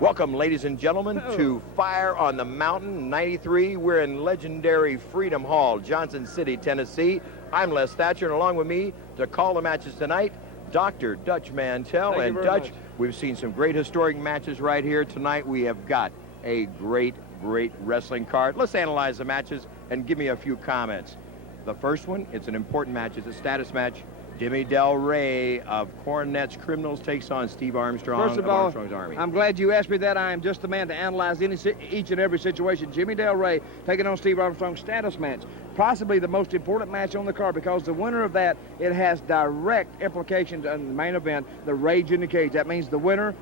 Welcome, ladies and gentlemen, to Fire on the Mountain 93. We're in legendary Freedom Hall, Johnson City, Tennessee. I'm Les Thatcher, and along with me to call the matches tonight, Dr. Dutch Mantell. Thank and you very Dutch, much. we've seen some great historic matches right here tonight. We have got a great wrestling card. Let's analyze the matches and give me a few comments. The first one, it's an important match. It's a status match. Jimmy Del Rey of Cornette's Criminals takes on Steve Armstrong First of all, Armstrong's Army. I'm glad you asked me that. I am just the man to analyze each and every situation. Jimmy Del Rey taking on Steve Armstrong's status match. Possibly the most important match on the card, because the winner of that, it has direct implications on the main event, the Rage in the Cage. That means the winner's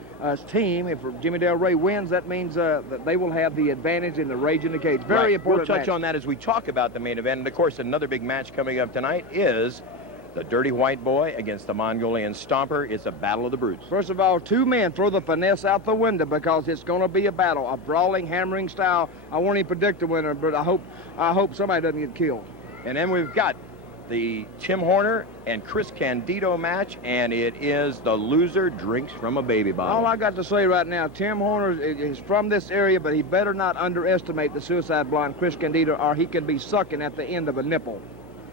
team, if Jimmy Del Rey wins, that means that they will have the advantage in the Rage in the Cage. Very important We'll touch match. on that as we talk about the main event. And, of course, another big match coming up tonight is the Dirty White Boy against the Mongolian Stomper. It's a battle of the brutes. First of all, two men throw the finesse out the window, because it's going to be a battle, a brawling, hammering style. I won't even predict the winner, but I hope somebody doesn't get killed. And then we've got the Tim Horner and Chris Candido match, and it is the loser drinks from a baby bottle. All I got to say right now, Tim Horner is from this area, but he better not underestimate the suicide blonde Chris Candido, or he can be sucking at the end of a nipple.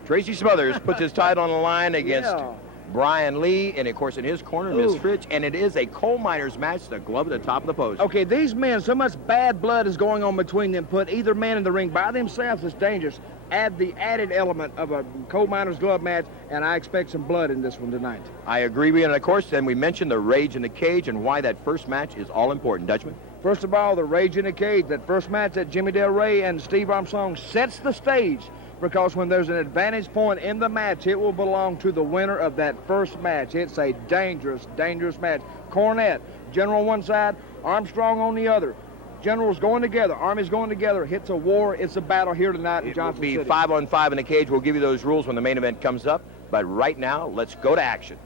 Tracy Smothers puts his title on the line against Yeah. Brian Lee, and of course in his corner, Miss Fritch, and it is a coal miner's match, the glove at the top of the post. Okay, these men, so much bad blood is going on between them. Put either man in the ring by themselves, it's dangerous. Add the added element of a coal miner's glove match, and I expect some blood in this one tonight. I agree with you, and of course then we mentioned the Rage in the Cage and why that first match is all important. Dutchman? First of all, the Rage in the Cage, that first match that Jimmy Del Rey and Steve Armstrong sets the stage, because when there's an advantage point in the match, it will belong to the winner of that first match. It's a dangerous, dangerous match. Cornette, General on one side, Armstrong on the other. Generals going together, Armies going together. It's a war, it's a battle here tonight in Johnson City. It will be 5-on-5 in the cage. We'll give you those rules when the main event comes up. But right now, let's go to action.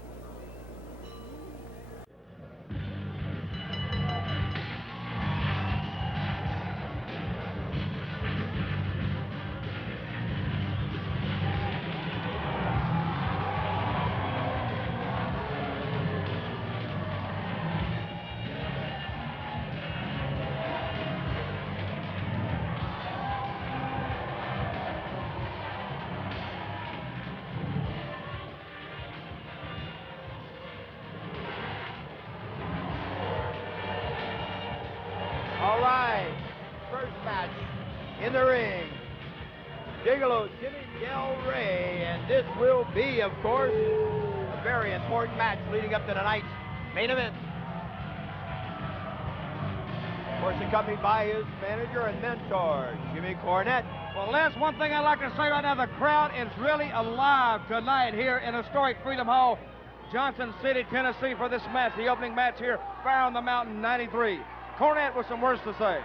All right, first match in the ring. Gigolo Jimmy Del Rey, and this will be, of course, a very important match leading up to tonight's main event. Of course, accompanied by his manager and mentor, Jimmy Cornette. Well, Les, one thing I'd like to say right now, the crowd is really alive tonight here in historic Freedom Hall, Johnson City, Tennessee, for this match, the opening match here, Fire on the Mountain 93. Cornette with some words to say.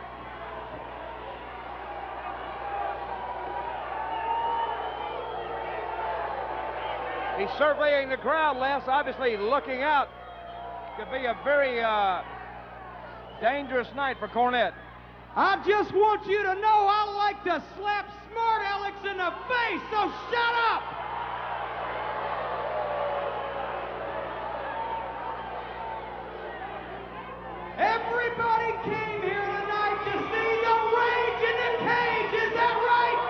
He's surveying the crowd, Les, obviously looking out. Could be a very dangerous night for Cornette. I just want you to know I like to slap smart Alex in the face, so shut up! Everybody came here tonight to see the Rage in the Cage, is that right?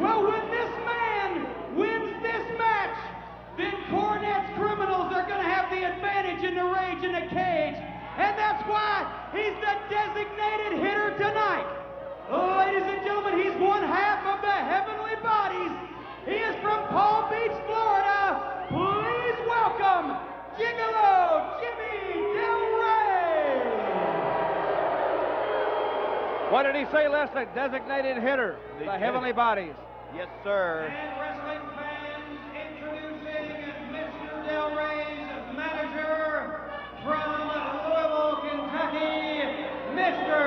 Well, when this man wins this match, then Cornette's Criminals are going to have the advantage in the Rage in the Cage, and that's why he's the designated hitter tonight. Ladies and gentlemen, he's one half of the Heavenly Bodies. He is from Palm Beach, Florida. Please welcome Gigolo Jimmy Del Rey. What did he say, Les? The designated hitter, the Heavenly Bodies. Yes, sir. And wrestling fans, introducing Mr. Del Rey's manager from Louisville, Kentucky, Mr.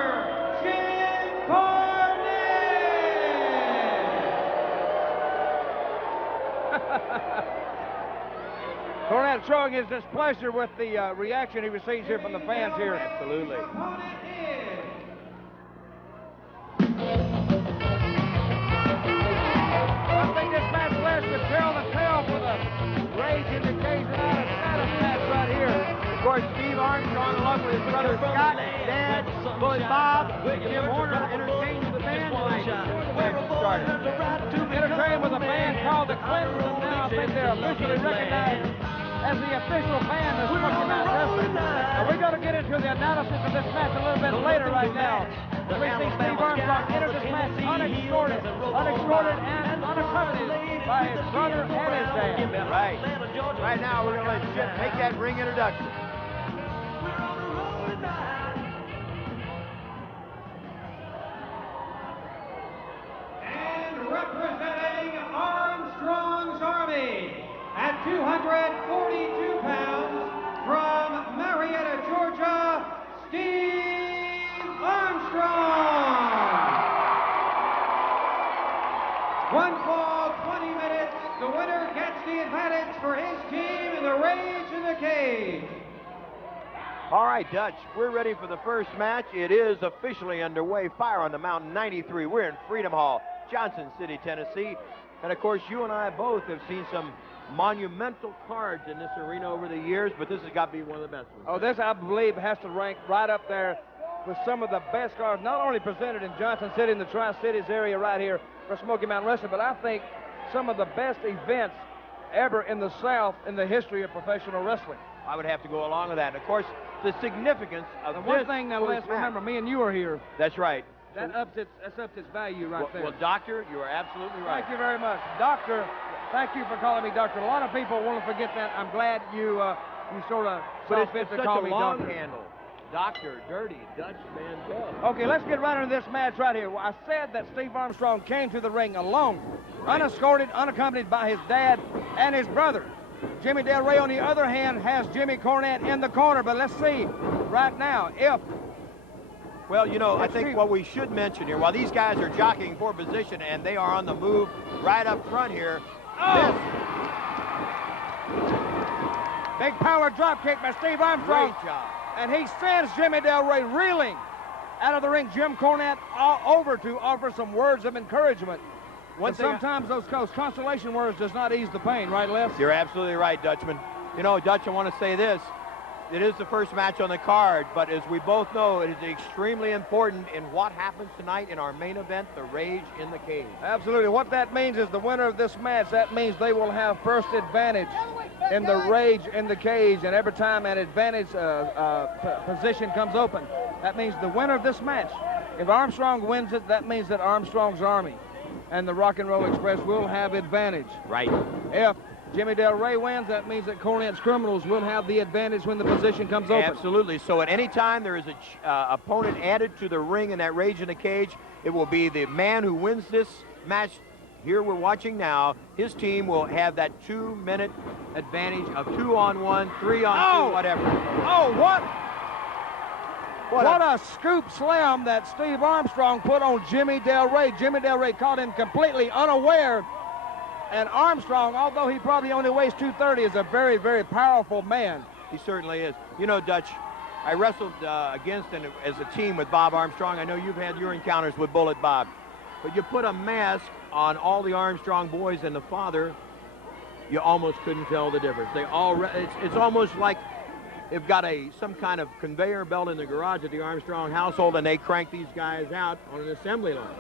Jim Cornette. Cornette showing his displeasure with the reaction he receives here from the fans here. Absolutely. Opponent is I think this match, Les, could tell the tale for the Rage in the Cage tonight. A status match right here. his brother Scott, his dad, Bully Bob, Jim Horner entertained the band tonight. Entertained with a band called the Clintons, and now I think they're officially recognized as the official band of Smoky Mountain Wrestling. Now, we're going to get into the analysis of this match a little bit later right now. We see Steve Armstrong enter this match unescorted and unaccompanied by his brother and his dad. Right. Right now, we're going to let Chip take that ring introduction. And representing Armstrong's Army at 242 pounds from Marietta, Georgia, Steve Armstrong. One fall, 20 minutes. The winner gets the advantage for his team in the Rage in the Cage. All right, Dutch, we're ready for the first match. It is officially underway. Fire on the Mountain 93. We're in Freedom Hall, Johnson City, Tennessee. And, of course, you and I both have seen some monumental cards in this arena over the years, but this has got to be one of the best ones. Oh, this, I believe, has to rank right up there with some of the best cards, not only presented in Johnson City, in the Tri-Cities area right here for Smoky Mountain Wrestling, but I think some of the best events ever in the South in the history of professional wrestling. I would have to go along with that. And, of course, the significance of The this one thing now, first let's remember, me and you are here. That's right. That's ups its value right there. Well, Doctor, you are absolutely right. Thank you very much. Doctor, thank you for calling me Doctor. A lot of people want to forget that. I'm glad you sort of saw fit to such call a me long Doctor. handle. Doctor, Dirty, Dutch Mantel. Okay, let's get right into this match right here. I said that Steve Armstrong came to the ring alone, unescorted, unaccompanied by his dad and his brother. Jimmy Del Rey, on the other hand, has Jimmy Cornette in the corner. But let's see right now if... Well, you know, I think what we should mention here, while these guys are jockeying for position and they are on the move right up front here, big power drop kick by Steve Armstrong. Great job. And he sends Jimmy Del Rey reeling out of the ring. Jim Cornette over to offer some words of encouragement. Sometimes those consolation words does not ease the pain, right, Les? You're absolutely right, Dutchman. You know, Dutch, I want to say this. It is the first match on the card, but as we both know, it is extremely important in what happens tonight in our main event, the Rage in the Cage. Absolutely. What that means is the winner of this match, that means they will have first advantage in the Rage in the Cage, and every time an advantage position comes open, that means the winner of this match, if Armstrong wins it, that means that Armstrong's Army and the Rock and Roll Express will have advantage. Right. If Jimmy Del Rey wins, that means that Cornette's Criminals will have the advantage when the position comes open. Absolutely. So at any time there is an opponent added to the ring in that Rage in the Cage, it will be the man who wins this match. Here we're watching now, his team will have that 2-minute advantage of 2-on-1, 3-on-2, whatever. Oh, what a scoop slam that Steve Armstrong put on Jimmy Del Rey. Jimmy Del Rey caught him completely unaware. And Armstrong, although he probably only weighs 230, is a very, very powerful man. He certainly is. You know, Dutch, I wrestled against and as a team with Bob Armstrong. I know you've had your encounters with Bullet Bob. But you put a mask on all the Armstrong boys and the father, you almost couldn't tell the difference. They all, it's almost like they've got some kind of conveyor belt in the garage at the Armstrong household, and they crank these guys out on an assembly line.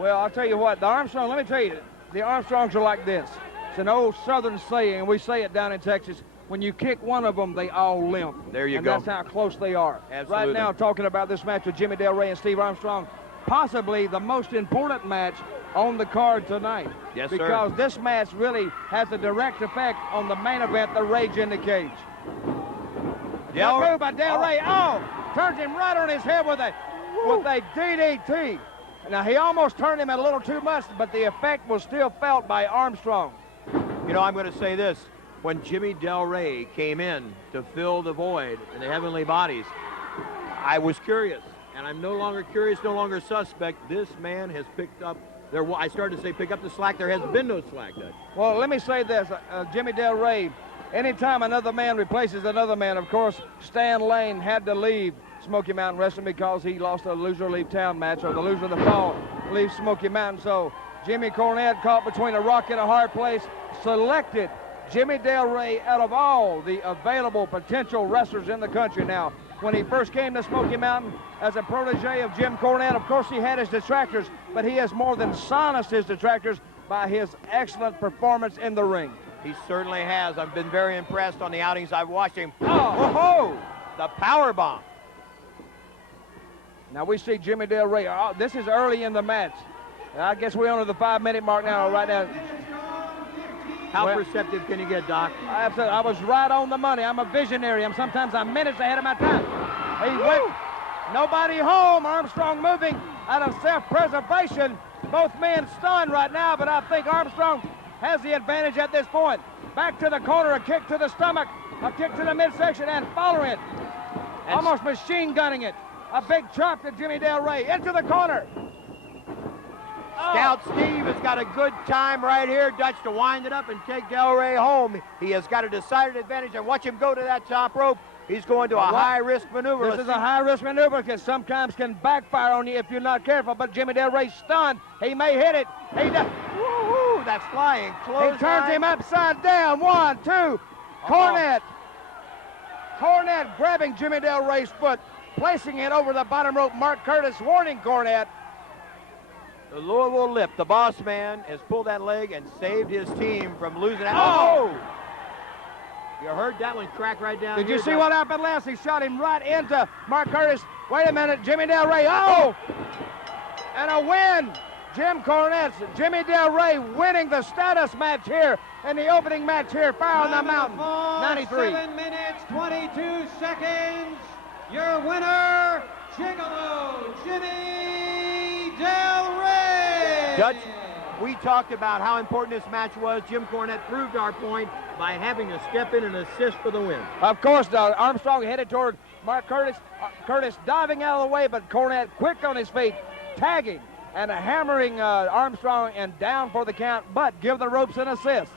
Well, I'll tell you what, the Armstrong, let me tell you, the Armstrongs are like this. It's an old Southern saying, and we say it down in Texas, when you kick one of them, they all limp. There you and go. That's how close they are. Absolutely. Right now, talking about this match with Jimmy Del Rey and Steve Armstrong, possibly the most important match on the card tonight. Yes, sir. Because this match really has a direct effect on the main event, the Rage in the Cage. That move by Del Rey, turns him right on his head with a DDT. Now, he almost turned him a little too much, but the effect was still felt by Armstrong. You know, I'm going to say this. When Jimmy Del Rey came in to fill the void in the Heavenly Bodies, I was curious, and I'm no longer curious, no longer suspect. This man has picked up, I started to say pick up the slack. There has been no slack, Doug. Well, let me say this. Jimmy Del Rey, anytime another man replaces another man, of course, Stan Lane had to leave Smoky Mountain Wrestling because he lost a loser leave town match, or the loser of the fall leaves Smoky Mountain. So Jimmy Cornette, caught between a rock and a hard place, selected Jimmy Del Rey out of all the available potential wrestlers in the country now when he first came to Smoky Mountain as a protege of Jim Cornette. Of course, he had his detractors, but he has more than silenced his detractors by his excellent performance in the ring. He certainly has. I've been very impressed on the outings I've watched him. Oh, the power bomb. Now we see Jimmy Del Rey. Oh, this is early in the match. I guess we're under the 5-minute mark now, right now. How perceptive can you get, Doc? Absolutely. I was right on the money. I'm a visionary. Sometimes I'm minutes ahead of my time. He went. Nobody home. Armstrong moving out of self-preservation. Both men stunned right now, but I think Armstrong has the advantage at this point. Back to the corner, a kick to the stomach, a kick to the midsection, and following it. Almost machine gunning it. A big chop to Jimmy Del Rey into the corner. Scout Steve has got a good time right here, Dutch, to wind it up and take Del Rey home. He has got a decided advantage, and watch him go to that top rope. He's going to a high-risk maneuver. This is a high-risk maneuver because sometimes can backfire on you if you're not careful, but Jimmy Del Rey's stunned. He may hit it. He does. Woo-hoo, that's flying. Close. He turns him upside down. 1, 2. Cornette. Cornette grabbing Jimmy Del Rey's foot, placing it over the bottom rope. Mark Curtis warning Cornette. The Louisville Lip, the boss man, has pulled that leg and saved his team from losing out. Oh! You heard that one crack right down. Did you see what happened last? He shot him right into Mark Curtis. Wait a minute, Jimmy Del Rey. Oh! And a win. Jim Cornette's Jimmy Del Rey winning the status match here in the opening match here. Fire on the Mountain. 93. 7 minutes, 22 seconds. Your winner, Gigolo Jimmy Del Rey. Dutch, we talked about how important this match was. Jim Cornette proved our point by having to step in and assist for the win. Of course, Armstrong headed toward Mark Curtis. Curtis diving out of the way, but Cornette quick on his feet, tagging and hammering Armstrong and down for the count, but give the ropes an assist.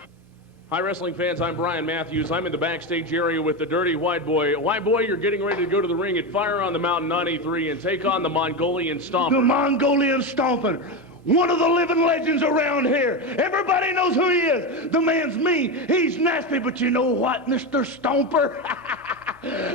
Hi, wrestling fans. I'm Brian Matthews. I'm in the backstage area with the Dirty White Boy. White Boy, you're getting ready to go to the ring at Fire on the Mountain 93 and take on the Mongolian Stomper. The Mongolian Stomper. One of the living legends around here. Everybody knows who he is. The man's mean. He's nasty, but you know what, Mr. Stomper?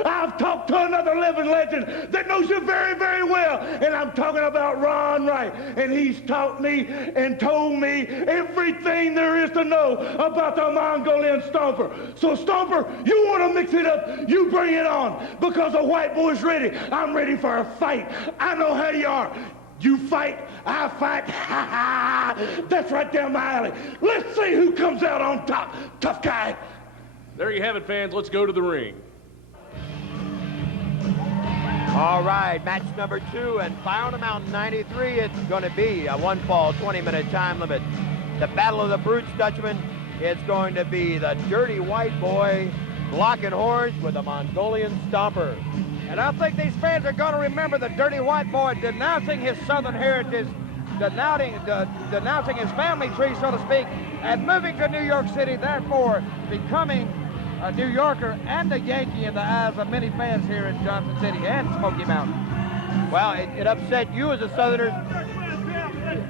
I've talked to another living legend that knows you very, very well, and I'm talking about Ron Wright, and he's taught me and told me everything there is to know about the Mongolian Stomper. So, Stomper, you want to mix it up, you bring it on, because the White Boy's ready. I'm ready for a fight. I know how you are. You fight, I fight. That's right down my alley. Let's see who comes out on top. Tough guy. There you have it, fans. Let's go to the ring. All right, match number 2 and Fire on the Mountain 93. It's going to be a one-fall, 20-minute time limit. The Battle of the Brutes, Dutchman. It's going to be the Dirty White Boy locking horns with the Mongolian Stomper. And I think these fans are going to remember the Dirty White Boy denouncing his Southern heritage, denouncing his family tree, so to speak, and moving to New York City, therefore becoming a New Yorker and a Yankee in the eyes of many fans here in Johnson City and Smoky Mountain. Well, it upset you as a Southerner.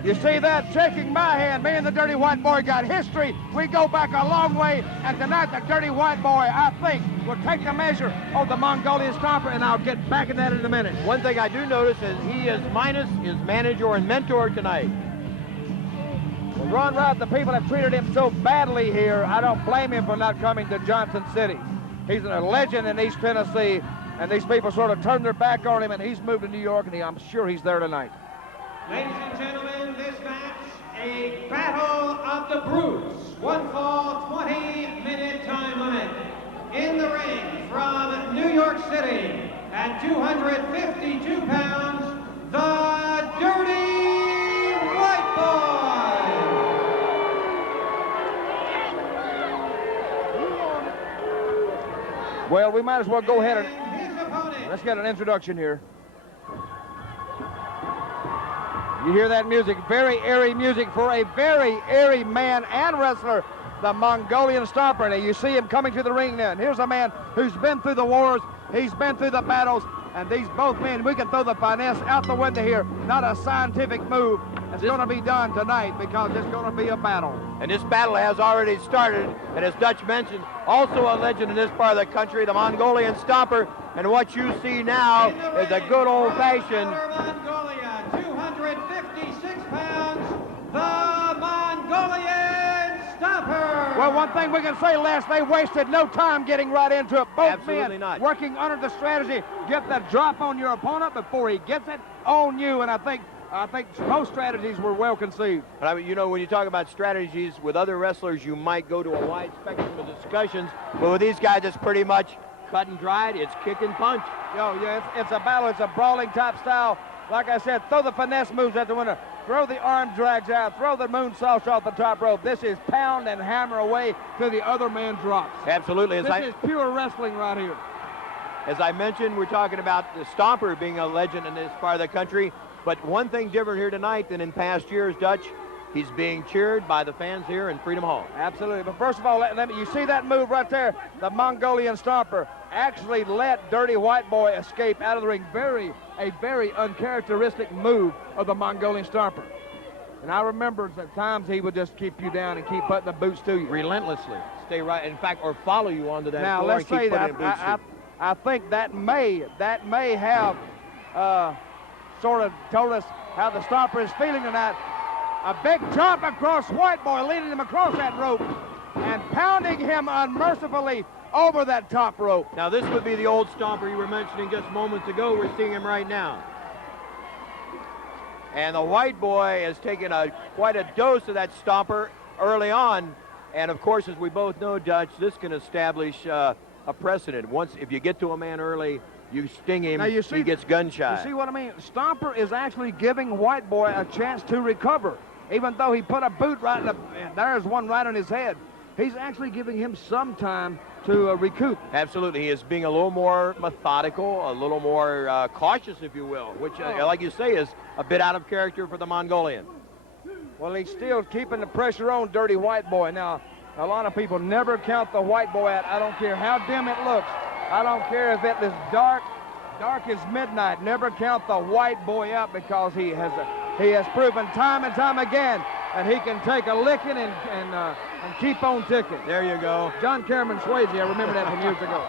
You see that? Shaking my hand. Me and the Dirty White Boy got history. We go back a long way, and tonight the Dirty White Boy, I think, will take the measure of the Mongolian Stomper, and I'll get back in that in a minute. One thing I do notice is he is minus his manager and mentor tonight. Well, Ron Wright, the people have treated him so badly here, I don't blame him for not coming to Johnson City. He's a legend in East Tennessee, and these people sort of turned their back on him, and he's moved to New York, and I'm sure he's there tonight. Ladies and gentlemen, this match, a battle of the brutes. One fall, 20-minute time limit. In the ring from New York City at 252 pounds, the Dirty White Boy. Well, we might as well go ahead and His opponent. let's get an introduction here. You hear that music, very airy music for a very airy man and wrestler, the Mongolian Stomper. Now you see him coming to the ring now. And here's a man who's been through the wars, he's been through the battles, and these both men, we can throw the finesse out the window here. Not a scientific move. It's going to be done tonight because it's going to be a battle. And this battle has already started, and as Dutch mentioned, also a legend in this part of the country, the Mongolian Stomper. And what you see now is a good old-fashioned... Mongolia, 256 pounds, the Mongolian Stomper. Well, one thing we can say, Les, they wasted no time getting right into it. Both Absolutely men not. working under the strategy, get the drop on your opponent before he gets it on you, and I think most strategies were well conceived. But I mean, you know, when you talk about strategies with other wrestlers, you might go to a wide spectrum of discussions, but with these guys, it's pretty much cut and dried. It's kick and punch. Yeah, it's a battle. It's a brawling type style. Like I said, throw the finesse moves at the winner. Throw the arm drags out. Throw the moonsaults off the top rope. This is pound and hammer away till the other man drops. Absolutely. This is pure wrestling right here. As I mentioned, we're talking about the Stomper being a legend in this part of the country. But one thing different here tonight than in past years, Dutch, he's being cheered by the fans here in Freedom Hall. Absolutely. But first of all, you see that move right there? The Mongolian Stomper actually let Dirty White Boy escape out of the ring. A very uncharacteristic move of the Mongolian Stomper. And I remember at times he would just keep you down and keep putting the boots to you. Relentlessly. Stay right, in fact, or follow you onto that now, floor let's and keep say putting that boots to you. I think that may have sort of told us how the Stomper is feeling tonight. A big chop across White Boy, leading him across that rope and pounding him unmercifully over that top rope. Now, this would be the old Stomper you were mentioning just moments ago. We're seeing him right now. And the White Boy has taken quite a dose of that Stomper early on. And, of course, as we both know, Dutch, this can establish a precedent. Once, if you get to a man early, you sting him, he gets gun-shy. You see what I mean? Stomper is actually giving White Boy a chance to recover. Even though he put a boot right in there's one right on his head. He's actually giving him some time to recoup. Absolutely. He is being a little more methodical, a little more cautious, if you will, which, like you say, is a bit out of character for the Mongolian. Well, he's still keeping the pressure on Dirty White Boy. Now, a lot of people never count the White Boy out. I don't care how dim it looks. I don't care if it is dark as midnight. Never count the White Boy out because he has proven time and time again that he can take a licking and keep on ticking. There you go. John Cameron Swayze, I remember that from years ago.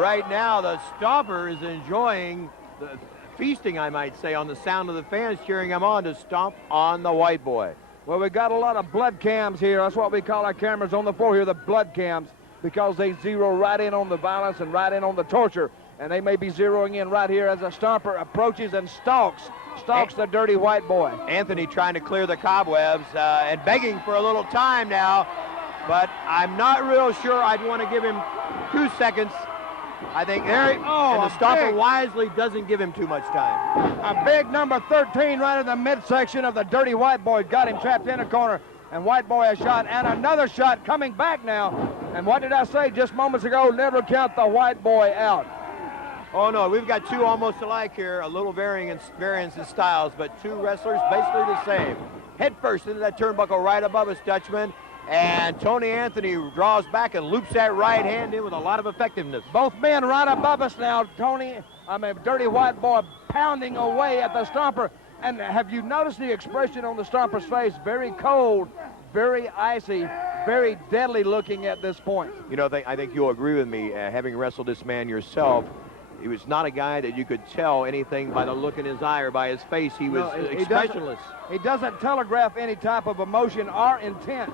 Right now, the Stomper is enjoying the feasting, I might say, on the sound of the fans cheering him on to stomp on the White Boy. Well, we got a lot of blood cams here. That's what we call our cameras on the floor here, the blood cams, because they zero right in on the violence and right in on the torture. And they may be zeroing in right here as a Stomper approaches and stalks the Dirty White Boy. Anthony trying to clear the cobwebs and begging for a little time now, but I'm not real sure I'd want to give him 2 seconds. I think there, and the Stomper wisely doesn't give him too much time. A big number 13 right in the midsection of the Dirty White Boy got him trapped in a corner. And White Boy a shot and another shot coming back now. And what did I say just moments ago? Never count the White Boy out. Oh, no, we've got two almost alike here, a little variance in styles, but two wrestlers basically the same. Head first into that turnbuckle right above us, Dutchman, and Tony Anthony draws back and loops that right hand in with a lot of effectiveness. Both men right above us now, Dirty White Boy pounding away at the Stomper. And have you noticed the expression on the Stomper's face? Very cold, very icy, very deadly looking at this point. You know, I think you'll agree with me, having wrestled this man yourself. He was not a guy that you could tell anything by the look in his eye or by his face. He was expressionless. He doesn't telegraph any type of emotion or intent.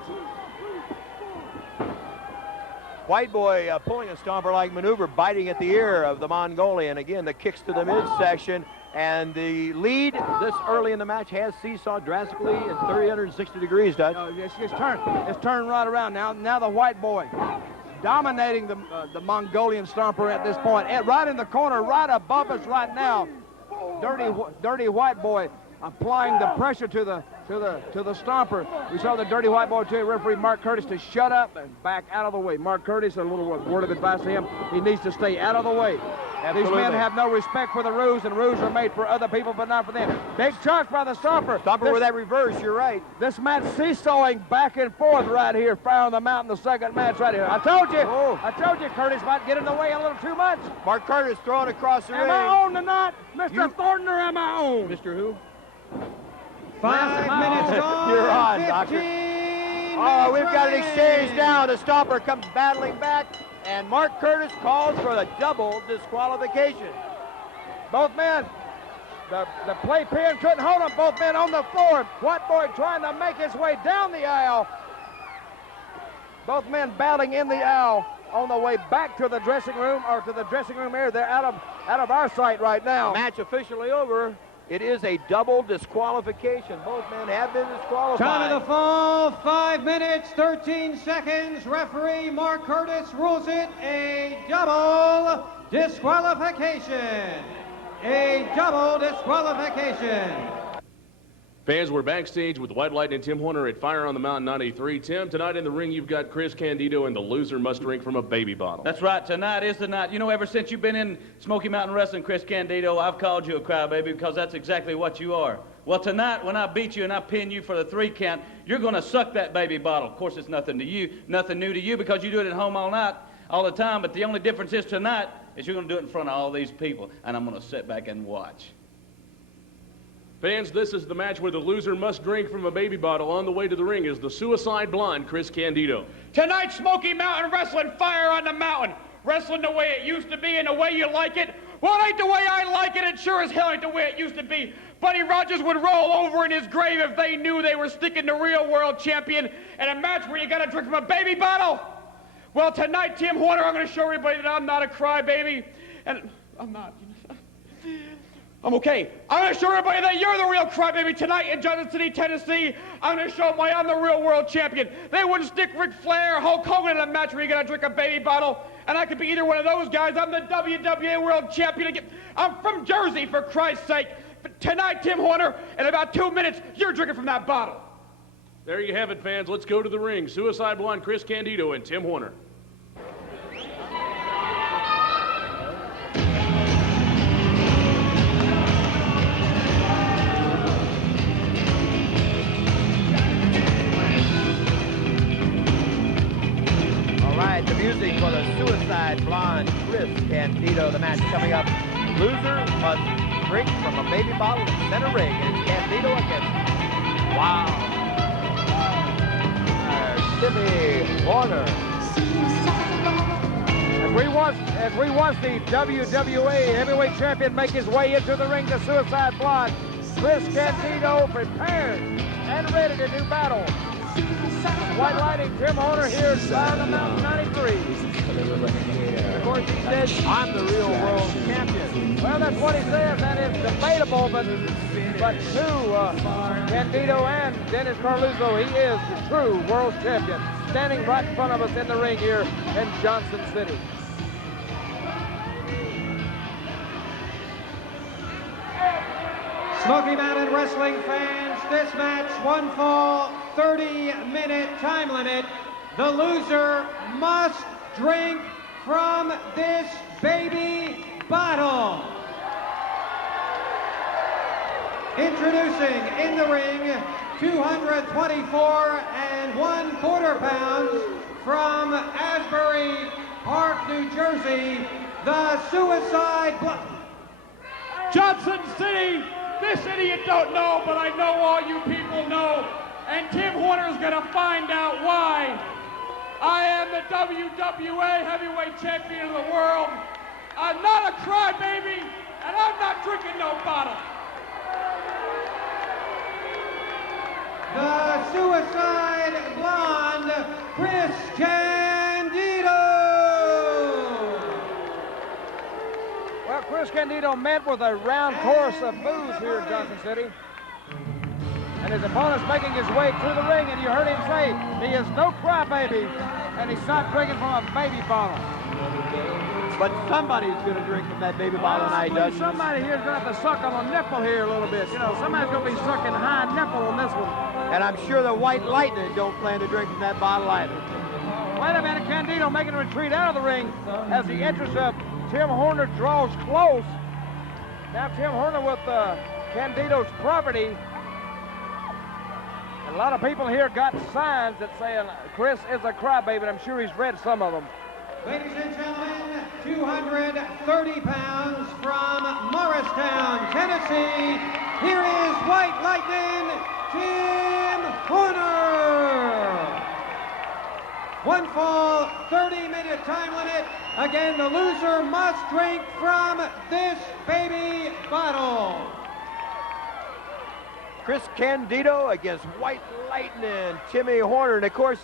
White Boy pulling a Stomper-like maneuver, biting at the ear of the Mongolian. Again, the kicks to the midsection. And the lead this early in the match has seesawed drastically in 360 degrees, Dutch. It's turned right around now. Now the White Boy dominating the Mongolian Stomper at this point. And right in the corner, right above us right now, Dirty White Boy applying the pressure to the Stomper. We saw the Dirty White Boy tell referee Mark Curtis to shut up and back out of the way. Mark Curtis, a little word of advice to him, he needs to stay out of the way. Absolutely. These men have no respect for the rules, and rules are made for other people, but not for them. Big charge by the Stomper. Stomper with that reverse, you're right. This match seesawing back and forth right here, Fire on the Mountain, the second match right here. I told you Curtis might get in the way a little too much. Mark Curtis throwing across the ring. Am I on tonight, Mr. Thornton, or am I on? Mr. Who? 5 minutes gone. You're on, 15 Doctor. minutes Oh, we've got an exchange remaining. now. The Stomper comes battling back, and Mark Curtis calls for the double disqualification. Both men, the playpen couldn't hold them. Both men on the floor. White Boy trying to make his way down the aisle. Both men battling in the aisle on the way back to the dressing room, or to the dressing room area. They're out of our sight right now. Match officially over. It is a double disqualification. Both men have been disqualified. Time of the fall, 5 minutes, 13 seconds. Referee Mark Curtis rules it a double disqualification. A double disqualification. Fans, we're backstage with White Light and Tim Horner at Fire on the Mountain 93. Tim, tonight in the ring, you've got Chris Candido, and the loser must drink from a baby bottle. That's right. Tonight is the night. You know, ever since you've been in Smoky Mountain Wrestling, Chris Candido, I've called you a crybaby because that's exactly what you are. Well, tonight, when I beat you and I pin you for the 3 count, you're going to suck that baby bottle. Of course, it's nothing to you, nothing new to you, because you do it at home all night, all the time. But the only difference is tonight is you're going to do it in front of all these people, and I'm going to sit back and watch. Fans, this is the match where the loser must drink from a baby bottle. On the way to the ring is the Suicide Blonde, Chris Candido. Tonight, Smoky Mountain Wrestling, Fire on the Mountain. Wrestling the way it used to be and the way you like it. Well, it ain't the way I like it. It sure as hell ain't the way it used to be. Buddy Rogers would roll over in his grave if they knew they were sticking the real world champion in a match where you got to drink from a baby bottle. Well, tonight, Tim Horner, I'm going to show everybody that I'm not a crybaby. And I'm not. I'm okay. I'm going to show everybody that you're the real crybaby tonight in Johnson City, Tennessee. I'm going to show them why I'm the real world champion. They wouldn't stick Ric Flair or Hulk Hogan in a match where you got to drink a baby bottle. And I could be either one of those guys. I'm the WWE World Champion. I'm from Jersey, for Christ's sake. But tonight, Tim Horner, in about 2 minutes, you're drinking from that bottle. There you have it, fans. Let's go to the ring. Suicide Blonde, Chris Candido, and Tim Horner. The music for the Suicide Blonde, Chris Candido. The match coming up. Loser must drink from a baby bottle in center ring. And it's Candido against Timmy Horner. As we watch the WWA Heavyweight Champion make his way into the ring, the Suicide Blonde, Chris Candido prepared and ready to do battle. White Lighting, Tim Horner here at Fire on the Mountain 93. Of course, he says, I'm the real world champion. Well, that's what he says. That is debatable, but to Candido and Dennis Carluzzo, he is the true world champion, standing right in front of us in the ring here in Johnson City. Smoky Mountain Wrestling fans, this match, 1 fall, 30-minute time limit. The loser must drink from this baby bottle. Introducing in the ring, 224 1/4 pounds from Asbury Park, New Jersey, the Suicide Blonde. Johnson City, this idiot don't know, but I know all you people know. And Tim Horner's gonna find out why. I am the WWA Heavyweight Champion of the world. I'm not a crybaby, and I'm not drinking no bottle. The Suicide Blonde, Chris Candido. Well, Chris Candido met with a round course of booze here in Johnson City. And his opponent's making his way through the ring, and you heard him say he is no crybaby, and he's not drinking from a baby bottle. But somebody's going to drink from that baby bottle tonight, doesn't somebody here's going to have to suck on a nipple here a little bit. You know, somebody's going to be sucking high nipple on this one. And I'm sure the White Lightning don't plan to drink from that bottle either. Wait a minute, Candido making a retreat out of the ring as the entrance of Tim Horner draws close. Now Tim Horner with Candido's property. A lot of people here got signs that saying Chris is a crybaby, and I'm sure he's read some of them. Ladies and gentlemen, 230 pounds from Morristown, Tennessee, here is White Lightning, Tim Horner. One fall, 30-minute time limit. Again, the loser must drink from this baby bottle. Chris Candido against White Lightning, Timmy Horner. And of course,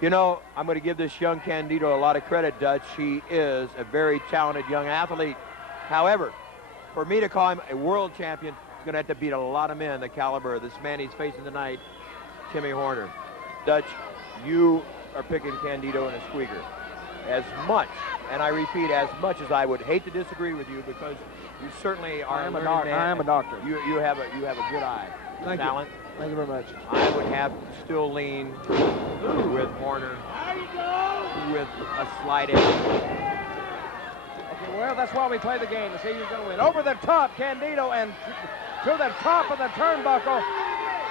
you know, I'm going to give this young Candido a lot of credit, Dutch. He is a very talented young athlete. However, for me to call him a world champion, he's going to have to beat a lot of men the caliber of this man he's facing tonight, Timmy Horner. Dutch, you are picking Candido in a squeaker. As much, and I repeat, as much as I would hate to disagree with you, because you certainly are a learned man. I am a doctor. You have a good eye. Thank talent. you. Thank you very much. I would have to still lean with Horner with a slight edge. Okay, well, that's why we play the game, to see who's going to win. Over the top, Candido, and to the top of the turnbuckle,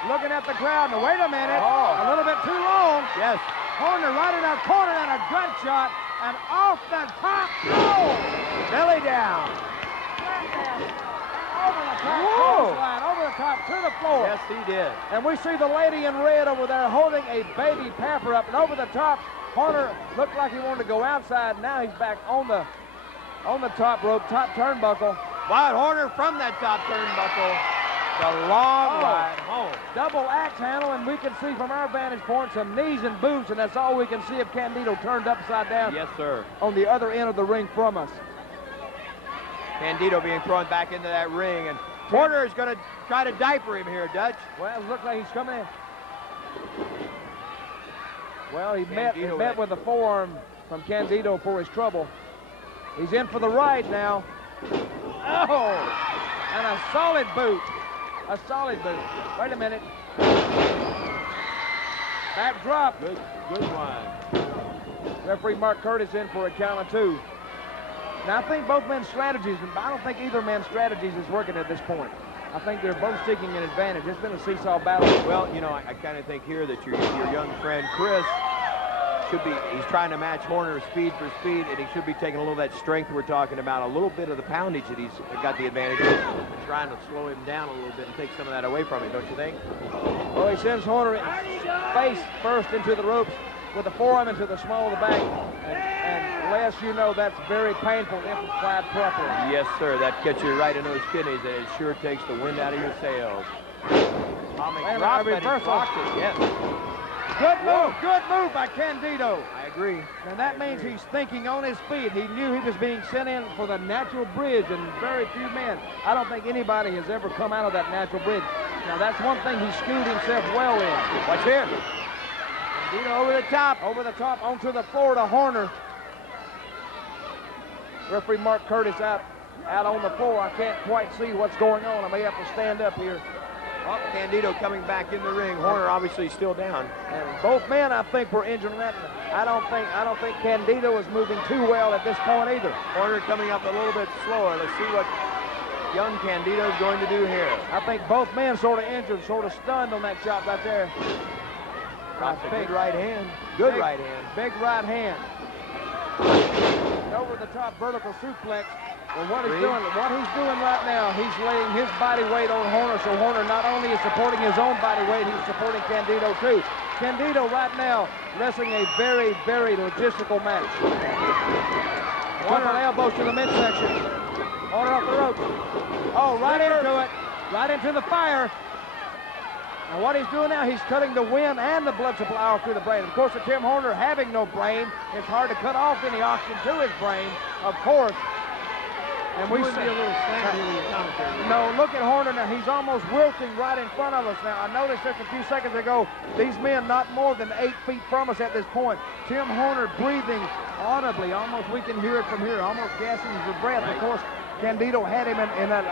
looking at the crowd. Now, wait a minute. A little bit too long. Yes. Horner right in our corner, and a gut shot, and off the top. Oh! Belly down. Over the top, line, over the top, to the floor. Yes, he did. And we see the lady in red over there holding a baby pamper up, and over the top, Horner looked like he wanted to go outside. Now he's back on the top rope, top turnbuckle. But Horner from that top turnbuckle, the long ride home. Double axe handle, and we can see from our vantage point some knees and boots, and that's all we can see of Candido turned upside down. Yes, sir. On the other end of the ring from us. Candido being thrown back into that ring, and Horner is going to try to diaper him here, Dutch. Well, it looks like he's coming in. Well, he Candido met with the forearm from Candido for his trouble. He's in for the ride now. Oh! And a solid boot. A solid boot. Wait a minute. Back drop. Good one. Referee Mark Curtis in for a count of 2. Now, I think both men's strategies, but I don't think either man's strategies is working at this point. I think they're both seeking an advantage. It's been a seesaw battle. Well, you know, I kind of think here that your young friend Chris he's trying to match Horner's speed for speed, and he should be taking a little of that strength we're talking about, a little bit of the poundage that he's got the advantage of, trying to slow him down a little bit and take some of that away from him, don't you think? Well, he sends Horner face first into the ropes with the forearm into the small of the back. And Les, you know that's very painful if applied properly. Yes, sir. That gets you right in those kidneys, and it sure takes the wind out of your sails. Yes. Good move by Candido. I agree. And that means he's thinking on his feet. He knew he was being sent in for the natural bridge, and very few men. I don't think anybody has ever come out of that natural bridge. Now, that's one thing he schooled himself well in. Watch here. Candido over the top. Over the top, onto the floor to Horner. Referee Mark Curtis out on the floor. I can't quite see what's going on. I may have to stand up here. Well, Candido coming back in the ring. Horner obviously still down. And both men, I think, were injured in that. I don't think Candido is moving too well at this point either. Horner coming up a little bit slower. Let's see what young Candido is going to do here. I think both men sort of injured, sort of stunned on that shot right there. Drops a good right hand. Good right hand. Big right hand. Over the top vertical suplex. Well, what he's doing right now, he's laying his body weight on Horner, so Horner not only is supporting his own body weight, he's supporting Candido too. Candido right now wrestling a very, very logistical match. Couple elbows to the midsection. Horner off the ropes. Oh, right into it. Right into the fire. Now what he's doing now, he's cutting the wind and the blood supply off through the brain. Of course, with Tim Horner having no brain, it's hard to cut off any oxygen to his brain, of course. And we see a little commentary. No, look at Horner now. He's almost wilting right in front of us now. I noticed just a few seconds ago, these men not more than 8 feet from us at this point. Tim Horner breathing audibly. Almost we can hear it from here. Almost gasping for breath. Right. Of course, Candido had him in that.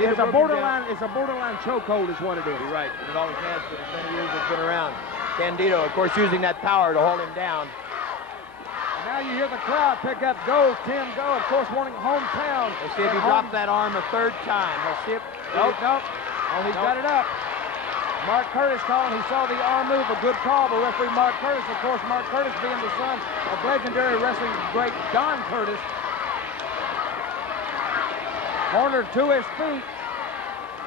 It's a borderline chokehold is what it is. You're right. And it always has been as many years it's been around. Candido, of course, using that power to hold him down. Now you hear the crowd pick up Go, Tim Go, of course, wanting hometown. Let's see if he drops that arm a third time. Let's see if... Nope. Oh, he's got it up. Mark Curtis calling. He saw the arm move. A good call by referee Mark Curtis. Of course, Mark Curtis being the son of legendary wrestling great Don Curtis. Horner to his feet.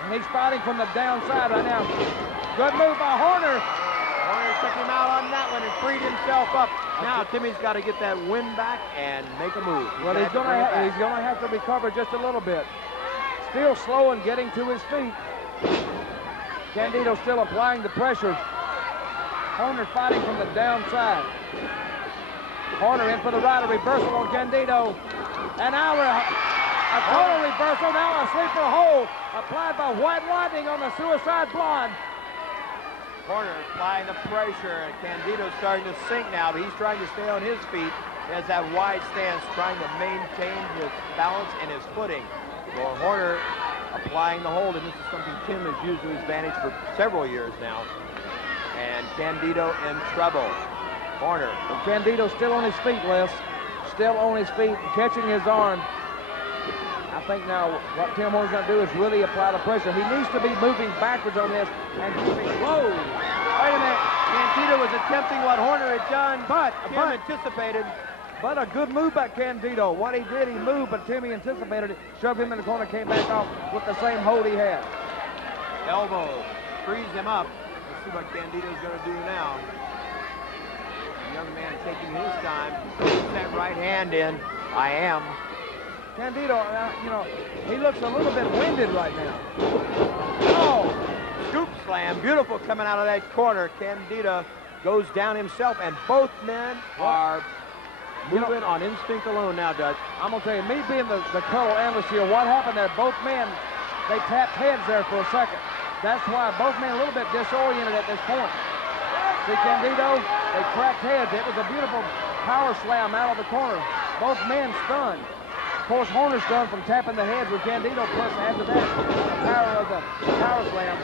And he's fighting from the downside right now. Good move by Horner. Horner took him out on that one and freed himself up. Now Timmy's got to get that wind back and make a move. Well, he's going to have to recover just a little bit. Still slow and getting to his feet. Candido still applying the pressure. Horner fighting from the downside. Horner in for the right, a reversal on Candido. And now a total reversal, now a sleeper hold applied by White Lightning on the Suicide Blonde. Horner applying the pressure, and Candido's starting to sink now, but he's trying to stay on his feet. He has that wide stance, trying to maintain his balance and his footing. So Horner applying the hold, and this is something Tim has used to his advantage for several years now. And Candido in trouble. Horner. And Candido still on his feet, Les. Still on his feet, catching his arm. I think now what Tim Horner's going to do is really apply the pressure. He needs to be moving backwards on this and keeping. Whoa! Wait a minute. Candido was attempting what Horner had done, but Tim anticipated. But a good move by Candido. What he did, he moved, but Timmy anticipated it, shoved him in the corner, came back off with the same hold he had. Elbow frees him up. Let's see what Candido's going to do now. The young man taking his time. Puts that right hand in. I am. Candido, you know, he looks a little bit winded right now. Oh! Scoop slam. Beautiful coming out of that corner. Candido goes down himself, and both men are moving on instinct alone now, Dutch. I'm going to tell you, me being the color analyst here, what happened there, both men, they tapped heads there for a second. That's why both men a little bit disoriented at this point. See Candido, they cracked heads. It was a beautiful power slam out of the corner. Both men stunned. Of course, Horner's stunned from tapping the heads with Candido, plus after that, the power of the power slam.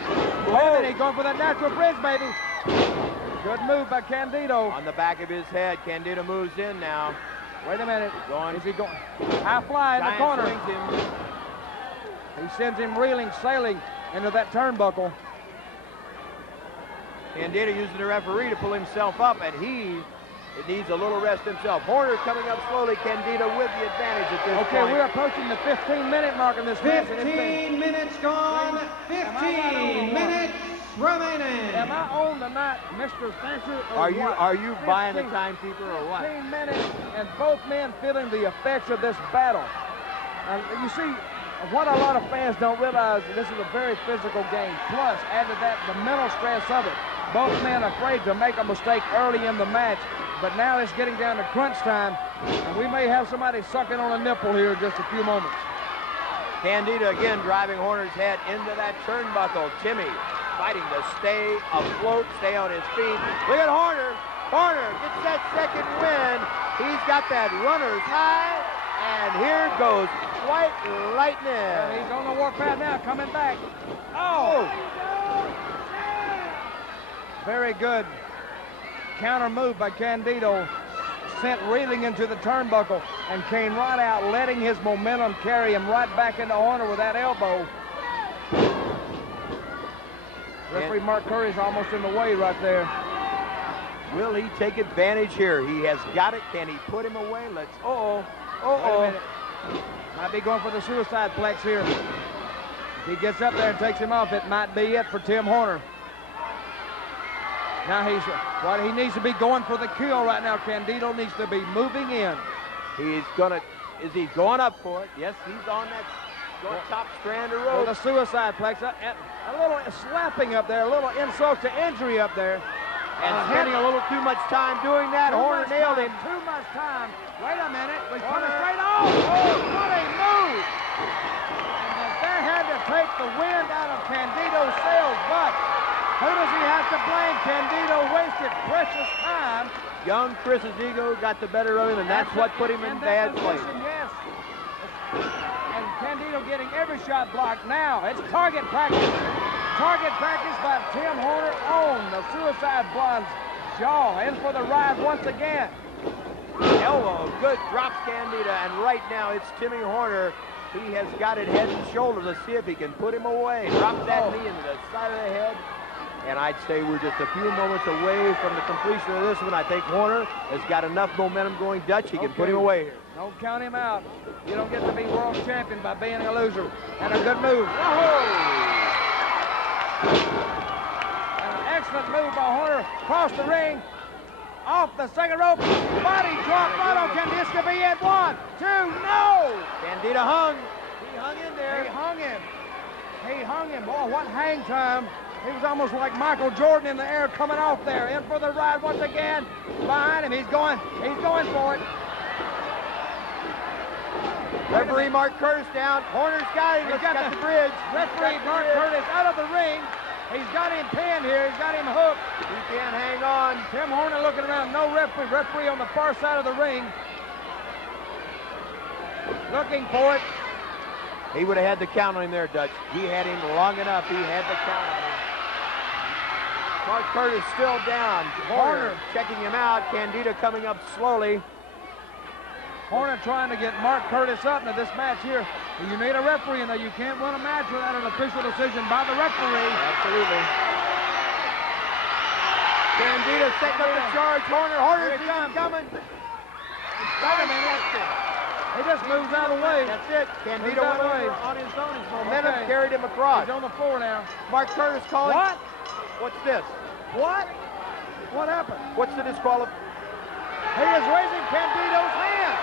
Wait a minute, he's going for that natural bridge, baby. Good move by Candido. On the back of his head, Candido moves in now. Wait a minute. Going. Is he going? High fly in the corner. Him. He sends him reeling, sailing into that turnbuckle. Candido using the referee to pull himself up, and he needs a little rest himself. Horner coming up slowly. Candido with the advantage at this point. Okay, we're approaching the 15-minute mark in this match. 15 minutes gone. 15 minutes remaining. Am I on tonight, Mr. Thatcher? Are you buying the timekeeper or what? 15 minutes, and both men feeling the effects of this battle. You see, what a lot of fans don't realize, this is a very physical game. Plus, add to that the mental stress of it. Both men afraid to make a mistake early in the match, but now it's getting down to crunch time, and we may have somebody sucking on a nipple here in just a few moments. Candido again driving Horner's head into that turnbuckle. Timmy fighting to stay afloat, stay on his feet. Look at Horner. Horner gets that second win. He's got that runner's high, and here goes White Lightning. And he's on the warpath now, coming back. Oh! Very good counter move by Candido. Sent reeling into the turnbuckle and came right out, letting his momentum carry him right back into Horner with that elbow. Referee Mark Curry's almost in the way right there. Will he take advantage here? He has got it. Can he put him away? Let's. Wait a minute. Might be going for the suicide plex here. If he gets up there and takes him off, it might be it for Tim Horner. Now he needs to be going for the kill right now. Candido needs to be moving in. Is he going up for it? Yes, he's on that top strand of rope. The suicide plex. A little slapping up there, a little insult to injury up there. And spending a little too much time doing that. Horner nailed him. Too much time. Wait a minute. We're coming straight off. Oh, what a move. And that had to take the wind out of Candido's sails, but who does he have to blame? Candido wasted precious time. Young Chris's ego got the better of him, and that's what put him in bad place. Yes. And Candido getting every shot blocked now. It's target practice. Target practice by Tim Horner on the Suicide Blonde's jaw. In for the ride once again. Elbow, good, drops Candido, and right now it's Timmy Horner. He has got it head and shoulders. Let's see if he can put him away. Drops that knee into the side of the head. And I'd say we're just a few moments away from the completion of this one. I think Horner has got enough momentum going Dutch. He can put him away here. Don't count him out. You don't get to be world champion by being a loser. And a good move. Whoa! An excellent move by Horner. Across the ring. Off the second rope. Body drop. Bottle. Can this could be it? 1, 2, no! Candido hung. He hung in there. He hung him. He hung him. Boy, what hang time. He was almost like Michael Jordan in the air coming off there. In for the ride once again. Behind him. He's going for it. Referee Mark Curtis down. Horner's got him. He's got the bridge. Referee Mark Curtis out of the ring. He's got him pinned here. He's got him hooked. He can't hang on. Tim Horner looking around. No referee. Referee on the far side of the ring. Looking for it. He would have had the count on him there, Dutch. He had him long enough. He had the count on him. Mark Curtis still down. Horner checking him out. Candido coming up slowly. Horner trying to get Mark Curtis up into this match here. You need a referee in there. You can't win a match without an official decision by the referee. Absolutely. Candido setting up the charge. Horner sees him coming. Wait a minute. He just moves out of the way. That's it. Candido went over on his own. His momentum carried him across. He's on the floor now. Mark Curtis calling. What? What's this? What? What happened? What's the disqualification? He is raising Candido's hand.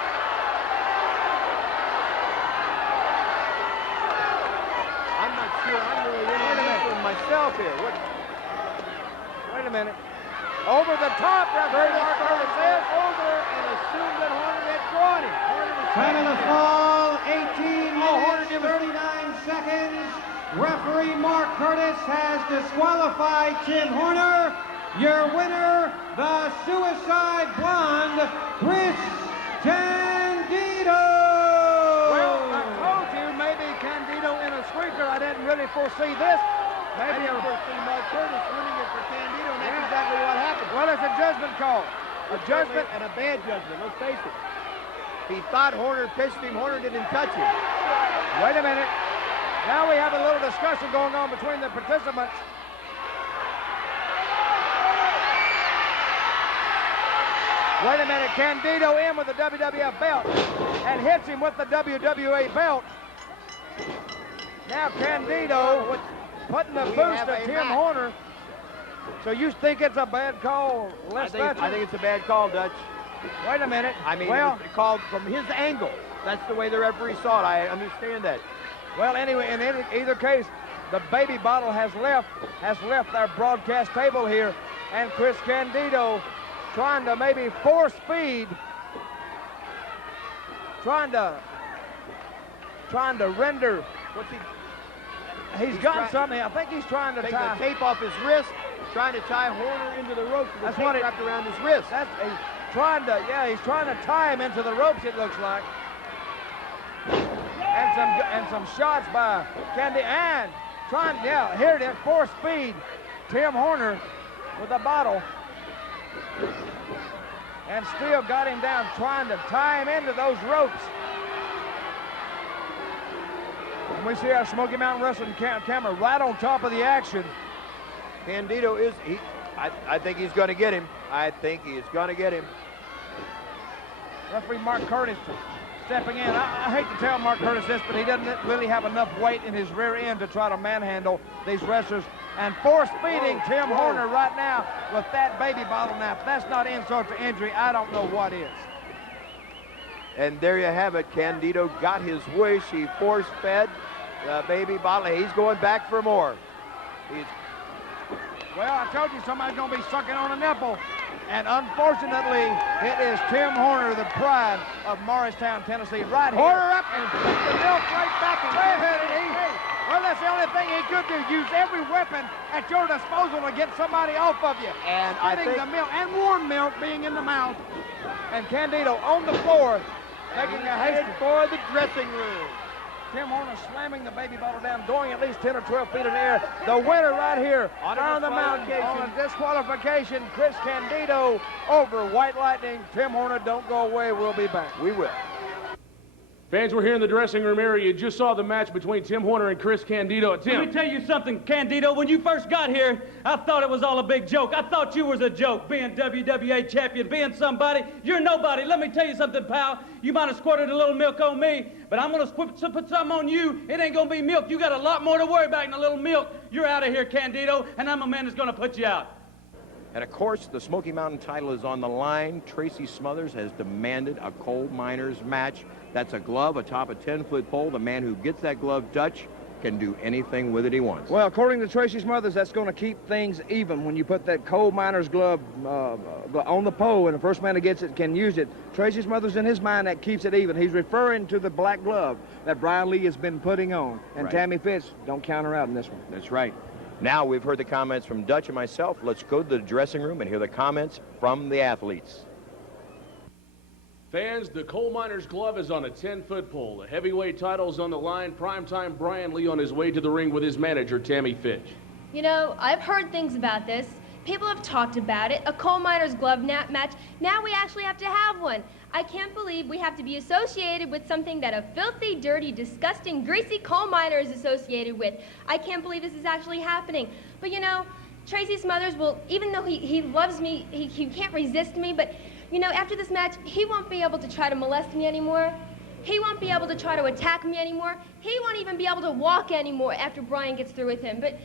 I'm not sure. I'm really in this one myself here. Wait a minute. Over the top, referee Mark Curtis says. Over and assumed that Horner had drawn him. Time of the fall, 18 Horner minutes, did it. 39 seconds. Referee Mark Curtis has disqualified Tim Horner. Your winner, the Suicide Blonde, Chris Candido. Well, I told you maybe Candido in a squeaker. I didn't really foresee this. Maybe I didn't foresee Mark Curtis winning it for Candido, and that's exactly what happened. Well, it's a judgment call. A judgment. And a bad judgment, let's face it. He thought Horner pitched him. Horner didn't touch him. Wait a minute. Now we have a little discussion going on between the participants. Wait a minute. Candido in with the WWF belt and hits him with the WWA belt. Now Candido putting the boost to Tim Horner. So you think it's a bad call, Les Thatcher? I think it's a bad call, Dutch. Wait a minute. I mean, well, it was called from his angle. That's the way the referee saw it. I understand that. Well, anyway, in either case, the baby bottle has left our broadcast table here, and Chris Candido trying to maybe force feed, trying to render. What's he? He's got something. I think he's trying to Take tie the tape off his wrist, trying to tie Horner into the ropes with the That's tape what it- wrapped around his wrist. he's trying to tie him into the ropes, it looks like. And some shots by Candy and here it is, force feed Tim Horner with a bottle. And still got him down, trying to tie him into those ropes. And we see our Smoky Mountain Wrestling camera right on top of the action. Candido is, I think he's going to get him. I think he is going to get him. Referee Mark Curtis stepping in. I hate to tell Mark Curtis this, but he doesn't really have enough weight in his rear end to try to manhandle these wrestlers. And force feeding Tim Horner right now with that baby bottle. Now, if that's not insult to injury, I don't know what is. And there you have it. Candido got his wish. He force-fed the baby bottle. He's going back for more. Well, I told you somebody's going to be sucking on a nipple. And unfortunately, it is Tim Horner, the pride of Morristown, Tennessee, right here. Horner up and put the milk right back in. Wait a minute, well, that's the only thing he could do. Use every weapon at your disposal to get somebody off of you. And I Getting think the milk and warm milk being in the mouth. And Candido on the floor, making a hasty for the dressing room. Tim Horner slamming the baby bottle down, going at least 10 or 12 feet in the air. The winner right here on the mountain on a disqualification. Chris Candido over White Lightning. Tim Horner, don't go away. We'll be back. We will. Fans, we're here in the dressing room area. You just saw the match between Tim Horner and Chris Candido. Tim. Let me tell you something, Candido. When you first got here, I thought it was all a big joke. I thought you was a joke, being WWA champion, being somebody. You're nobody. Let me tell you something, pal. You might have squirted a little milk on me, but I'm going to put something on you. It ain't going to be milk. You got a lot more to worry about than a little milk. You're out of here, Candido, and I'm a man that's going to put you out. And of course, the Smoky Mountain title is on the line. Tracy Smothers has demanded a coal miners match. That's a glove atop a 10-foot pole. The man who gets that glove, Dutch, can do anything with it he wants. Well, according to Tracy Smothers, that's going to keep things even when you put that coal miner's glove on the pole, and the first man that gets it can use it. Tracy Smothers, in his mind, that keeps it even. He's referring to the black glove that Brian Lee has been putting on. And right. Tammy Fitch, don't count her out in this one. That's right. Now we've heard the comments from Dutch and myself. Let's go to the dressing room and hear the comments from the athletes. Fans, the coal miner's glove is on a 10-foot pole. The heavyweight title's on the line. Primetime Brian Lee on his way to the ring with his manager, Tammy Fitch. You know, I've heard things about this. People have talked about it. A coal miner's glove match. Now we actually have to have one. I can't believe we have to be associated with something that a filthy, dirty, disgusting, greasy coal miner is associated with. I can't believe this is actually happening. But you know, Tracy Smothers will, even though he loves me, he can't resist me, but you know, after this match, he won't be able to try to molest me anymore. He won't be able to try to attack me anymore. He won't even be able to walk anymore after Brian gets through with him. But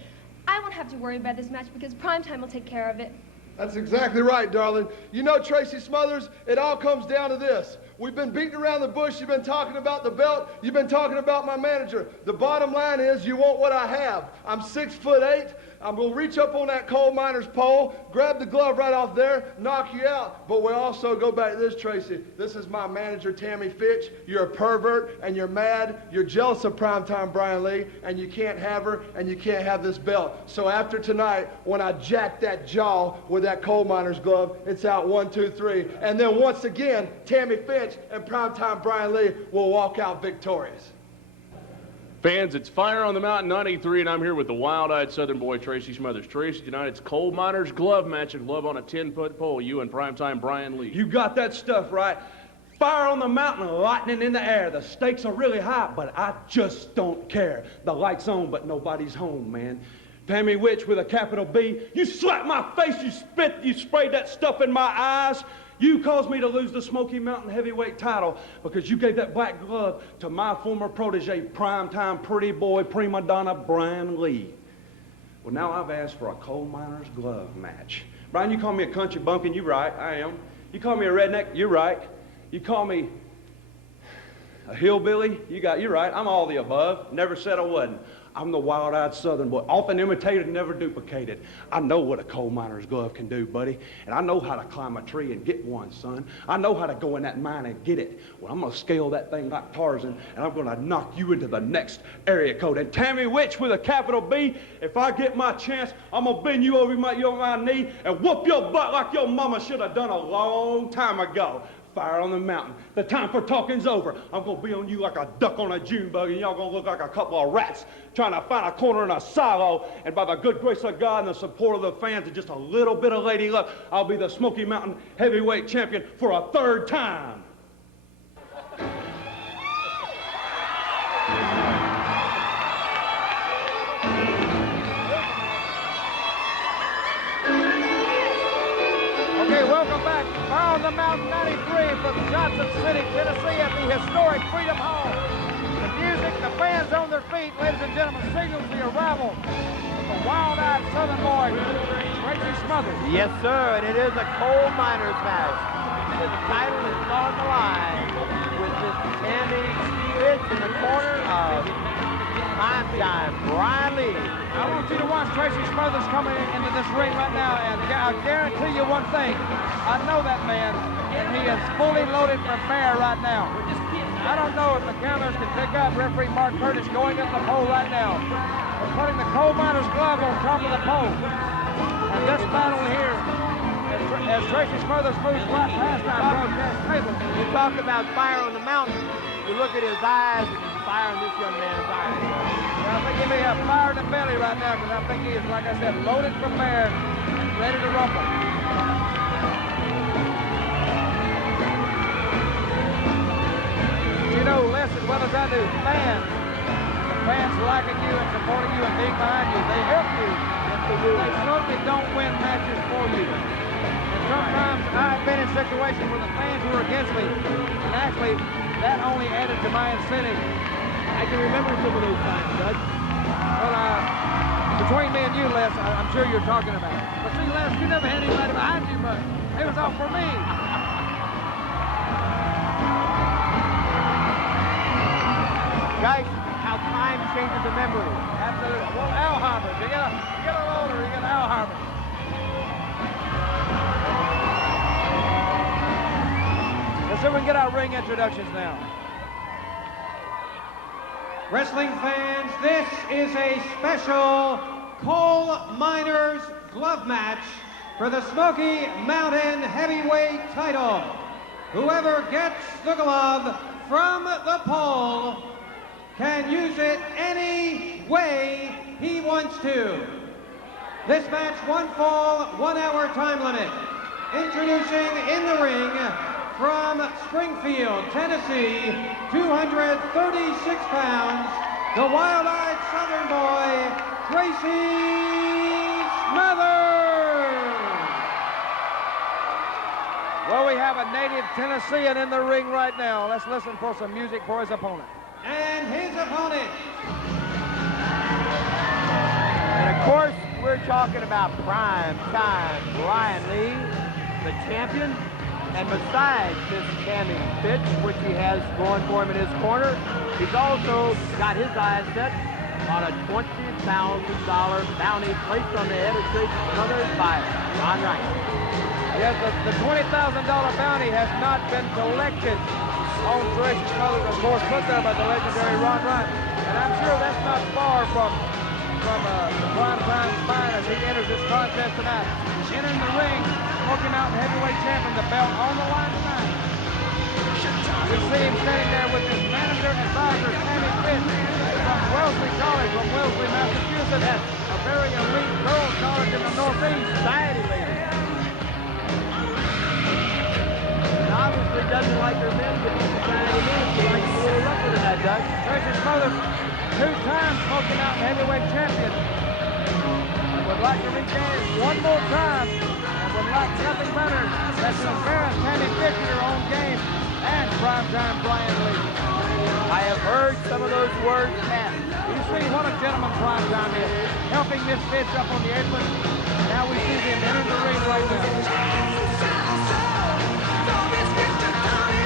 I won't have to worry about this match because Primetime will take care of it. That's exactly right, darling. You know, Tracy Smothers, it all comes down to this. We've been beating around the bush. You've been talking about the belt. You've been talking about my manager. The bottom line is you want what I have. I'm 6'8". I'm going to reach up on that coal miner's pole, grab the glove right off there, knock you out. But we'll also go back to this, Tracy. This is my manager, Tammy Fitch. You're a pervert, and you're mad. You're jealous of Primetime Brian Lee, and you can't have her, and you can't have this belt. So after tonight, when I jack that jaw with that coal miner's glove, it's out 1, 2, 3. And then once again, Tammy Fitch and Primetime Brian Lee will walk out victorious. Fans, it's Fire on the Mountain 93, and I'm here with the wild-eyed Southern boy, Tracy Smothers. Tracy, tonight it's coal miner's glove match, a glove on a 10-foot pole. You and Primetime Brian Lee. You got that stuff right. Fire on the mountain, lightning in the air. The stakes are really high, but I just don't care. The light's on, but nobody's home, man. Tammy Witch with a capital B. You slapped my face, you spit, you sprayed that stuff in my eyes. You caused me to lose the Smoky Mountain heavyweight title because you gave that black glove to my former protege, primetime pretty boy, prima donna Brian Lee. Well, now I've asked for a coal miner's glove match. Brian, you call me a country bumpkin, you're right, I am. You call me a redneck, you're right. You call me a hillbilly, you're right. I'm all the above. Never said I wasn't. I'm the wild-eyed Southern boy, often imitated, never duplicated. I know what a coal miner's glove can do, buddy, and I know how to climb a tree and get one, son. I know how to go in that mine and get it. Well, I'm gonna scale that thing like Tarzan, and I'm gonna knock you into the next area code. And Tammy Witch with a capital B, if I get my chance, I'm gonna bend you over my knee and whoop your butt like your mama should have done a long time ago. Fire on the mountain. The time for talking's over. I'm going to be on you like a duck on a June bug, and y'all going to look like a couple of rats trying to find a corner in a silo. And by the good grace of God and the support of the fans and just a little bit of lady luck, I'll be the Smoky Mountain heavyweight champion for a third time. Okay, welcome back. Fire on the Mountain 93 from Johnson City, Tennessee at the historic Freedom Hall. The music, the fans on their feet, ladies and gentlemen, signals the arrival of the wild-eyed Southern boy, Tracy Smothers. Yes, sir, and it is a coal miners match. The title is on the line with this Tammy Fitch in the corner of Primetime Brian Lee. I want you to watch Tracy Smothers coming into this ring right now, and I guarantee you one thing. I know that man, and he is fully loaded for bear right now. I don't know if the cameras can pick up referee Mark Curtis going up the pole right now. We're putting the coal miner's glove on top of the pole. And this battle here, as Tracy Smothers moves right past our broadcast table. You talk about fire on the mountain. You look at his eyes, and there's fire in this young man's eyes. I think he may have fire in the belly right now because I think he is, like I said, loaded for bear and ready to rumble. You know, less than as I do, fans. The fans liking you and supporting you and being behind you. They help you. They certainly don't win matches for you. And sometimes I've been in situations where the fans were against me, and actually that only added to my incentive. I can remember some of those times, Doug. Well, between me and you, Les, I'm sure you're talking about it. But see, Les, you never had anybody behind you much. It was all for me. Guys, how time changes the memory. Absolutely. Well, Al Harvard. You get a little older, you get Al Harvard. Let's see if we can get our ring introductions now. Wrestling fans, this is a special coal miners glove match for the Smoky Mountain heavyweight title. Whoever gets the glove from the pole can use it any way he wants to. This match, 1 fall, 1 hour time limit. Introducing in the ring from Springfield, Tennessee, 236 pounds, the wild-eyed Southern boy, Tracy Smothers. Well, we have a native Tennessean in the ring right now. Let's listen for some music for his opponent. And his opponent. And of course, we're talking about prime time Brian Lee, the champion. And besides this Tammy Fitch, which he has going for him in his corner, he's also got his eyes set on a $20,000 bounty placed on the head of Tracy Smothers by Ron Wright. Yes, the $20,000 bounty has not been collected on Tracy Smothers, of course, put there by the legendary Ron Wright. And I'm sure that's not far from the prime spine as he enters this contest tonight. Entering the ring, Smoky Mountain heavyweight champion, the belt on the line tonight. You see him standing there with his manager and advisor, Tammy Fitch, from Wellesley College, from Wellesley, Massachusetts, at a very elite girls' college in the Northeast. Society lady. And obviously doesn't like her men to be society men. She likes a little rougher than that, Doug. Tracy Smothers, 2-time Smoky Mountain heavyweight champion. I would like to recant one more time. I would like nothing better than to embarrass Tammy Fitch in her own game and primetime Brian Lee. I have heard some of those words passed. You see what a gentleman primetime is, helping Miss Fitch up on the apron. Now we see him enter the ring right now.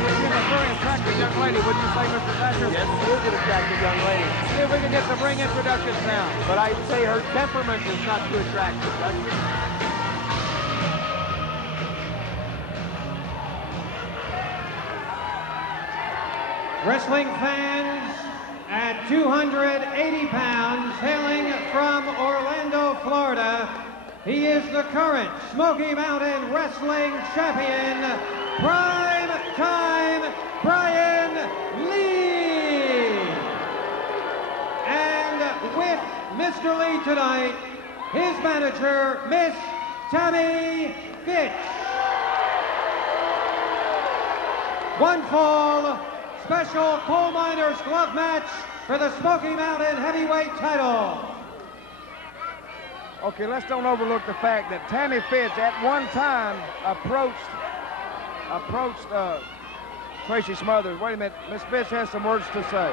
She's a very attractive young lady, wouldn't you say, Mr. Thatcher? Yes, she is an attractive young lady. See if we can get some ring introductions now. But I'd say her temperament is not too attractive, Doug. Wrestling fans, at 280 pounds, hailing from Orlando, Florida, he is the current Smoky Mountain Wrestling Champion, Prime Time Brian Lee. And with Mr. Lee tonight, his manager, Miss Tammy Fitch. 1 fall, special coal miners glove match for the Smoky Mountain heavyweight title. Okay, let's don't overlook the fact that Tammy Fitch at one time approached Tracy Smothers. Wait a minute, Miss Fitch has some words to say.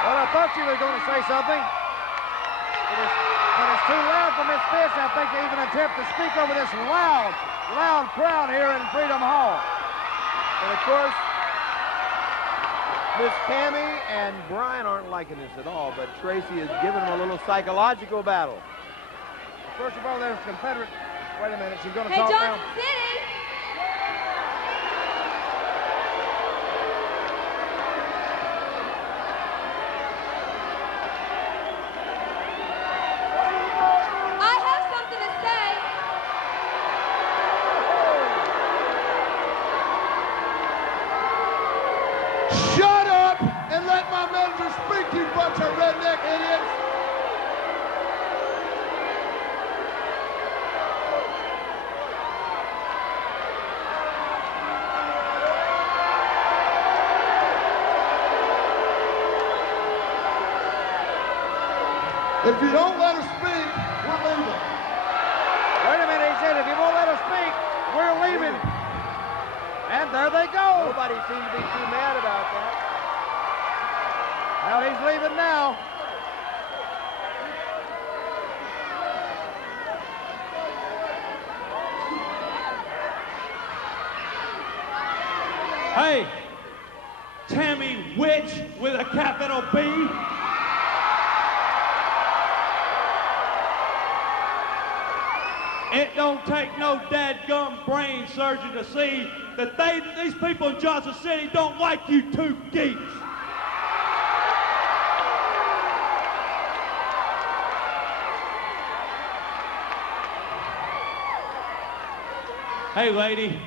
Well, I thought you were going to say something. But it's too loud for Miss Fitch, I think, to even attempt to speak over this loud crowd here in Freedom Hall. And of course, Miss Tammy and Brian aren't liking this at all, but Tracy is giving them a little psychological battle. First of all, there's Confederate. Wait a minute, she's going to Hey, talk now. Johnson City! I have something to say. Shut up and let my men bunch of redneck idiots. If you don't let her speak, we're leaving. Wait a minute, he said, if you won't let us speak, we're leaving. And there they go. Nobody seemed to be too mad about that. Well, he's leaving now. Hey, Tammy Witch with a capital B. It don't take no dadgum brain surgeon to see that these people in Johnson City don't like you two geeks. Hey, lady,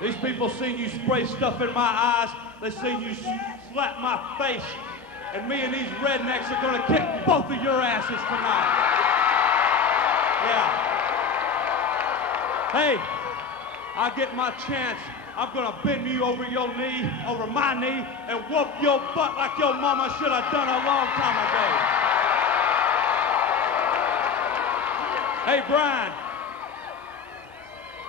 these people seen you spray stuff in my eyes. They seen you slap my face. And me and these rednecks are gonna kick both of your asses tonight. Yeah. Hey, I get my chance. I'm gonna bend you over your knee, over my knee, and whoop your butt like your mama should have done a long time ago. Hey, Brian,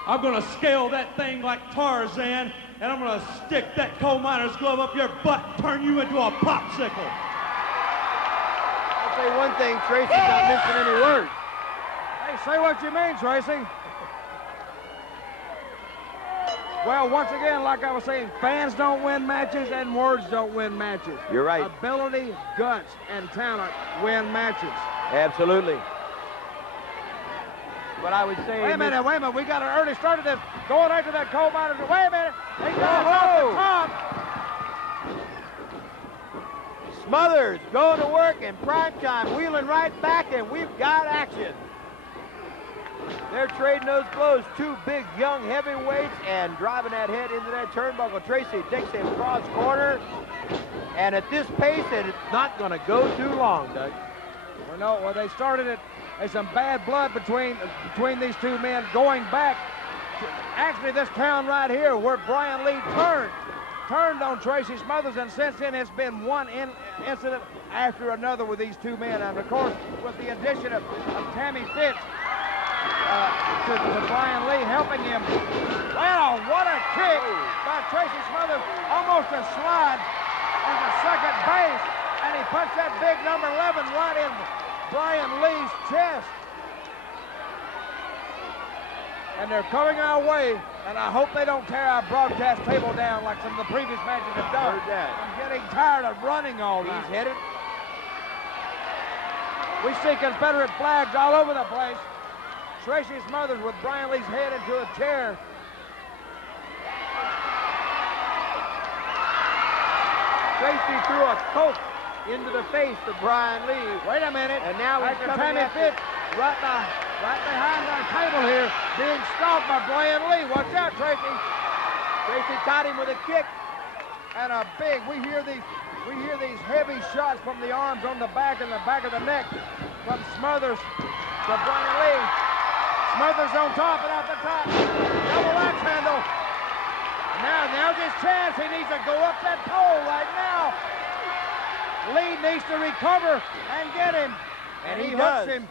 I'm gonna scale that thing like Tarzan, and I'm gonna stick that coal miner's glove up your butt and turn you into a popsicle. I'll say one thing, Tracy's not missing any words. Hey, say what you mean, Tracy. Well, once again, like I was saying, fans don't win matches and words don't win matches. You're right. Ability, guts, and talent win matches. Absolutely. But I would say... Wait a minute. We got an early start of this. Going after that coal miner. Wait a minute. They got off the top. Smothers going to work in prime time, wheeling right back, and we've got action. They're trading those blows. Two big, young heavyweights and driving that head into that turnbuckle. Tracy takes him cross corner. And at this pace, it's not going to go too long, Doug. Well, they started it. There's some bad blood between these two men going back to actually this town right here where Brian Lee turned on Tracy Smothers, and since then it's been one incident after another with these two men. And of course, with the addition of Tammy Fitz to Brian Lee helping him. Wow, what a kick by Tracy Smothers. Almost a slide into second base. And he punched that big number 11 right in Brian Lee's chest. And they're coming our way. And I hope they don't tear our broadcast table down like some of the previous matches have done. Heard that. I'm getting tired of running all night. He's headed. We see Confederate flags all over the place. Tracy Smothers with Brian Lee's head into a chair. Tracy threw a Coke into the face of Brian Lee. Wait a minute. And now he's coming Tammy after. Fitz right behind our table here, being stalked by Brian Lee. Watch out, Tracy. Tracy caught him with a kick. And a big, we hear these heavy shots from the arms on the back and the back of the neck from Smothers to Brian Lee. Smothers on top and off the top. Double axe handle. Now's his chance. He needs to go up that pole right now. Lee needs to recover and get him. And he hooks does. him.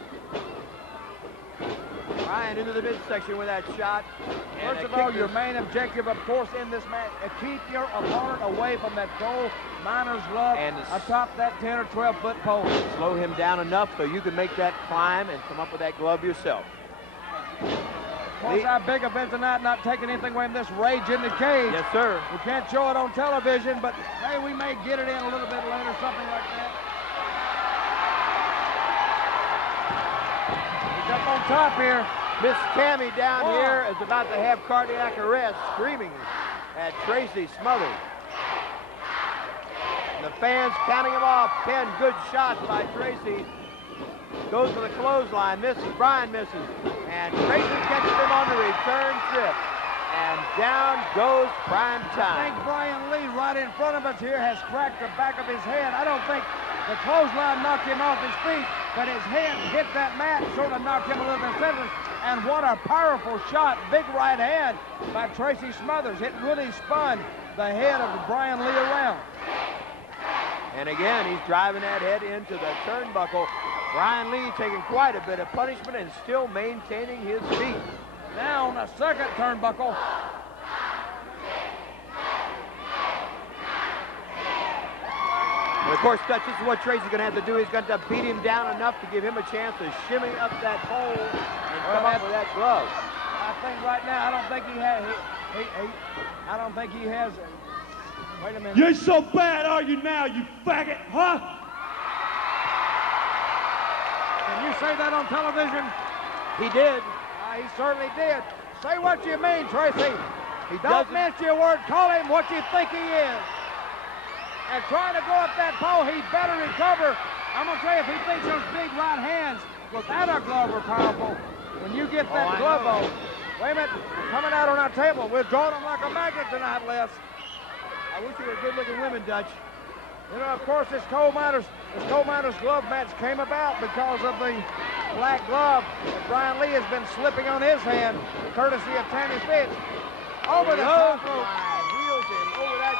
Brian into the midsection with that shot. First of all, your main objective, of course, in this match, keep your opponent away from that coal miner's glove And atop that 10 or 12-foot pole. Slow him down enough so you can make that climb and come up with that glove yourself. Of course, our big event tonight, not taking anything away from this Rage in the Cage. Yes, sir. We can't show it on television, but hey, we may get it in a little bit later, something like that. He's up on top here. Miss Tammy down here is about to have cardiac arrest, screaming at Tracy Smothers. And the fans counting him off. 10 good shots by Tracy. Goes for the clothesline, misses. Brian misses. And Tracy catches him on the return trip. And down goes Prime I Time. think Brian Lee, right in front of us here, has cracked the back of his head. I don't think the clothesline knocked him off his feet, but his head hit that mat, sort of knocked him a little bit senseless. And what a powerful shot, big right hand by Tracy Smothers. It really spun the head of Brian Lee around. And again, he's driving that head into the turnbuckle. Brian Lee taking quite a bit of punishment and still maintaining his feet. Now on the second turnbuckle. And of course, Dutch, this is what Tracy's going to have to do. He's going to beat him down enough to give him a chance to shimmy up that pole and come up with that glove. I think right now, I don't think he has. I don't think he has. Wait a minute. You're so bad, are you now, you faggot, huh? Can you say that on television? He did. He certainly did. Say what you mean, Tracy. He Don't doesn't. mince your word. Call him what you think he is. And trying to go up that pole, he better recover. I'm going to tell you, if he thinks those big right hands without a glove are powerful, when you get that glove on, wait a minute, coming out on our table, we're drawing them like a magnet tonight, Les. I wish you were good-looking women, Dutch. You know, of course, this coal miners glove match came about because of the black glove that Brian Lee has been slipping on his hand, courtesy of Tammy Fitz. Over the top rope. Wheels him over that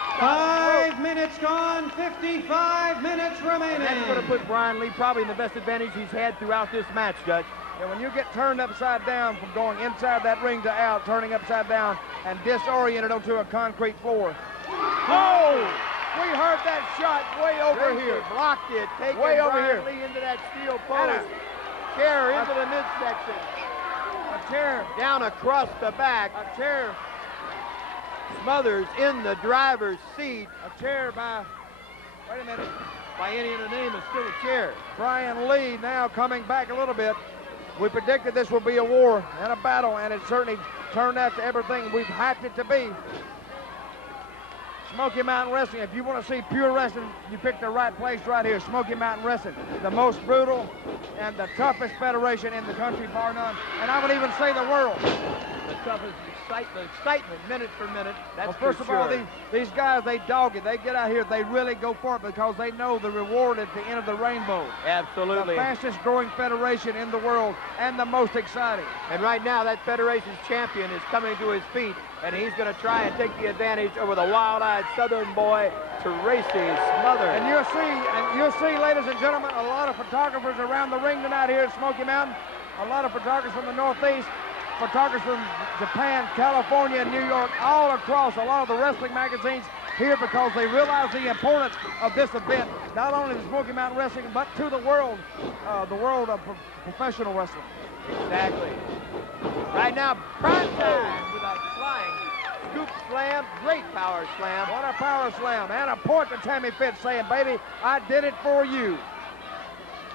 5 minutes gone, 55 minutes remaining. And that's going to put Brian Lee probably in the best advantage he's had throughout this match, Dutch. Yeah, when you get turned upside down from going inside that ring to out, turning upside down and disoriented onto a concrete floor. Oh! We heard that shot way over here. Blocked it, taking Way over Brian here. Lee into that steel post. Chair into the midsection. A chair. Down across the back. A chair. Smothers in the driver's seat. A chair by, wait a minute. By any other name, it's still a chair. Brian Lee now coming back a little bit. We predicted this would be a war and a battle, and it certainly turned out to everything we've hyped it to be. Smoky Mountain Wrestling, if you want to see pure wrestling, you picked the right place right here. Smoky Mountain Wrestling, the most brutal and the toughest federation in the country, bar none, and I would even say the world. The toughest excitement minute for minute. That's Well, first for of all, sure. these guys, they dog it. They get out here, they really go for it because they know the reward at the end of the rainbow. Absolutely. The fastest growing federation in the world and the most exciting. And right now, that federation's champion is coming to his feet, and he's going to try and take the advantage over the wild-eyed Southern boy, Tracy Smothers. And you'll see, ladies and gentlemen, a lot of photographers around the ring tonight here at Smoky Mountain. A lot of photographers from the Northeast, photographers from Japan, California, and New York, all across a lot of the wrestling magazines here because they realize the importance of this event, not only to Smoky Mountain Wrestling, but to the world of professional wrestling. Exactly. Right now, prime time with a flying scoop slam, great power slam. What a power slam, and a point to Tammy Fitz saying, baby, I did it for you.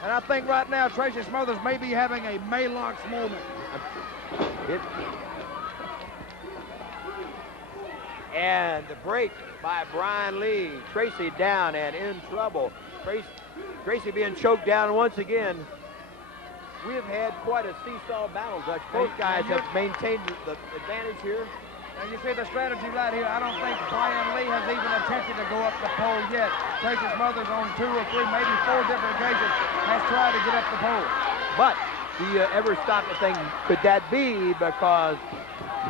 And I think right now Tracy Smothers may be having a Maylocks moment. And the break by Brian Lee. Tracy down and in trouble. Tracy being choked down once again. We have had quite a seesaw battle, Dutch. Both guys have maintained the advantage here. And you see the strategy right here. I don't think Brian Lee has even attempted to go up the pole yet. Tracy Smothers on 2 or 3, maybe 4 different occasions has tried to get up the pole. But do you ever stop to think, could that be because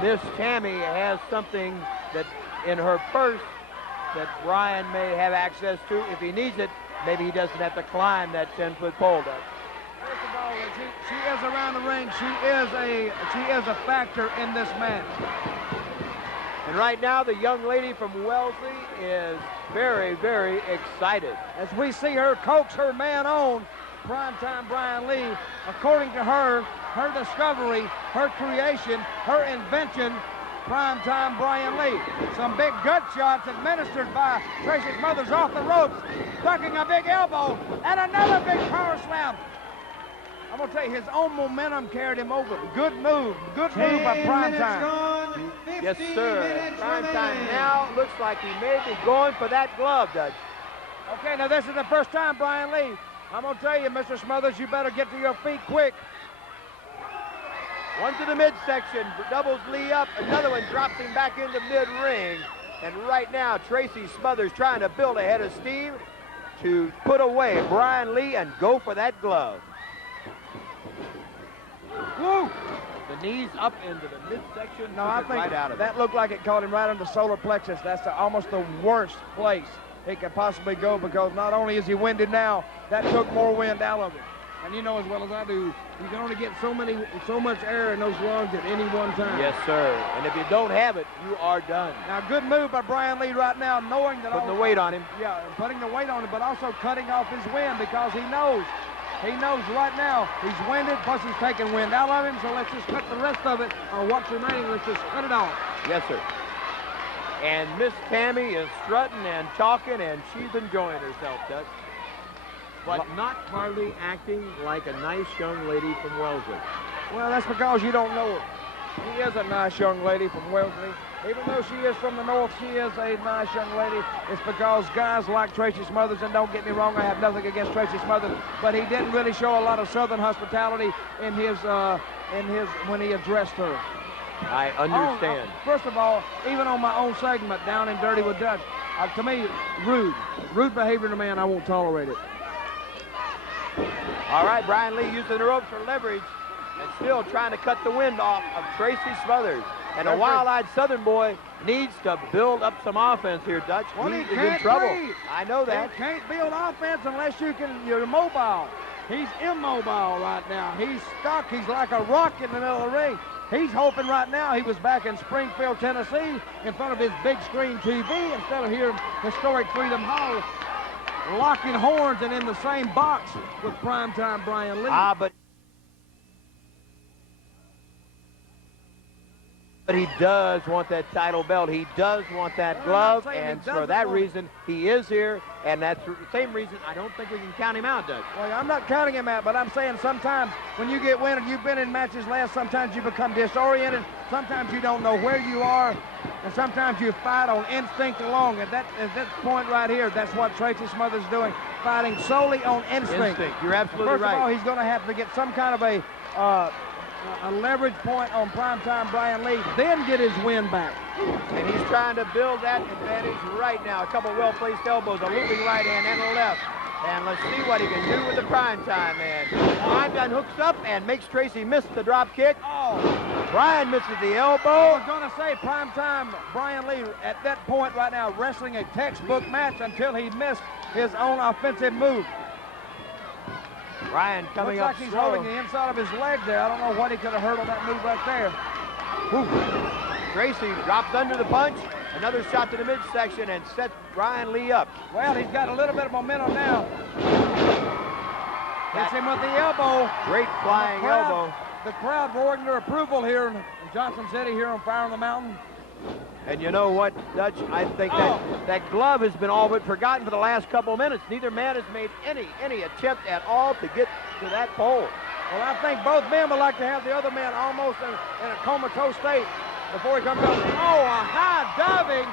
Miss Tammy has something that in her purse that Brian may have access to? If he needs it, maybe he doesn't have to climb that 10-foot pole, Dutch. First of all, she is around the ring. She is a factor in this match. And right now, the young lady from Wellesley is very, very excited. As we see her coax her man on, primetime Brian Lee, according to her discovery, her creation, her invention, primetime Brian Lee. Some big gut shots administered by Tracy Smothers off the ropes, ducking a big elbow, and another big power slam. I'm going to tell you, his own momentum carried him over. Good move by primetime. Yes, sir. Primetime now looks like he may be going for that glove, Dutch. Okay, now this is the first time, Brian Lee. I'm going to tell you, Mr. Smothers, you better get to your feet quick. One to the midsection, doubles Lee up. Another one drops him back into mid-ring. And right now, Tracy Smothers trying to build ahead of Steve to put away Brian Lee and go for that glove. Woo! The knees up into the midsection. No, I took it think right out of that it. looked like it caught him right on the solar plexus. That's almost the worst place he could possibly go, because not only is he winded now, that took more wind out of him. And you know as well as I do, you can only get so much air in those lungs at any one time. Yes, sir. And if you don't have it, you are done. Now, good move by Brian Lee right now, knowing that Putting the weight on him. Yeah, putting the weight on him, but also cutting off his wind, because he knows right now he's winded, plus he's taking wind out of him, so let's just cut the rest of it, or what's remaining, let's just cut it off. Yes, sir. And Miss Tammy is strutting and talking, and she's enjoying herself, Dutch. But not hardly acting like a nice young lady from Wellesley. Well, that's because you don't know her. She is a nice young lady from Wellesley. Even though she is from the north, she is a nice young lady. It's because guys like Tracy Smothers, and don't get me wrong, I have nothing against Tracy Smothers, but he didn't really show a lot of southern hospitality in his when he addressed her. I understand. First of all, even on my own segment, Down and Dirty with Dutch, to me, rude behavior in a man, I won't tolerate it. All right, Brian Lee using the ropes for leverage and still trying to cut the wind off of Tracy Smothers. And a wild-eyed Southern boy needs to build up some offense here, Dutch. Well, he he is in can't trouble. breathe. I know that. He can't build offense unless you're mobile. He's immobile right now. He's stuck. He's like a rock in the middle of the ring. He's hoping right now he was back in Springfield, Tennessee, in front of his big screen TV instead of here in historic Freedom Hall, locking horns and in the same box with primetime Brian Lee. But he does want that title belt. He does want that glove, and for that reason, he is here, and that's the same reason I don't think we can count him out, Doug. Well, I'm not counting him out, but I'm saying sometimes when you get winded, you've been in matches last, sometimes you become disoriented, sometimes you don't know where you are, and sometimes you fight on instinct alone. At that point right here, that's what Tracy Smothers is doing, fighting solely on instinct. You're absolutely right. First of all, he's going to have to get some kind of a leverage point on primetime Brian Lee, then get his win back. And he's trying to build that advantage right now. A couple well-placed elbows, a looping right hand and a left. And let's see what he can do with the primetime man. Primetime hooks up and makes Tracy miss the drop kick. Oh. Brian misses the elbow. I was going to say primetime Brian Lee at that point right now wrestling a textbook match until he missed his own offensive move. Brian coming Looks up like he's slow. holding the inside of his leg there. I don't know what he could have heard on that move right there. Whew. Tracy drops under the punch. Another shot to the midsection and sets Brian Lee up. Well, he's got a little bit of momentum now. Hits him with the elbow. Great flying elbow. The crowd roaring their approval here in Johnson City here on Fire on the Mountain. And you know what, Dutch? I think that glove has been all but forgotten for the last couple of minutes. Neither man has made any attempt at all to get to that pole. Well, I think both men would like to have the other man almost in a comatose state before he comes up. Oh, a high diving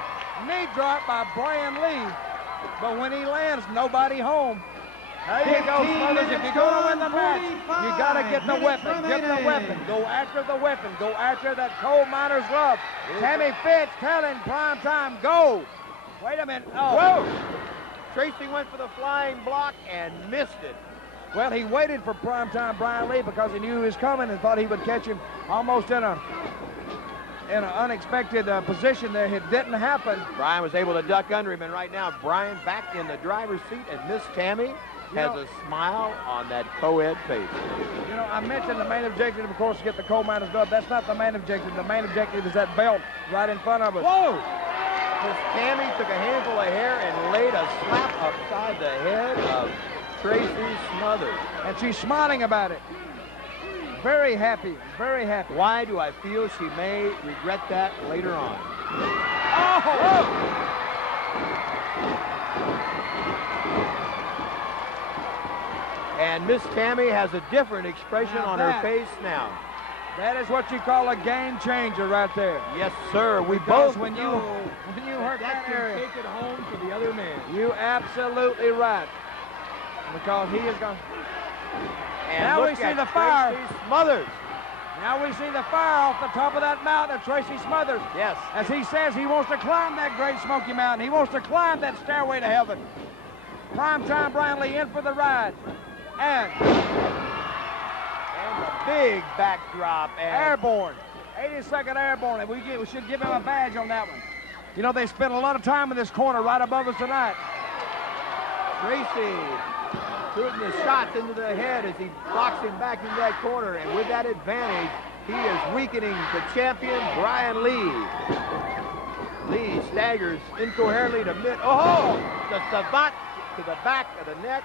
knee drop by Brian Lee. But when he lands, nobody home. There you go, Smothers. If you're going to win the match, you got to get the weapon. Get the weapon. Go after the weapon. Go after that coal miner's glove. Tammy Fitz telling primetime, go. Wait a minute. Oh. Whoa! Tracy went for the flying block and missed it. Well, he waited for primetime Brian Lee because he knew he was coming and thought he would catch him almost in an unexpected position there. It didn't happen. Brian was able to duck under him, and right now Brian back in the driver's seat, and Miss Tammy has a smile on that co-ed face. You know, I mentioned the main objective, of course, to get the coal miner's glove. That's not the main objective. The main objective is that belt right in front of us. Whoa! Miss Tammy took a handful of hair and laid a slap upside the head of Tracy Smothers. And she's smiling about it. Very happy, very happy. Why do I feel she may regret that later on? Oh! Whoa. And Miss Tammy has a different expression on her face now. That is what you call a game changer right there. Yes, sir. We Because both when you hurt that area, take it home for the other man. you absolutely right. Because he is going. And Now look we see at the fire. Tracy Smothers. Now we see the fire off the top of that mountain of Tracy Smothers. Yes. As he says, he wants to climb that Great Smoky Mountain. He wants to climb that stairway to heaven. Primetime Brian Lee in for the ride. And a big backdrop. And airborne. 82nd Airborne. And we should give him a badge on that one. You know, they spent a lot of time in this corner right above us tonight. Tracy shooting the shots into the head as he blocks him back into that corner. And with that advantage, he is weakening the champion, Brian Lee. Lee staggers incoherently to mid. Oh, the savant to the back of the neck.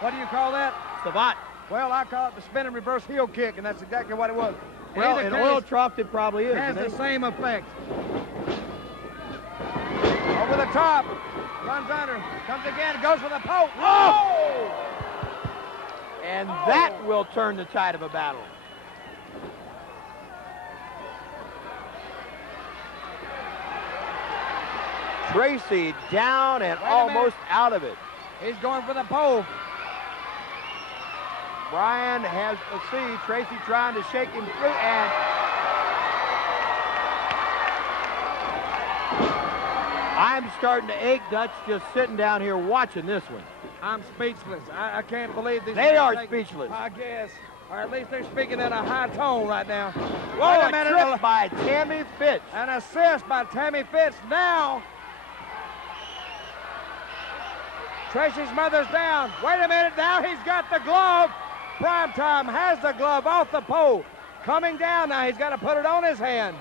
What do you call that? Savant. Well, I call it the spinning reverse heel kick, and that's exactly what it was. Well, in oil trough, it probably is. Has the same effect. Over the top. Runs under. Comes again. Goes for the poke. Oh! And that will turn the tide of a battle. Tracy down and almost out of it. He's going for the pole. Brian has a see. Tracy trying to shake him free, and I'm starting to ache, Dutch, just sitting down here watching this one. I'm speechless. I can't believe these. They are speechless. I guess. Or at least they're speaking in a high tone right now. Whoa, a trip by Tammy Fitz. An assist by Tammy Fitz. Now, Tracy's mother's down. Wait a minute, now he's got the glove. Primetime has the glove off the pole. Coming down now, he's got to put it on his hand.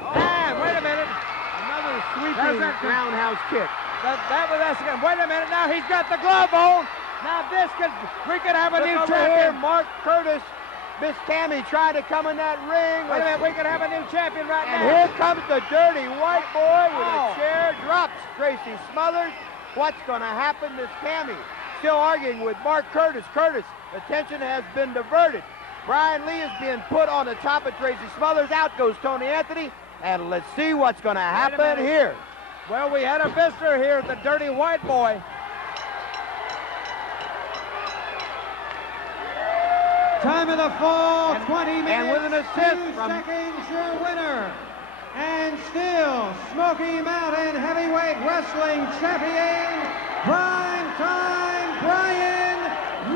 And wait a minute. Another sweeping roundhouse kick. That's again. Wait a minute, now he's got the glove on. Now we could have a new champion. Here, Mark Curtis, Miss Tammy trying to come in that ring. Wait a minute, we could have a new champion right now. And here comes the dirty white boy with a chair, drops Tracy Smothers. What's going to happen to Tammy? Still arguing with Mark Curtis. Curtis, attention has been diverted. Brian Lee is being put on the top of Tracy Smothers. Out goes Tony Anthony. And let's see what's going to happen here. Well, we had a visitor here, the dirty white boy. Time of the fall, 20 minutes, and with an assist 2 from seconds, your winner. And still, Smoky Mountain Heavyweight Wrestling Champion, Primetime Brian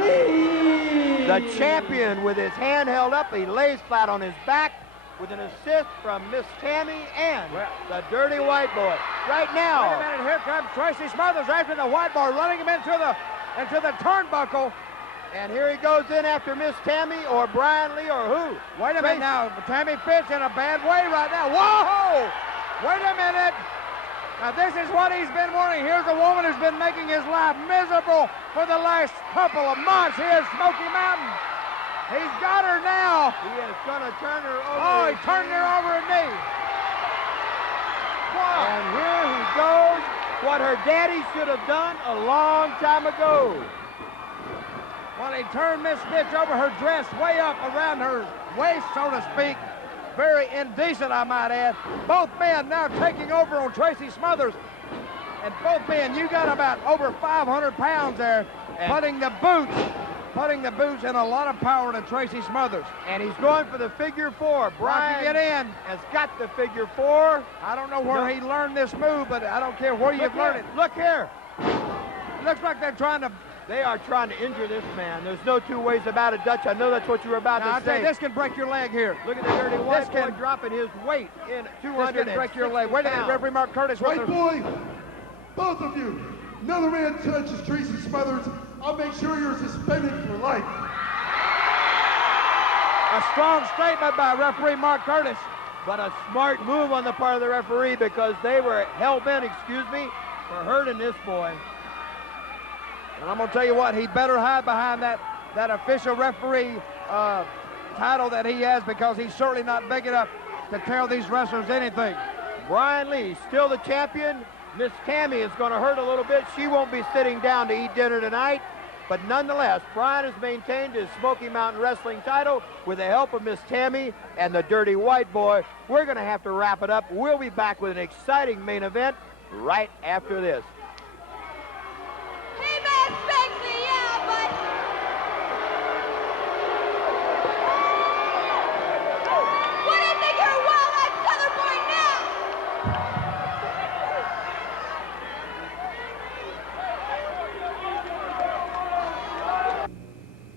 Lee. The champion with his hand held up, he lays flat on his back with an assist from Miss Tammy and the dirty white boy. Right now. Wait a minute, here comes Tracy Smothers after the white boy, running him into the turnbuckle. And here he goes in after Miss Tammy or Brian Lee or who? Wait a minute now. Tammy Fitz in a bad way right now. Whoa! Wait a minute. Now this is what he's been wanting. Here's a woman who's been making his life miserable for the last couple of months. Here's Smoky Mountain. He's got her now. He is going to turn her over. Oh, he turned her over a knee. Wow. And here he goes. What her daddy should have done a long time ago. Well, he turned Miss Fitz over, her dress way up around her waist, so to speak. Very indecent, I might add. Both men now taking over on Tracy Smothers. And both men, you got about over 500 pounds there, putting the boots and a lot of power to Tracy Smothers. And he's going for the figure four. Brian get in. Has got the figure four. I don't know where he learned this move, but I don't care where you've learned it. Look here. Looks like they're trying to... They are trying to injure this man. There's no two ways about it, Dutch. I know that's what you were about to say. This can break your leg here. Look at the dirty white boy dropping his weight in 200. This can break your leg. Wait a minute, referee Mark Curtis. White boy, both of you. Another man touches Tracy Smothers, I'll make sure you're suspended for life. A strong statement by referee Mark Curtis. But a smart move on the part of the referee because they were hell-bent, for hurting this boy. And I'm going to tell you what, he'd better hide behind that official referee title that he has because he's certainly not big enough to tell these wrestlers anything. Brian Lee, still the champion. Miss Tammy is going to hurt a little bit. She won't be sitting down to eat dinner tonight. But nonetheless, Brian has maintained his Smoky Mountain Wrestling title with the help of Miss Tammy and the dirty white boy. We're going to have to wrap it up. We'll be back with an exciting main event right after this. Hey, man, Spexy, yeah, but...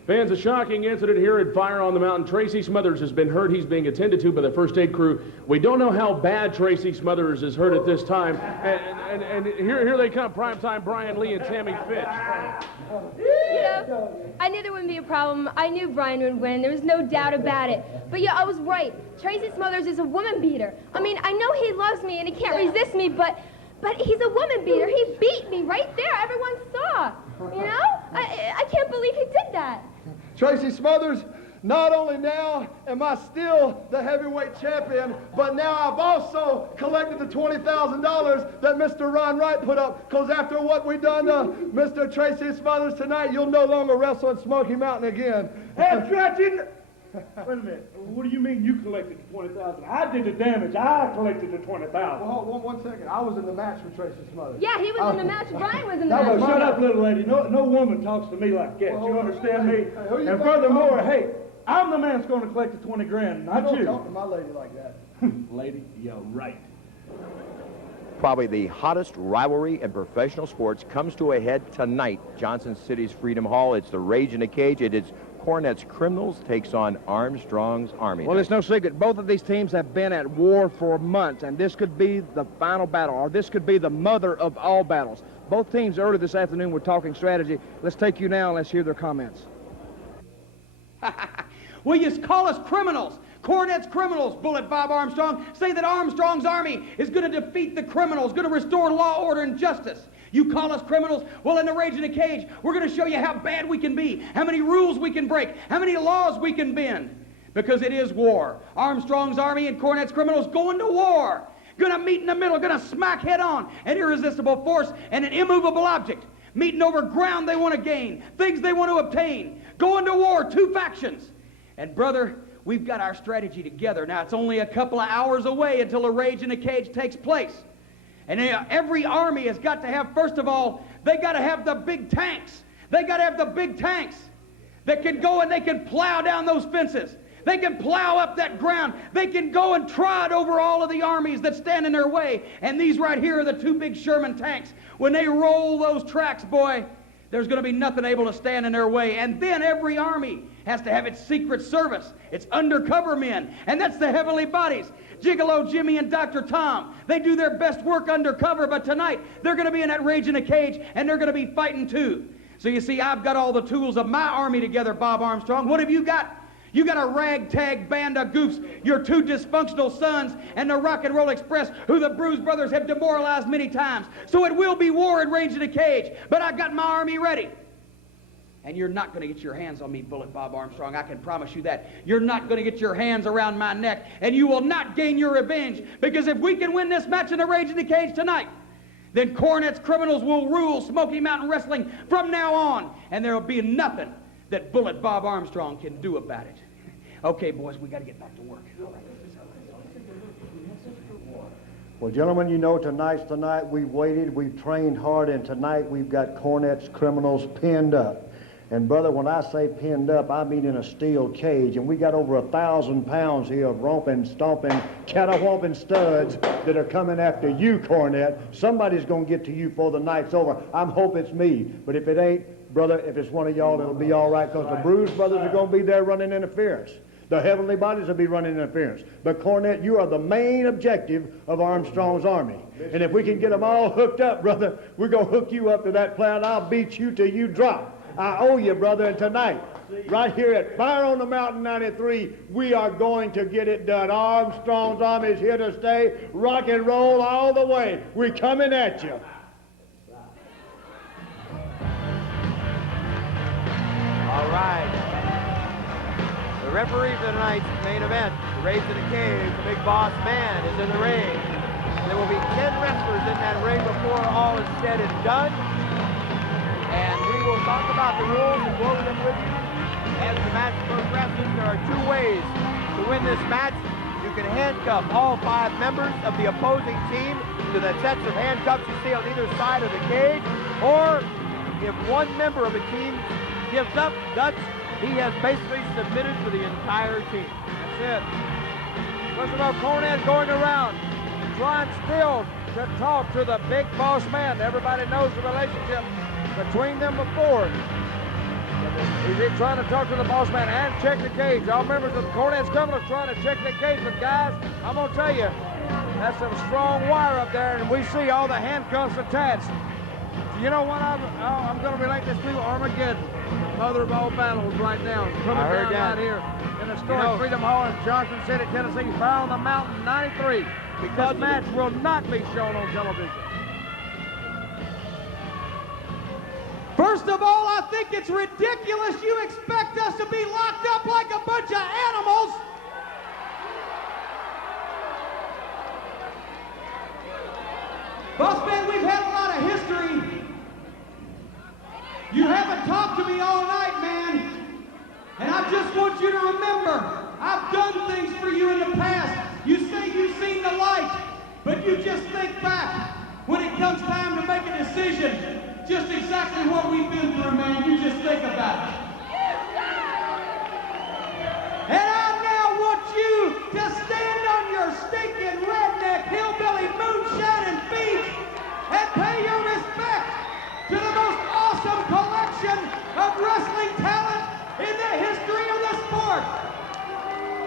Fans, a shocking incident here at Fire on the Mountain. Tracy Smothers has been hurt. He's being attended to by the first aid crew. We don't know how bad Tracy Smothers is hurt at this time. And here they come, primetime Brian Lee and Tammy Fitch. Yeah, I knew there wouldn't be a problem. I knew Brian would win. There was no doubt about it. But yeah, I was right. Tracy Smothers is a woman beater. I mean, I know he loves me and he can't resist me, but he's a woman beater. He beat me right there. Everyone saw. You know? I can't believe he did that. Tracy Smothers, not only now am I still the heavyweight champion, but now I've also collected the $20,000 that Mr. Ron Wright put up, because after what we done to Mr. Tracy Smothers tonight, you'll no longer wrestle in Smoky Mountain again. Hey, Tracy! Wait a minute. What do you mean you collected the $20,000? I did the damage. I collected the $20,000. Well, one second. I was in the match with Tracy Smothers. Yeah, he was in the match. Brian was in the match. Now, shut up, little lady. No woman talks to me like that. You understand me? And furthermore, hey, I'm the man that's going to collect the 20 grand, not you. Don't talk to my lady like that. Lady, you're right. Probably the hottest rivalry in professional sports comes to a head tonight. Johnson City's Freedom Hall. It's the Rage in a Cage. It is Cornette's Criminals takes on Armstrong's Army. Well, it's no secret. Both of these teams have been at war for months, and this could be the final battle, or this could be the mother of all battles. Both teams early this afternoon were talking strategy. Let's take you now and let's hear their comments. Will you call us criminals? Cornette's Criminals, Bullet Bob Armstrong, say that Armstrong's Army is going to defeat the criminals, going to restore law, order, and justice. You call us criminals? Well, in the Rage in a Cage, we're going to show you how bad we can be, how many rules we can break, how many laws we can bend. Because it is war. Armstrong's Army and Cornette's Criminals going to war. Going to meet in the middle, going to smack head on an irresistible force and an immovable object. Meeting over ground they want to gain, things they want to obtain. Going to war, two factions. And brother, we've got our strategy together. Now, it's only a couple of hours away until the Rage in a Cage takes place. And every army has got to have, first of all, they got to have the big tanks. They got to have the big tanks that can go and they can plow down those fences. They can plow up that ground. They can go and trot over all of the armies that stand in their way. And these right here are the two big Sherman tanks. When they roll those tracks, boy, there's going to be nothing able to stand in their way. And then every army has to have its secret service, its undercover men, and that's the heavenly bodies. Gigolo Jimmy and Dr. Tom, they do their best work undercover, but tonight they're going to be in that Rage in a Cage, and they're going to be fighting too. So you see, I've got all the tools of my army together, Bob Armstrong. What have you got? You got a ragtag band of goofs, your two dysfunctional sons, and the Rock and Roll Express, who the Bruise Brothers have demoralized many times. So it will be war at Rage in a Cage, but I got my army ready. And you're not going to get your hands on me, Bullet Bob Armstrong. I can promise you that. You're not going to get your hands around my neck, and you will not gain your revenge, because if we can win this match in the Rage in the Cage tonight, then Cornette's Criminals will rule Smoky Mountain Wrestling from now on, and there will be nothing that Bullet Bob Armstrong can do about it. Okay, boys, we got to get back to work. Well, gentlemen, you know tonight's the night. We've waited, we've trained hard, and tonight we've got Cornette's Criminals pinned up. And brother, when I say pinned up, I mean in a steel cage. And we got over 1,000 pounds here of romping, stomping, catawhomping studs that are coming after you, Cornette. Somebody's going to get to you before the night's over. I'm hoping it's me. But if it ain't, brother, if it's one of y'all, it'll be all right, because the Bruise Brothers are going to be there running interference. The heavenly bodies will be running interference. But Cornette, you are the main objective of Armstrong's Army. And if we can get them all hooked up, brother, we're going to hook you up to that plow, and I'll beat you till you drop. I owe you, brother, and tonight, right here at Fire on the Mountain 93, we are going to get it done. Armstrong's Army is here to stay. Rock and roll all the way. We're coming at you. All right. The referee for tonight's main event, the Rage in the Cage, the Big Boss Man, is in the ring. There will be 10 wrestlers in that ring before all is said and done. And we will talk about the rules and go over them with you as the match progresses. There are two ways to win this match. You can handcuff all 5 members of the opposing team to the sets of handcuffs you see on either side of the cage, or if one member of a team gives up guts, he has basically submitted for the entire team. That's it. First of all, Cornette going around, trying still to talk to the Big Boss Man. Everybody knows the relationship between them before. He's trying to talk to the boss man and check the cage. Y'all remember the Cornette's Criminals trying to check the cage, but guys, I'm gonna tell you, that's some strong wire up there, and we see all the handcuffs attached. You know what? I'm gonna relate this to Armageddon, mother of all battles, right now. It's coming down right here in the historic Freedom Hall in Johnson City, Tennessee. Fire on the Mountain '93. Because this match will not be shown on television. First of all, I think it's ridiculous you expect us to be locked up like a bunch of animals. Boss man, we've had a lot of history. You haven't talked to me all night, man. And I just want you to remember, I've done things for you in the past. You say you've seen the light, but you just think back when it comes time to make a decision. Just exactly what we've been through, man. You just think about it. And I now want you to stand on your stinking redneck hillbilly moonshining feet and pay your respect to the most awesome collection of wrestling talent in the history of the sport.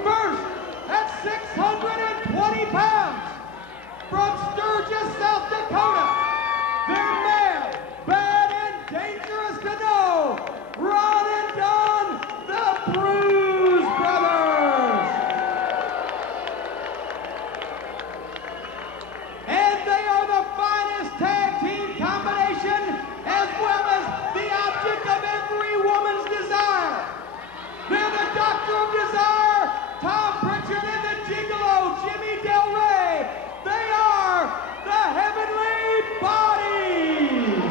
First, at 620 pounds, from Sturgis, South Dakota, they're mad, bad, and dangerous to know, Ron and Don, the Bruise Brothers. And they are the finest tag team combination, as well as the object of every woman's desire. They're the Doctor of Desire, Tom Pritchard, and the Gigolo, Jimmy Del Rey. They are the Heavenly Bodies.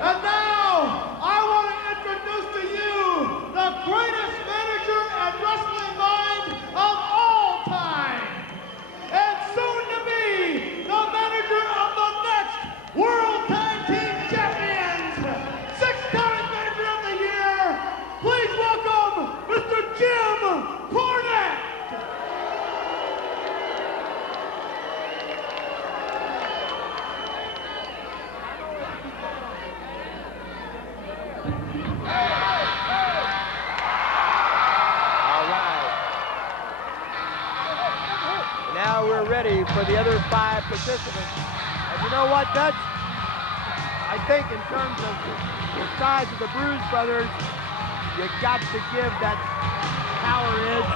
And now, I want to introduce to you the greatest manager and wrestling mind of all time. And soon to be the manager of the next World Tag Team Champions. 6-time manager of the year. Please welcome Mr. Jim Cornette. Now we're ready for the other 5 participants. And you know what, Dutch? I think in terms of the size of the Bruise Brothers, you got to give that power edge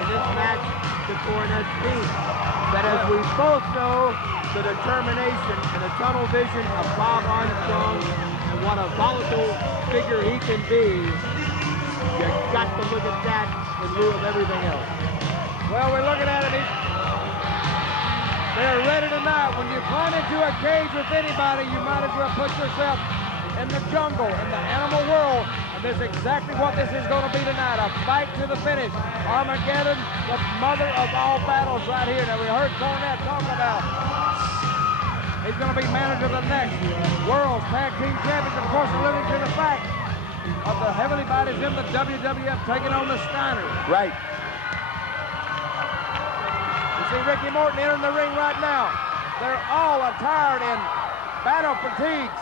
in this match to Cornette's team. But as we both know, the determination and the tunnel vision of Bob Armstrong and what a volatile figure he can be, you got to look at that in lieu of everything else. Well, we're looking at it. They're ready tonight. When you climb into a cage with anybody, you might as well put yourself in the jungle, in the animal world. And this is exactly what this is going to be tonight, a fight to the finish. Armageddon, the mother of all battles right here. Now, we heard Cornette talk about he's going to be manager of the next World Tag Team Champions. Of course, alluding to the fact of the Heavenly Bodies in the WWF taking on the Steiners. Right. See Ricky Morton entering the ring right now. They're all attired in battle fatigues.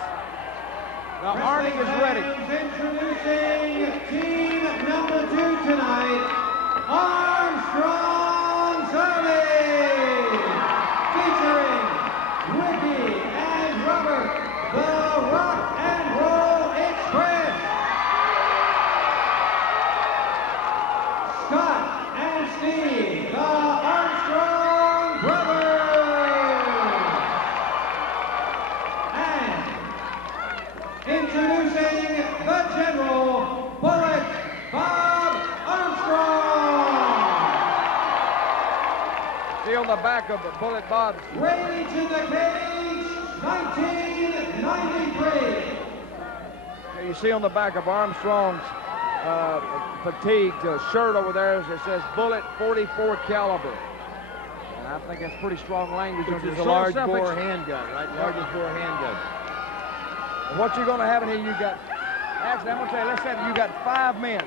The Army is ready. Introducing team number 2 tonight, Armstrong Service, featuring Ricky and Robert, the Rock and Roll Express, Scott and Steve, the Armstrong Brothers, and introducing the General, Bullet Bob Armstrong. See on the back of the Bullet Bob's. Rage in the Cage, 1993. You see on the back of Armstrong's fatigued shirt over there, it says Bullet 44 caliber. And I think that's pretty strong language. Which is a large bore handgun, right? Largest bore handgun. And what you're going to have in here, you got, actually, I'm going to tell you, let's say you got 5 men.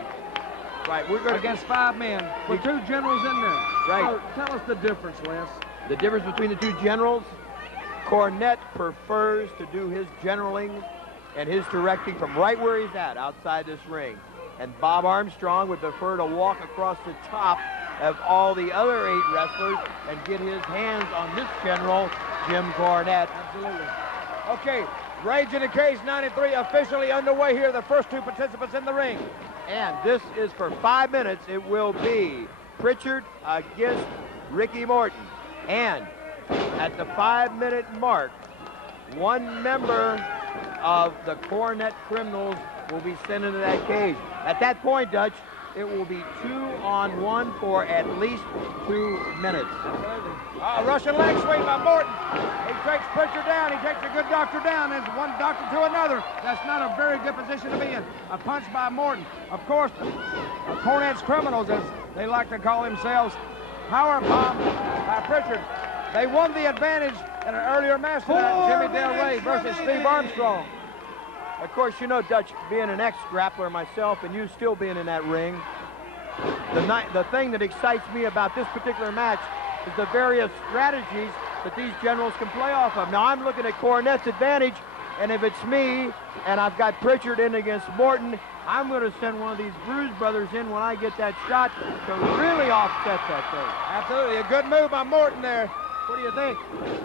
Right, we're going against 5 men with 2 generals in there. Right. Tell us the difference, Les. The difference between the two generals, Cornette prefers to do his generaling and his directing from right where he's at, outside this ring. And Bob Armstrong would prefer to walk across the top of all the other 8 wrestlers and get his hands on this general, Jim Cornette. Absolutely. Okay, Rage in the Cage 93 officially underway here, the first 2 participants in the ring. And this is for 5 minutes. It will be Pritchard against Ricky Morton. And at the 5-minute mark, one member of the Cornette Criminals will be sent into that cage. At that point, Dutch, it will be 2-on-1 for at least 2 minutes. Russian leg sweep by Morton. He takes Pritchard down. He takes a good doctor down. There's one doctor to another. That's not a very good position to be in. A punch by Morton. Of course, Cornette's Criminals, as they like to call themselves, power bomb by Pritchard. They won the advantage in an earlier match tonight, Jimmy Del Rey versus Steve Armstrong. Of course, you know, Dutch, being an ex-grappler myself and you still being in that ring, the thing that excites me about this particular match is the various strategies that these generals can play off of. Now, I'm looking at Cornette's advantage, and if it's me and I've got Pritchard in against Morton, I'm going to send one of these Bruise brothers in when I get that shot to really offset that thing. Absolutely, a good move by Morton there. What do you think?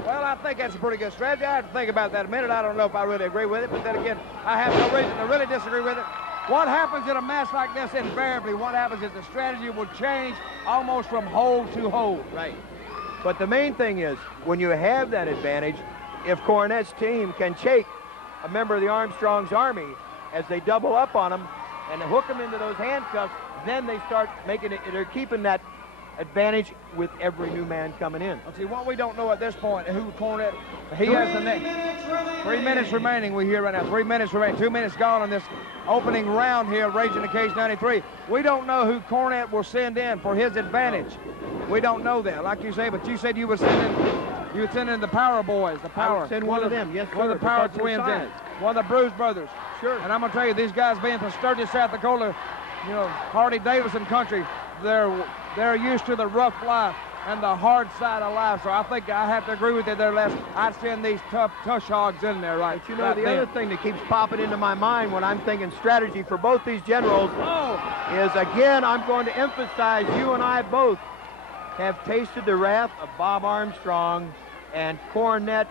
Well, I think that's a pretty good strategy. I have to think about that a minute. I don't know if I really agree with it, but then again, I have no reason to really disagree with it. What happens in a match like this, invariably, what happens is the strategy will change almost from hole to hole. Right. But the main thing is, when you have that advantage, if Cornette's team can take a member of the Armstrong's army as they double up on him and hook him into those handcuffs, then they start making it, they're keeping that advantage with every new man coming in. Let's see, what we don't know at this point, who Cornette, he has the next. 3 minutes remaining, we hear right now. 3 minutes remaining, 2 minutes gone on this opening round here, Rage in the Cage 93. We don't know who Cornette will send in for his advantage. We don't know that, like you say, but you said you would send in the Power Boys, the Power. I would send one of them, yes, one of the Power Twins in. One of the Bruise Brothers. Sure. And I'm going to tell you, these guys being from Sturgis, South Dakota, you know, Harley-Davidson country, they're used to the rough life and the hard side of life. So I think I have to agree with you there, Les. I'd send these tough tush hogs in there, right? But you know, the other thing that keeps popping into my mind when I'm thinking strategy for both these generals is, again, I'm going to emphasize you and I both have tasted the wrath of Bob Armstrong, and Cornette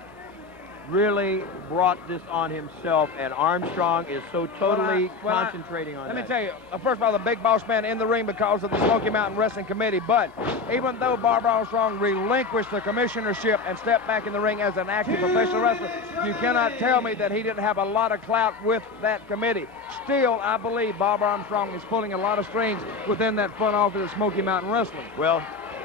really brought this on himself, and Armstrong is so totally concentrating on that. Let me tell you, first of all, the big boss man in the ring because of the Smoky Mountain Wrestling Committee, but even though Bob Armstrong relinquished the commissionership and stepped back in the ring as an active professional wrestler, you cannot tell me that he didn't have a lot of clout with that committee. Still, I believe Bob Armstrong is pulling a lot of strings within that front office of Smoky Mountain Wrestling. Well,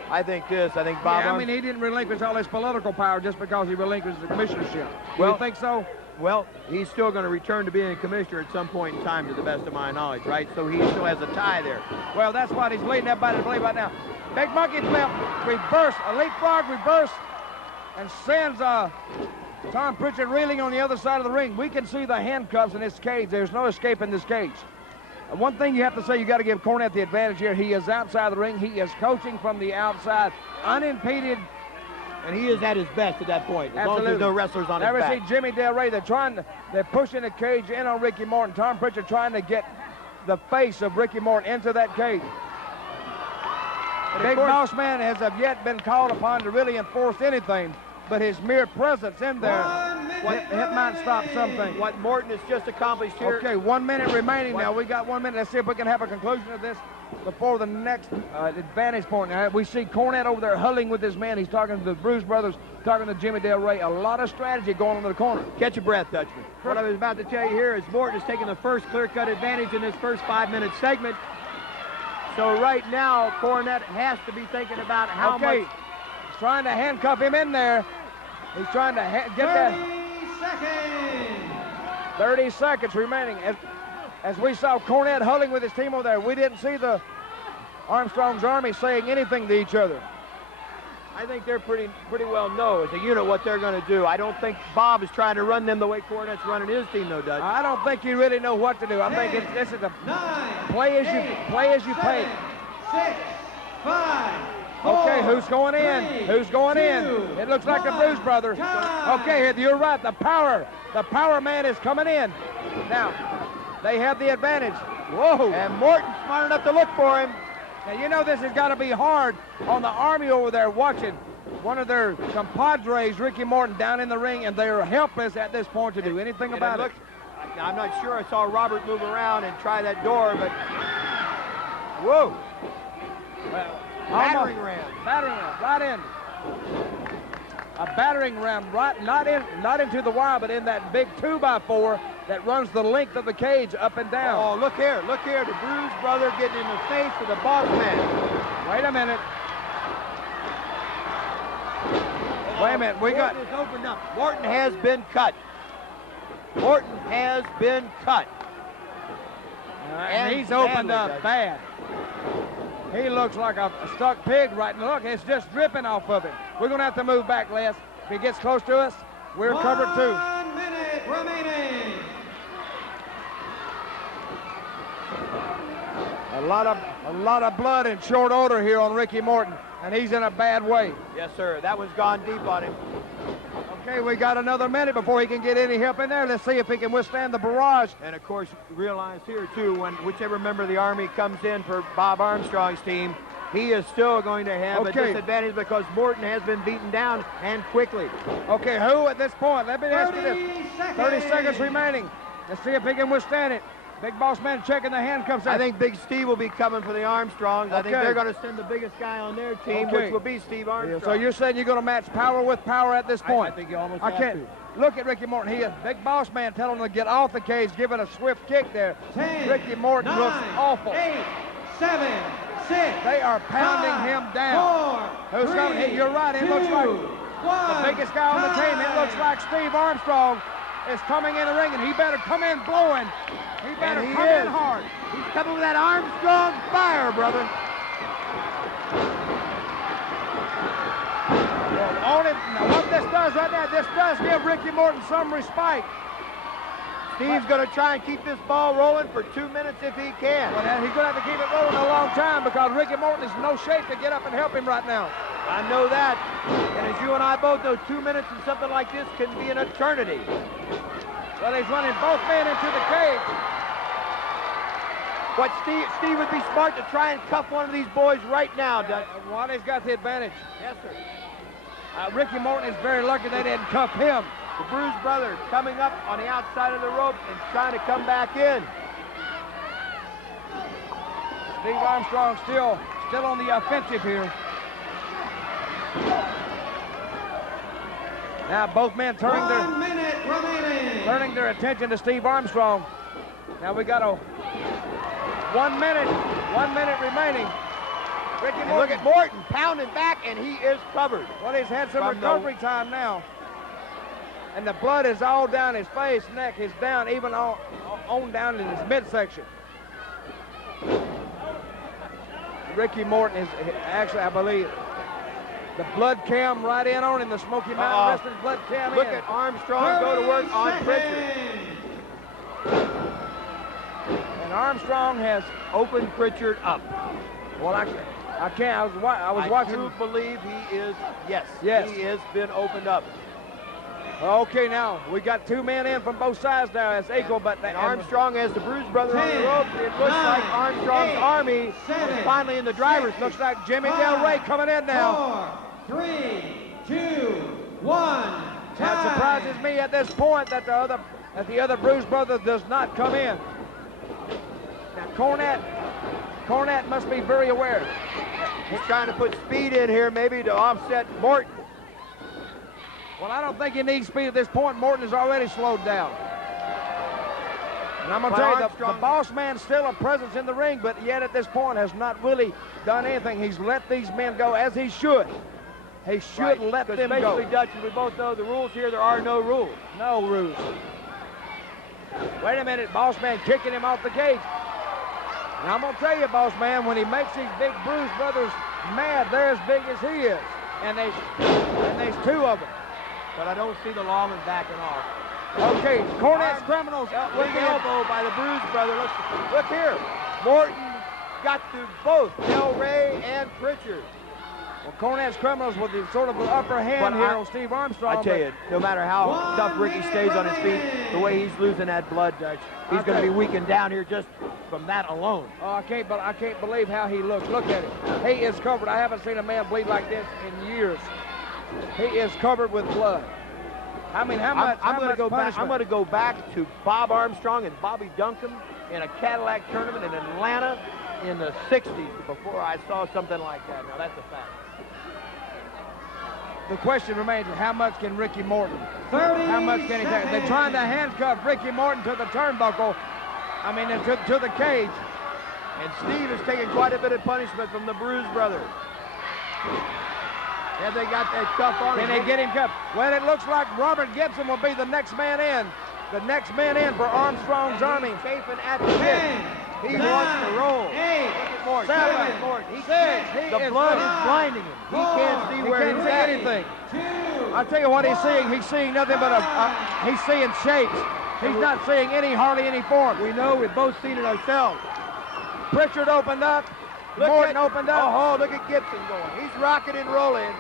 I think Bob... Yeah, I mean, he didn't relinquish all his political power just because he relinquished the commissionership. Well, you think so? Well, he's still going to return to being a commissioner at some point in time, to the best of my knowledge, right? So he still has a tie there. Well, that's what he's leading everybody to believe right now. Big Monkey Flip, reverse, a leapfrog reverse, and sends Tom Pritchard reeling on the other side of the ring. We can see the handcuffs in this cage. There's no escape in this cage. One thing you have to say, you got to give Cornette the advantage here. He is outside the ring. He is coaching from the outside, unimpeded. And he is at his best at that point, as long as there's no wrestlers on his back. Never see Jimmy Del Rey. They're pushing the cage in on Ricky Morton. Tom Pritchard trying to get the face of Ricky Morton into that cage. Big Boss Man has of yet been called upon to really enforce anything, but his mere presence in there, it might stop something. What Morton has just accomplished here. Okay, 1 minute remaining now. We got 1 minute. Let's see if we can have a conclusion of this before the next advantage point. Now, we see Cornette over there huddling with his man. He's talking to the Bruise Brothers, talking to Jimmy Del Rey. A lot of strategy going on in the corner. Catch your breath, Dutchman. What I was about to tell you here is Morton is taking the first clear-cut advantage in this first 5-minute segment. So right now, Cornette has to be thinking about how much... He's trying to handcuff him in there. He's trying to get that... 30 seconds remaining. As we saw Cornette huddling with his team over there, we didn't see the Armstrong's army saying anything to each other. I think they're pretty well know as a unit what they're going to do. I don't think Bob is trying to run them the way Cornette's running his team, though, Dutch. I don't think you really know what to do. I think this is a play as you pay. 6, 5, Okay, who's going in? Who's going in? It looks like the Bruise Brothers. Okay, you're right. The power man is coming in. Now, they have the advantage. Whoa. And Morton's smart enough to look for him. Now, you know this has got to be hard on the Army over there watching one of their compadres, Ricky Morton, down in the ring, and they're helpless at this point to do anything about it. I'm not sure. I saw Robert move around and try that door, but whoa. Battering ram. Battering ram, right in. A battering ram, right, not into the wire, but in that big 2x4 that runs the length of the cage up and down. Oh, look here, the Bruise Brother getting in the face of the boss man. Wait a minute. Wait a minute, Morton is opened up. Morton has been cut. Morton has been cut. And he's opened up bad. He looks like a stuck pig right now. Look, it's just dripping off of it. We're going to have to move back, Les. If he gets close to us, we're covered too. 1 minute remaining. A lot of blood in short order here on Ricky Morton, and he's in a bad way. Yes, sir. That one's gone deep on him. Okay, we got another minute before he can get any help in there. Let's see if he can withstand the barrage. And, of course, realize here, too, when whichever member of the Army comes in for Bob Armstrong's team, he is still going to have a disadvantage because Morton has been beaten down and quickly. Okay, who at this point? Let me ask you this. 30 seconds remaining. Let's see if he can withstand it. Big Boss Man checking the handcuffs. I think Big Steve will be coming for the Armstrongs. I think they're going to send the biggest guy on their team, which will be Steve Armstrong. So you're saying you're going to match power with power at this point? I think you almost have to. Look at Ricky Morton. He is Big Boss Man telling him to get off the cage, giving a swift kick there. 10, Ricky Morton 9, looks awful. 8, 7, 6. They are pounding him down. 4, Who's coming? Hey, you're right. It looks like the biggest guy on the team. It looks like Steve Armstrong is coming in the ring, and he better come in blowing. He better come in hard. He's coming with that Armstrong fire, brother. Now what this does right now, this does give Ricky Morton some respite. Steve's going to try and keep this ball rolling for 2 minutes if he can. Well, he's going to have to keep it rolling a long time because Ricky Morton is in no shape to get up and help him right now. I know that. And as you and I both know, 2 minutes in something like this can be an eternity. Well, he's running both men into the cage. But Steve would be smart to try and cuff one of these boys right now, Dutch. Ronnie's got the advantage. Yes, sir. Ricky Morton is very lucky they didn't cuff him. The Bruise Brothers coming up on the outside of the rope and trying to come back in. Steve Armstrong still on the offensive here. Now both men turning 1 minute remaining. Their attention to Steve Armstrong. Now we got 1 minute remaining. Ricky Morton. Look at Morton pounding back, and he is covered. Well, he's had some recovery time now. And the blood is all down his face, neck is down, even on down in his midsection. Ricky Morton is actually, I believe, the blood cam right in on him, the Smoky Mountain Wrestling blood cam. Look at Armstrong go to work on Pritchard. And Armstrong has opened Pritchard up. Well, I can't. I was watching. I do believe he is. Yes. He has been opened up. Okay, now we got 2 men in from both sides now. It's equal, but Armstrong has the Bruise Brother on the rope. It looks like Armstrong's Army is finally in the driver's seat. Looks like Jimmy Del Rey coming in now. 4, 3, 2, 1. That surprises me at this point that the other Bruise Brother does not come in. Now Cornette must be very aware. He's trying to put speed in here maybe to offset Morton. Well, I don't think he needs speed at this point. Morton is already slowed down. And I'm going to tell you, the boss man's still a presence in the ring, but yet at this point has not really done anything. He's let these men go as he should. He should let them go. Basically, Dutch, we both know the rules here. There are no rules. No rules. Wait a minute, boss man kicking him off the cage. And I'm going to tell you, boss man, when he makes these big Bruise Brothers mad, they're as big as he is. And there's 2 of them. But I don't see the lawman backing off. Okay, Cornette's criminals. Big elbow by the Bruise Brother. Look here. Morton got to both Del Rey and Pritchard. Well, Cornette's Criminals with the sort of the upper hand But here on Steve Armstrong. I tell you, no matter how tough Ricky stays on his feet, the way he's losing that blood, Dutch, he's going to be weakened down here just from that alone. Oh, I can't believe how he looks. Look at it. He is covered. I haven't seen a man bleed like this in years. He is covered with blood. I mean, how much? I'm going to go back. punishment? I'm going to go back to Bob Armstrong and Bobby Duncan in a Cadillac tournament in Atlanta in the 60s before I saw something like that. Now that's a fact. The question remains: how much can Ricky Morton? How much can he take? They're trying to handcuff Ricky Morton to the turnbuckle. I mean, to the cage. And Steve is taking quite a bit of punishment from the Bruise Brothers. Have they got that cuff on him? Can they get him cuffed? Well, it looks like Robert Gibson will be the next man in. The next man in for Armstrong's Army. Chafing at the hip. He wants to roll. 8, Look at 7, Morton. He 6. can't. The blood is blinding him. He can't see where he he's can't at. see anything. I tell you what he's seeing. He's seeing nothing but he's seeing shapes. He's not seeing hardly any form. We know. We've both seen it ourselves. Pritchard opened up. Morton opened up. Oh, look at Gibson going. He's rocking and rolling.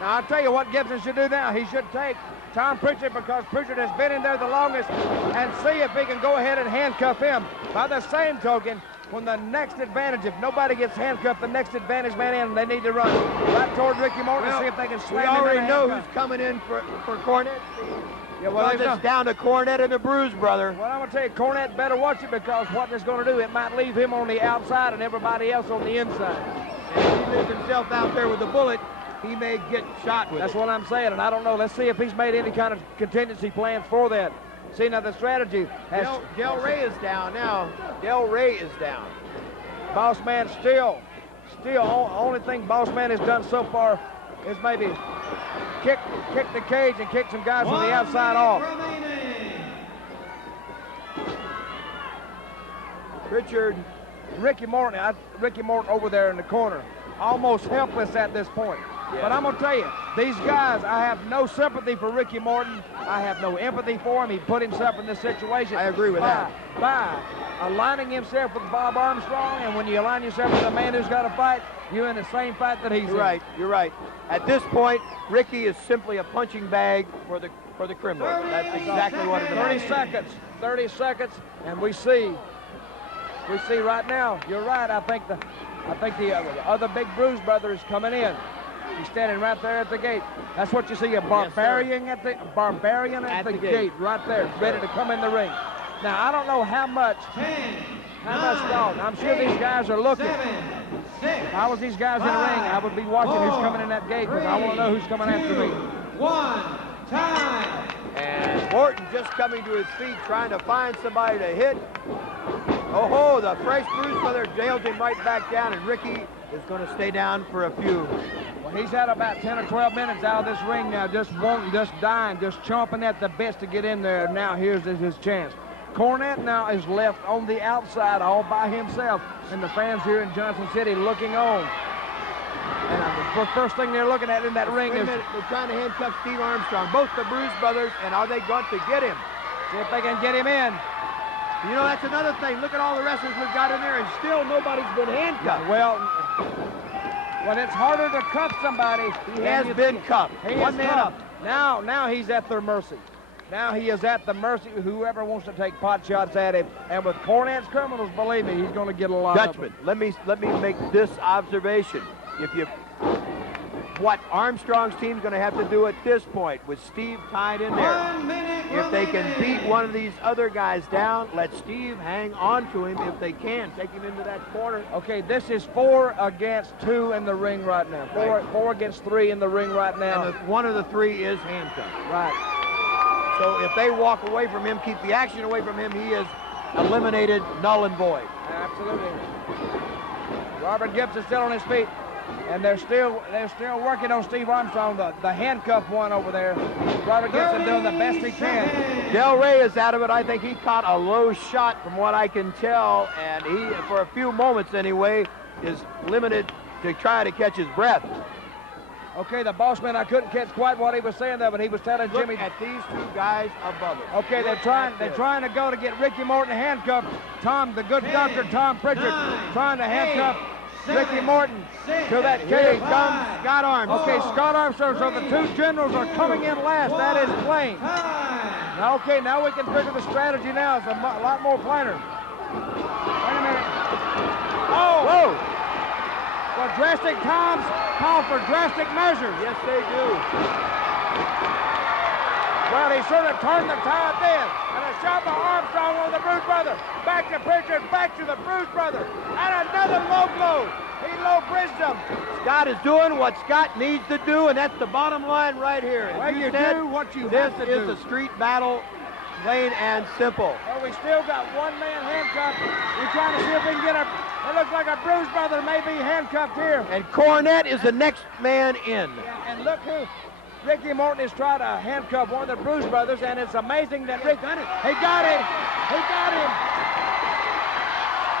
Now, I'll tell you what Gibson should do now. He should take Tom Pritchard, because Pritchard has been in there the longest, and see if he can go ahead and handcuff him. By the same token, when the next advantage, if nobody gets handcuffed, the next advantage man in, they need to run right toward Ricky Morton and see if they can slam him. We already know handcuff. who's coming in for Cornette. Yeah, well, it's down to Cornette and the Bruise Brother. Well, I'm going to tell you, Cornette better watch it, because what it's going to do, it might leave him on the outside and everybody else on the inside. And if he leaves himself out there with a bullet, he may get shot with That's it. what I'm saying, and I don't know. Let's see if he's made any kind of contingency plans for that. See, now the strategy has... Del Rey is down now. Del Rey is down. Boss Man still, only thing Boss Man has done so far is maybe kick the cage and kick some guys from the outside off. Richard. Ricky Morton over there in the corner, almost helpless at this point. Yeah. But I'm going to tell you, these guys, I have no sympathy for Ricky Morton. I have no empathy for him. He put himself in this situation. I agree with that. By aligning himself with Bob Armstrong, and when you align yourself with a man who's got to fight, you're in the same fight that he's in. Right, you're right. At this point, Ricky is simply a punching bag for the criminal. That's exactly what it is. 30 seconds, and we see right now, you're right, I think the other big Bruise brother is coming in. He's standing right there at the gate. That's what you see, a barbarian at the gate right there, ready to come in the ring. Now, I don't know how much dog. I'm sure these guys are looking. If I was these guys in the ring, I would be watching who's coming in that gate, because I want to know who's coming after me. 1, time. And Morton just coming to his feet, trying to find somebody to hit. Oh, the fresh Bruise brother nails him right back down, and Ricky is going to stay down for a few. Well, he's had about 10 or 12 minutes out of this ring now, just dying, just chomping at the bit to get in there. Now here's his chance. Cornette now is left on the outside all by himself, and the fans here in Johnson City looking on. And the first thing they're looking at in that ring is... They're trying to handcuff Steve Armstrong, both the Bruise brothers, and are they going to get him? See if they can get him in. You know, that's another thing. Look at all the wrestlers we've got in there, and still nobody's been handcuffed. Well, it's harder to cuff somebody. He has been cuffed. One man up. Now he's at their mercy. Now he is at the mercy of whoever wants to take pot shots at him. And with Cornette's Criminals, believe me, he's going to get a lot of them. Let me make this observation. What Armstrong's team's going to have to do at this point with Steve tied in there, 1 minute if they can remaining. beat one of these other guys down, let Steve hang on to him if they can. Take him into that corner. Okay, this is 4 against 2 in the ring right now. Four against 3 in the ring right now. And one of the 3 is handcuffed. Right. So if they walk away from him, keep the action away from him, he is eliminated, null and void. Absolutely. Robert Gibson still on his feet. And they're still working on Steve Armstrong, the handcuff one over there. Robert Gibson doing the best he can. Del Rey is out of it. I think he caught a low shot from what I can tell, and he, for a few moments anyway, is limited to try to catch his breath. Okay, the boss man, I couldn't catch quite what he was saying there, but he was telling Jimmy. Look at these 2 guys above it. Okay, they're trying to go to get Ricky Morton handcuffed. The good doctor, Tom Pritchard, trying to handcuff Ricky Morton to that Here cage. comes Scott Armstrong. Okay, Scott Armstrong. So the two generals are coming in last. That is plain. Now, okay, now we can figure the strategy now. It's a lot more plainer. Wait a minute. Oh! Whoa! Well, drastic times call for drastic measures. Yes, they do. Well, he sort of turned the tide then. And a shot by Armstrong on the Bruce brother. Back to Pritchard, back to the Bruce brother. And another low blow. He low bridged him. Scott is doing what Scott needs to do, and that's the bottom line right here. Well, you said, do what you this have to do. is a street battle, plain and simple. Well, we still got one man handcuffed. We're trying to see if we can get a... It looks like a Bruce brother may be handcuffed here. And Cornette is the next man in. And look who... Ricky Morton is trying to handcuff one of the Bruce brothers, and it's amazing that Rick... got it. He got him. He got him.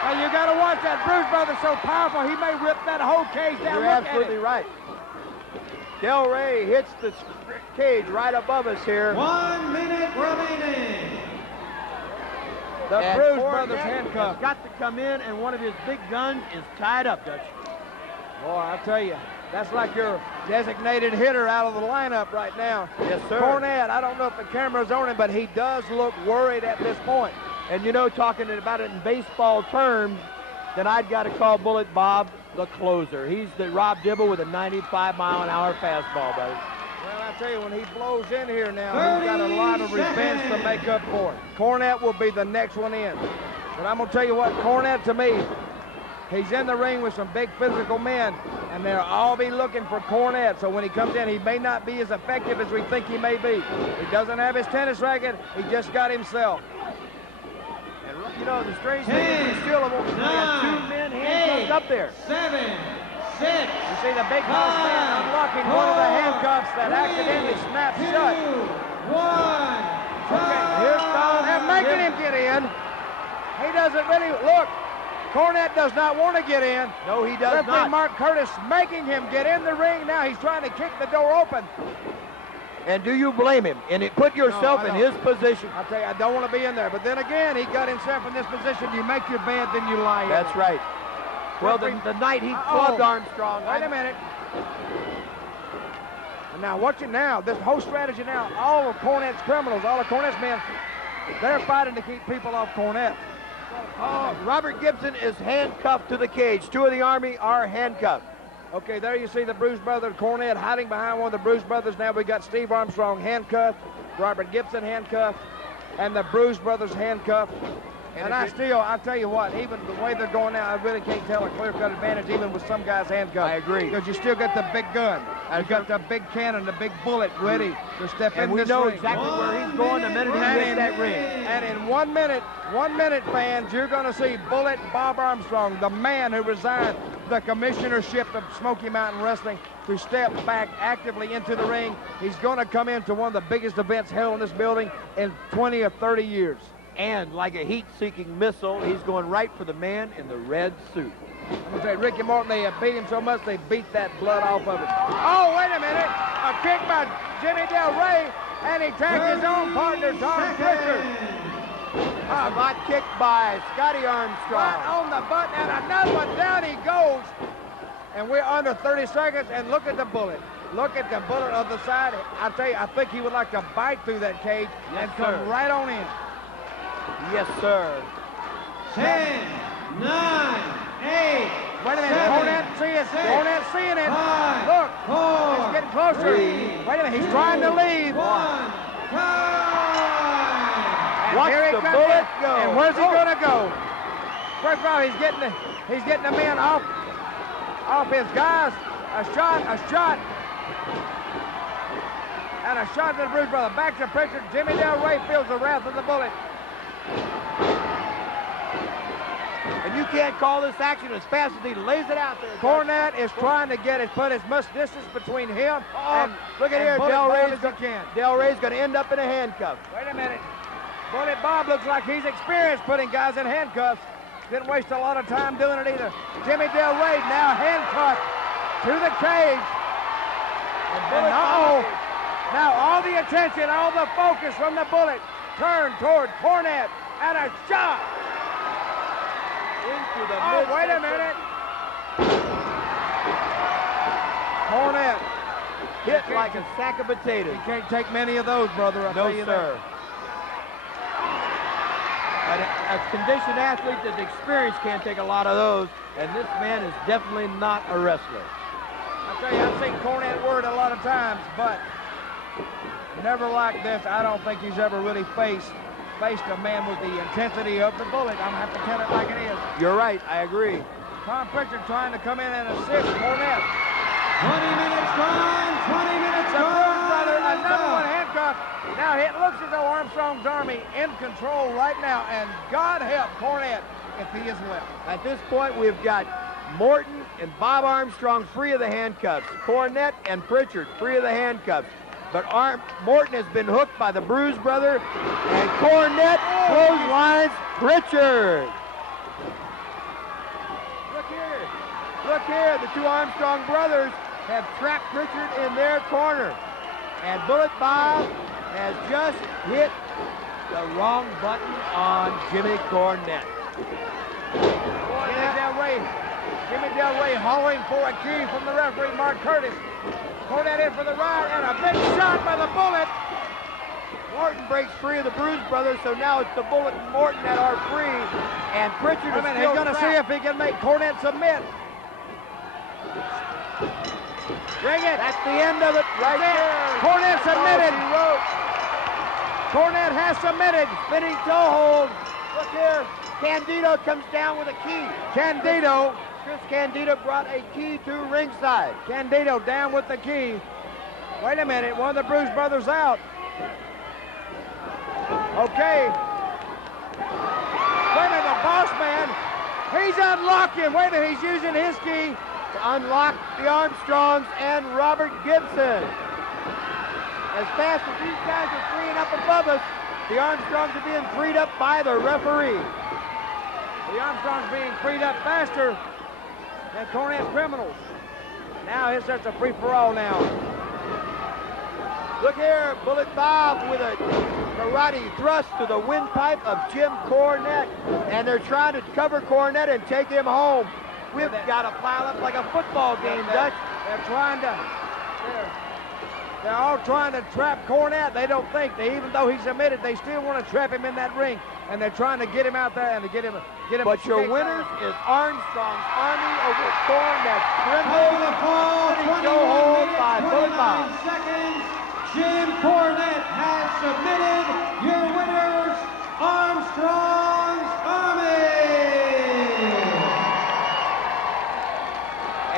Now, you got to watch that Bruce brother so powerful, he may rip that whole cage down. You're absolutely right. Del Rey hits the cage right above us here. 1 minute remaining. The And Bruce Cornette brothers has handcuffed. got to come in, and one of his big guns is tied up, Dutch. Boy, I tell you, that's like your designated hitter out of the lineup right now. Yes, sir. Cornette, I don't know if the camera's on him, but he does look worried at this point. And you know, talking about it in baseball terms, then I'd got to call Bullet Bob the closer. He's the Rob Dibble with a 95-mile-an-hour fastball, buddy. Well, I tell you, when he blows in here now, he's got a lot of revenge to make up for it. Cornette will be the next one in. But I'm going to tell you what, Cornette, to me, he's in the ring with some big physical men, and they'll all be looking for Cornette. So when he comes in, he may not be as effective as we think he may be. He doesn't have his tennis racket. He just got himself. And you know, the strange thing is we still have only got two men handcuffed up there. 7, 6. You see the big house man unlocking one of the handcuffs that accidentally snapped shut. 1. Okay, here's Colin. They're making him get in. He doesn't really, look, Cornette does not want to get in. No, he does Referee not. Mark Curtis making him get in the ring. Now he's trying to kick the door open. And do you blame him? And put yourself in his position. I'll tell you, I don't want to be in there. But then again, he got himself in this position. You make your bed, then you lie in That's it. right. Well, the night he clubbed Armstrong. Wait a minute. And now watch it now. This whole strategy now, all of Cornette's criminals, all of Cornette's men, they're fighting to keep people off Cornette. Oh, Robert Gibson is handcuffed to the cage. Two of the Army are handcuffed. Okay, there you see the Bruce brothers, Cornette hiding behind one of the Bruce brothers. Now we got Steve Armstrong handcuffed, Robert Gibson handcuffed, and the Bruce brothers handcuffed. And I tell you what, even the way they're going now, I really can't tell a clear-cut advantage even with some guys handcuffed. I agree. Because you still got the big gun. You got the big cannon, the big bullet ready to step in And we this know ring. exactly where he's going the minute he hits that ring. And in 1 minute, fans, you're going to see Bullet Bob Armstrong, the man who resigned the commissionership of Smoky Mountain Wrestling, to step back actively into the ring. He's going to come into one of the biggest events held in this building in 20 or 30 years. And like a heat-seeking missile, he's going right for the man in the red suit. I'm going to say, Ricky Morton, they have beat him so much, they beat that blood off of it. Oh, wait a minute. A kick by Jimmy Del Rey, and he tagged his own partner, Tom Pritchard. A hot kick by Scotty Armstrong. Right on the button, and another one, down he goes. And we're under 30 seconds, and look at the bullet. Look at the bullet on the side. I tell you, I think he would like to bite through that cage and come right on in. Yes, sir. 10, 9, 8. Wait a minute, 7, Cornette seeing it. 6, Cornette seeing it. 5, Look, 4, he's getting closer. 3, Wait a minute, he's trying to leave. 1. Time. And Watch here he the comes bullet in. go. And where's he gonna go? First of all, he's getting the men off his guys. A shot, and a shot to the Bruce brother. Back to Pritchard. Jimmy Del Rey feels the wrath of the bullet. And you can't call this action as fast as he lays it out there. Cornette is trying to put as much distance between him and look at here, Bullet Del Bob Rey's as he can. Del Rey's going to end up in a handcuff. Wait a minute. Bullet Bob looks like he's experienced putting guys in handcuffs. Didn't waste a lot of time doing it either. Jimmy Del Rey now handcuffed to the cage. And now all the attention, all the focus from the Bullet turned toward Cornette, and a shot. Into the Oh, wait a minute. Cornette. Hit like a sack of potatoes. You can't take many of those, brother. I'll No, tell you sir. A conditioned athlete that's experienced can't take a lot of those, and this man is definitely not a wrestler. I tell you, I've seen Cornette word a lot of times, but never like this. I don't think he's ever really faced a man with the intensity of the Bullet. I'm gonna have to tell it like it is. You're right, I agree. Tom Pritchard trying to come in and assist Cornette. 20 minutes gone, 20 minutes The gone. Bruce brother, another one handcuffed. Now it looks as though Armstrong's Army in control right now, and God help Cornette if he is left. At this point, we've got Morton and Bob Armstrong free of the handcuffs. Cornette and Pritchard free of the handcuffs. But Morton has been hooked by the Bruise brother, and Cornette clotheslines Pritchard. Look here, the two Armstrong brothers have trapped Pritchard in their corner. And Bullet Bob has just hit the wrong button on Jimmy Cornette. Jimmy Del Rey hollering for a cue from the referee, Mark Curtis. Cornette in for the ride, and a big shot by the Bullet. Morton breaks free of the Bruise brothers, so now it's the Bullet and Morton that are free. And Pritchard is He's going to see if he can make Cornette submit. Bring it. That's the end of it right there. Cornette submitted. Cornette has submitted. Spinning toe hold. Look here. Candido comes down with a key. Candido. Chris Candido brought a key to ringside. Candido down with the key. Wait a minute. One of the Bruise brothers out. Okay. Wait a minute. The boss man. He's unlocking. Wait a minute. He's using his key to unlock the Armstrongs and Robert Gibson. As fast as these guys are freeing up above us, the Armstrongs are being freed up by the referee. The Armstrongs being freed up faster than Cornette criminals. Now it's just a free-for-all now. Look here, Bullet Bob with a karate thrust to the windpipe of Jim Cornette. And they're trying to cover Cornette and take him home. We've got to pile up like a football game, Dutch. They're all trying to trap Cornette. They don't think, even though he's submitted, they still want to trap him in that ring. And they're trying to get him out there and to get him. But your winners is Armstrong's Army over Cornette. Over the fall, 29 seconds. Jim Cornette has submitted. Your winners, Armstrong's Army.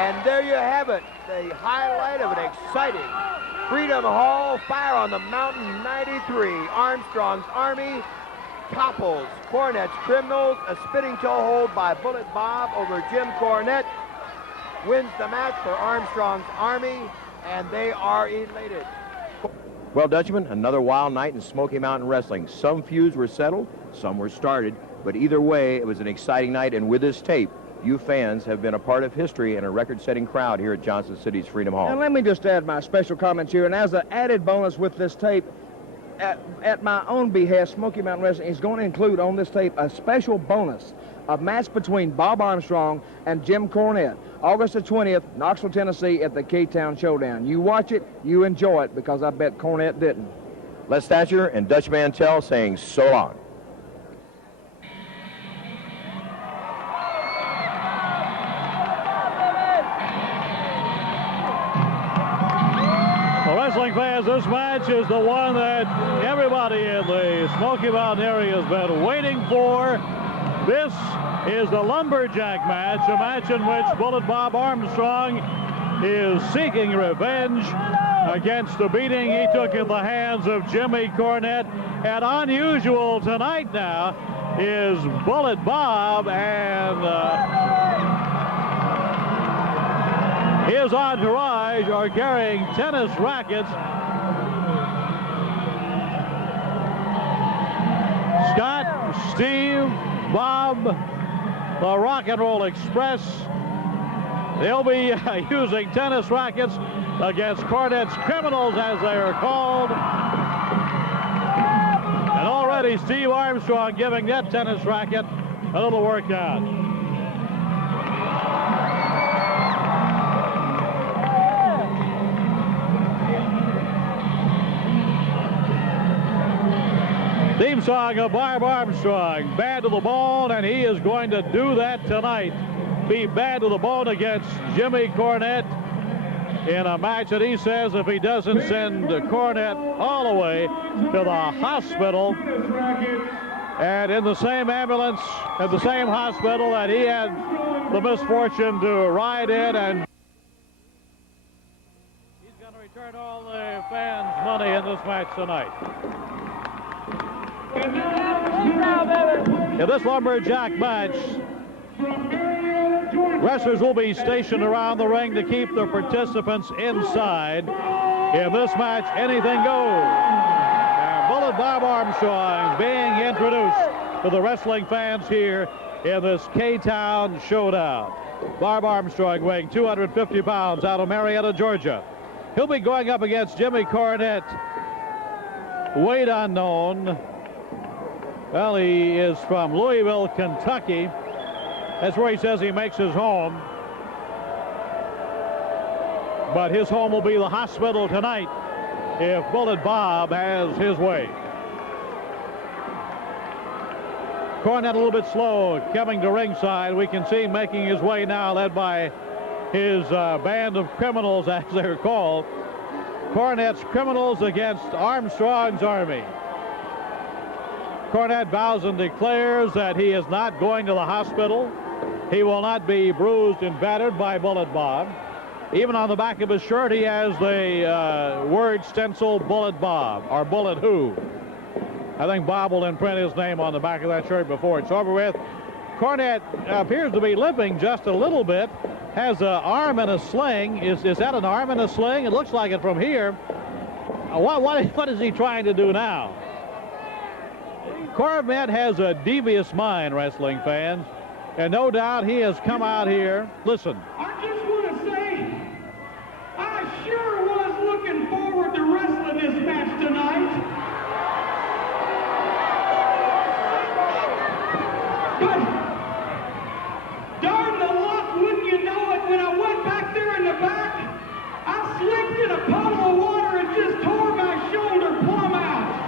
And there you have it, the highlight of an exciting Freedom Hall Fire on the Mountain 93. Armstrong's Army topples Cornette's Criminals. A spinning toe hold by Bullet Bob over Jim Cornette wins the match for Armstrong's Army, and they are elated. Well, Dutchman, another wild night in Smoky Mountain Wrestling. Some feuds were settled, some were started, but either way, it was an exciting night, and with this tape, you fans have been a part of history and a record-setting crowd here at Johnson City's Freedom Hall. And let me just add my special comments here. And as an added bonus with this tape, at my own behest, Smoky Mountain Wrestling is going to include on this tape a special bonus, a match between Bob Armstrong and Jim Cornette, August the 20th, Knoxville, Tennessee, at the K-Town Showdown. You watch it, you enjoy it, because I bet Cornette didn't. Les Thatcher and Dutch Mantell saying so long. Wrestling fans, this match is the one that everybody in the Smoky Mountain area has been waiting for. This is the Lumberjack match, a match in which Bullet Bob Armstrong is seeking revenge against the beating he took in the hands of Jimmy Cornette. And unusual tonight now is Bullet Bob and his entourage are carrying tennis rackets. Scott, Steve, Bob, the Rock and Roll Express. They'll be using tennis rackets against Cornette's Criminals, as they are called. And already Steve Armstrong giving that tennis racket a little workout. theme song of Barb Armstrong, bad to the bone, and he is going to do that tonight. Be bad to the bone against Jimmy Cornette in a match that he says if he doesn't send Cornette all the way to the hospital, and in the same ambulance at the same hospital that he had the misfortune to ride in, and he's going to return all the fans' money in this match tonight. In this lumberjack match, wrestlers will be stationed around the ring to keep the participants inside. In this match, anything goes. And Bullet Bob Armstrong being introduced to the wrestling fans here in this K-Town showdown. Bob Armstrong weighing 250 pounds out of Marietta, Georgia. He'll be going up against Jimmy Cornette, weight unknown. Well, he is from Louisville, Kentucky. That's where he says he makes his home. But his home will be the hospital tonight if Bullet Bob has his way. Cornette a little bit slow coming to ringside. We can see him making his way now, led by his band of criminals, as they're called. Cornette's criminals against Armstrong's army. Cornette vows and declares that he is not going to the hospital. He will not be bruised and battered by Bullet Bob. Even on the back of his shirt, he has the word stencil Bullet Bob, or Bullet Who. I think Bob will imprint his name on the back of that shirt before it's over with. Cornette appears to be limping just a little bit, has an arm in a sling. Is that an arm in a sling? It looks like it from here. What is he trying to do now? Cornette has a devious mind, wrestling fans, and no doubt he has come out here. Listen. I just want to say, I sure was looking forward to wrestling this match tonight. But darn the luck, wouldn't you know it, when I went back there in the back, I slipped in a puddle of water and just tore my shoulder plumb out.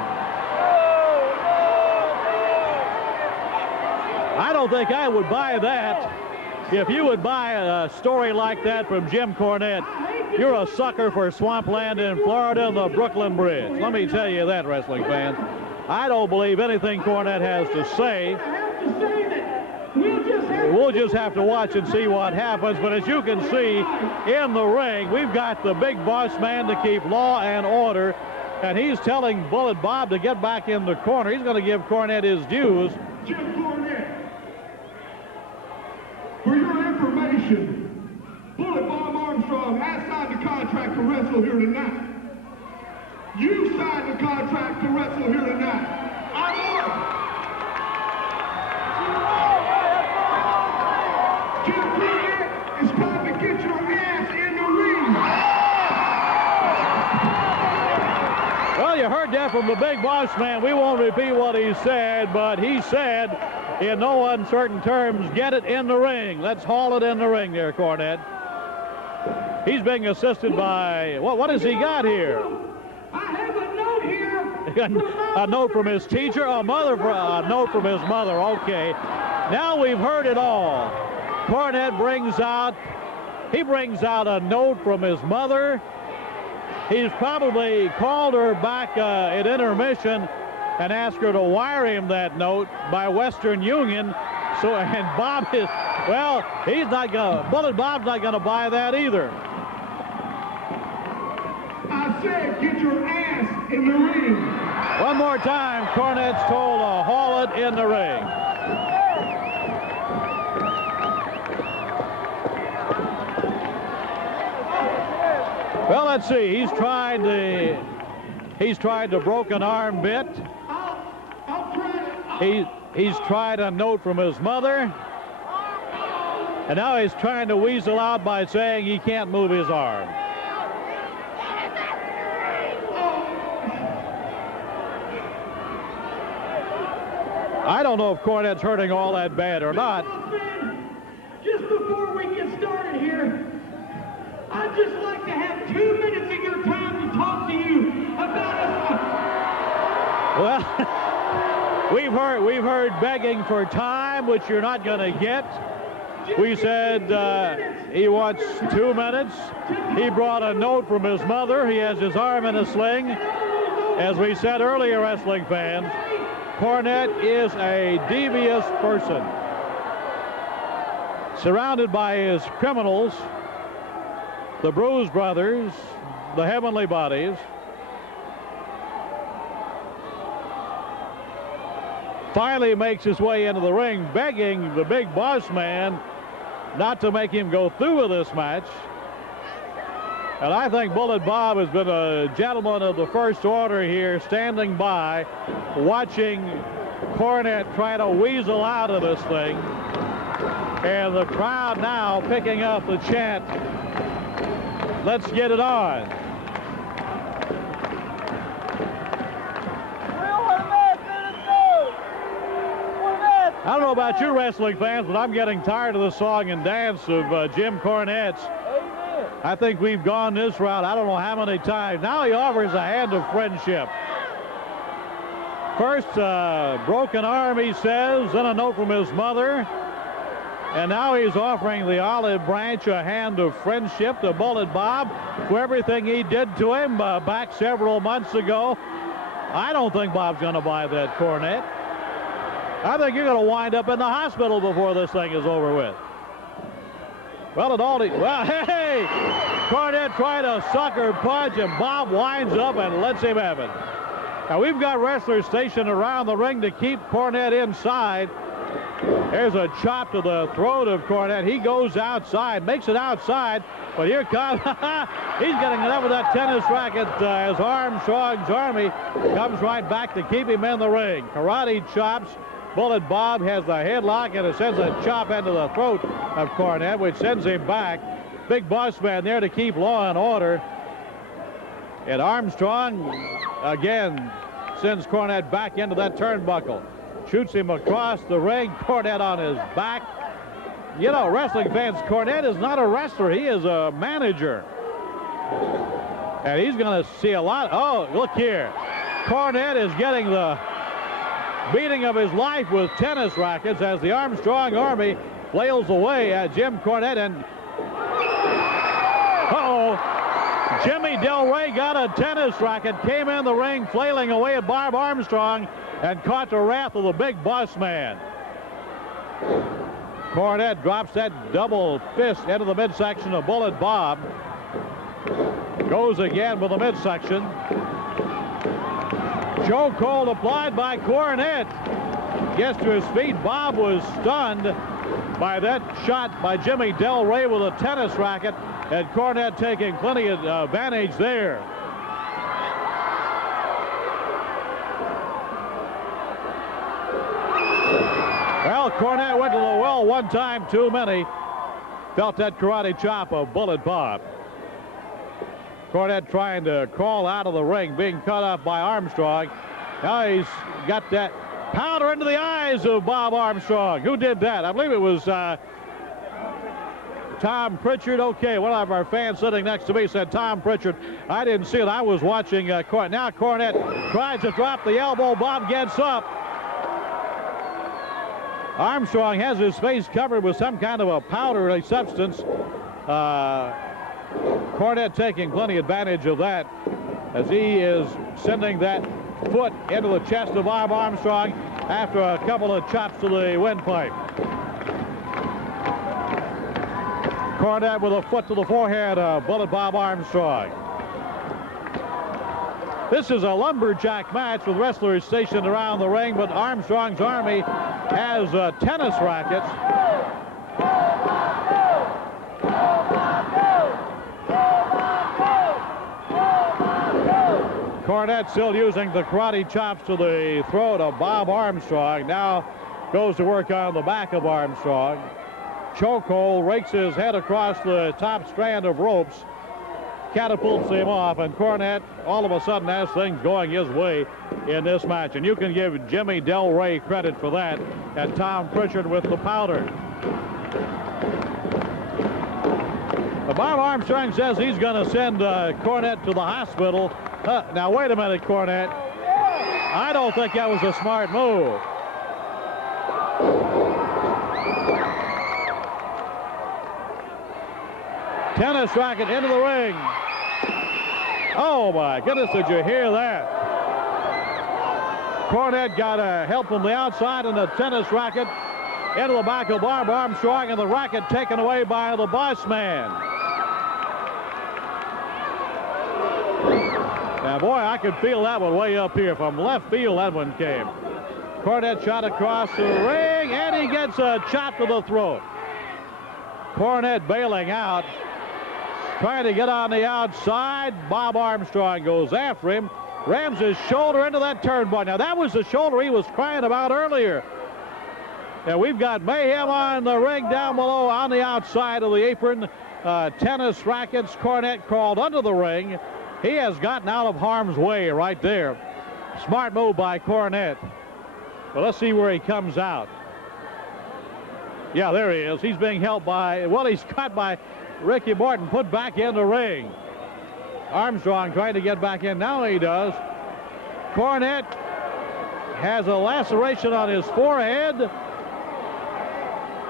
I don't think I would buy that. If you would buy a story like that from Jim Cornette, you're a sucker for swampland in Florida and the Brooklyn Bridge. Let me tell you that, wrestling fans. I don't believe anything Cornette has to say. We'll just have to watch and see what happens. But as you can see in the ring, we've got the big boss man to keep law and order. And he's telling Bullet Bob to get back in the corner. He's going to give Cornette his dues. Jim Cornette, for your information, Bullet Bob Armstrong has signed a contract to wrestle here tonight. You signed a contract to wrestle here tonight. Jim Cornette, it's time to get your ass in the ring. Well, you heard that from the big boss man. We won't repeat what he said, but he said in no uncertain terms, get it in the ring. Let's haul it in the ring there, Cornette. He's being assisted by, what has he got here? I have a note here. A note from his teacher, a note from his mother. Okay. Now we've heard it all. Cornette brings out a note from his mother. He's probably called her back at intermission and asked her to wire him that note by Western Union. So, and Bob is, well, Bullet Bob's not gonna buy that either. I said, get your ass in the ring. One more time, Cornette's told to haul it in the ring. Well, let's see. He's tried the broken arm bit. He's tried a note from his mother. And now he's trying to weasel out by saying he can't move his arm. I don't know if Cornette's hurting all that bad or not. Just before we get started here, I'd just like to have 2 minutes of your time to talk to you about us. Well, We've heard begging for time, which you're not going to get. We said he wants 2 minutes. He brought a note from his mother. He has his arm in a sling. As we said earlier, wrestling fans, Cornette is a devious person. Surrounded by his criminals, the Bruise Brothers, the Heavenly Bodies. Finally makes his way into the ring, begging the Big Boss Man not to make him go through with this match. And I think Bullet Bob has been a gentleman of the first order here, standing by, watching Cornette try to weasel out of this thing. And the crowd now picking up the chant, "Let's get it on." I don't know about you wrestling fans, but I'm getting tired of the song and dance of Jim Cornette's. I think we've gone this route I don't know how many times. Now he offers a hand of friendship. First, broken arm, he says, then a note from his mother. And now he's offering the olive branch a hand of friendship to Bullet Bob for everything he did to him back several months ago. I don't think Bob's going to buy that, Cornette. I think you're going to wind up in the hospital before this thing is over with. Well, hey! Cornette tried a sucker punch, and Bob winds up and lets him have it. Now, we've got wrestlers stationed around the ring to keep Cornette inside. There's a chop to the throat of Cornette. He goes outside, makes it outside, but here comes, he's getting it up with that tennis racket as Armstrong's Army comes right back to keep him in the ring. Karate chops. Bullet Bob has the headlock, and it sends a chop into the throat of Cornette, which sends him back. Big Boss Man there to keep law and order. And Armstrong, again, sends Cornette back into that turnbuckle. Shoots him across the ring. Cornette on his back. You know, wrestling fans, Cornette is not a wrestler. He is a manager. And he's going to see a lot. Oh, look here. Cornette is getting the beating of his life with tennis rackets as the Armstrong Army flails away at Jim Cornette. And Jimmy Del Rey got a tennis racket, came in the ring flailing away at Bob Armstrong, and caught the wrath of the Big Boss Man. Cornette drops that double fist into the midsection of Bullet Bob. Goes again with the midsection. Chokehold applied by Cornette. Gets to his feet. Bob was stunned by that shot by Jimmy Del Rey with a tennis racket, and Cornette taking plenty of advantage there. Well, Cornette went to the well one time too many. Felt that karate chop of Bullet Bob. Cornette trying to crawl out of the ring, being cut off by Armstrong. Now he's got that powder into the eyes of Bob Armstrong. Who did that? I believe it was Tom Pritchard. Okay, one of our fans sitting next to me said Tom Pritchard. I didn't see it. I was watching Cornette. Now Cornette tries to drop the elbow. Bob gets up. Armstrong has his face covered with some kind of a powdery substance. Cornette taking plenty advantage of that as he is sending that foot into the chest of Bob Armstrong after a couple of chops to the windpipe. Cornette with a foot to the forehead of Bullet Bob Armstrong. This is a lumberjack match with wrestlers stationed around the ring, but Armstrong's Army has tennis rackets. Cornette still using the karate chops to the throat of Bob Armstrong. Now goes to work on the back of Armstrong. Chokehold, rakes his head across the top strand of ropes, catapults him off, and Cornette all of a sudden has things going his way in this match. And you can give Jimmy Del Rey credit for that, and Tom Pritchard with the powder. But Bob Armstrong says he's going to send Cornette to the hospital. Now, wait a minute, Cornette. I don't think that was a smart move. Tennis racket into the ring. Oh my goodness, did you hear that? Cornette got help from the outside and the tennis racket into the back of Bob Armstrong, and the racket taken away by the boss man. Now, boy, I could feel that one way up here. From left field, that one came. Cornette shot across the ring, and he gets a chop to the throat. Cornette bailing out, trying to get on the outside. Bob Armstrong goes after him, rams his shoulder into that turnbuckle. Now, that was the shoulder he was crying about earlier. Now, we've got mayhem on the ring down below on the outside of the apron. Tennis rackets. Cornette crawled under the ring. He has gotten out of harm's way right there. Smart move by Cornette. Well, let's see where he comes out. Yeah, there he is. He's being held by, well, he's caught by Ricky Morton, put back in the ring. Armstrong trying to get back in. Now he does. Cornette has a laceration on his forehead.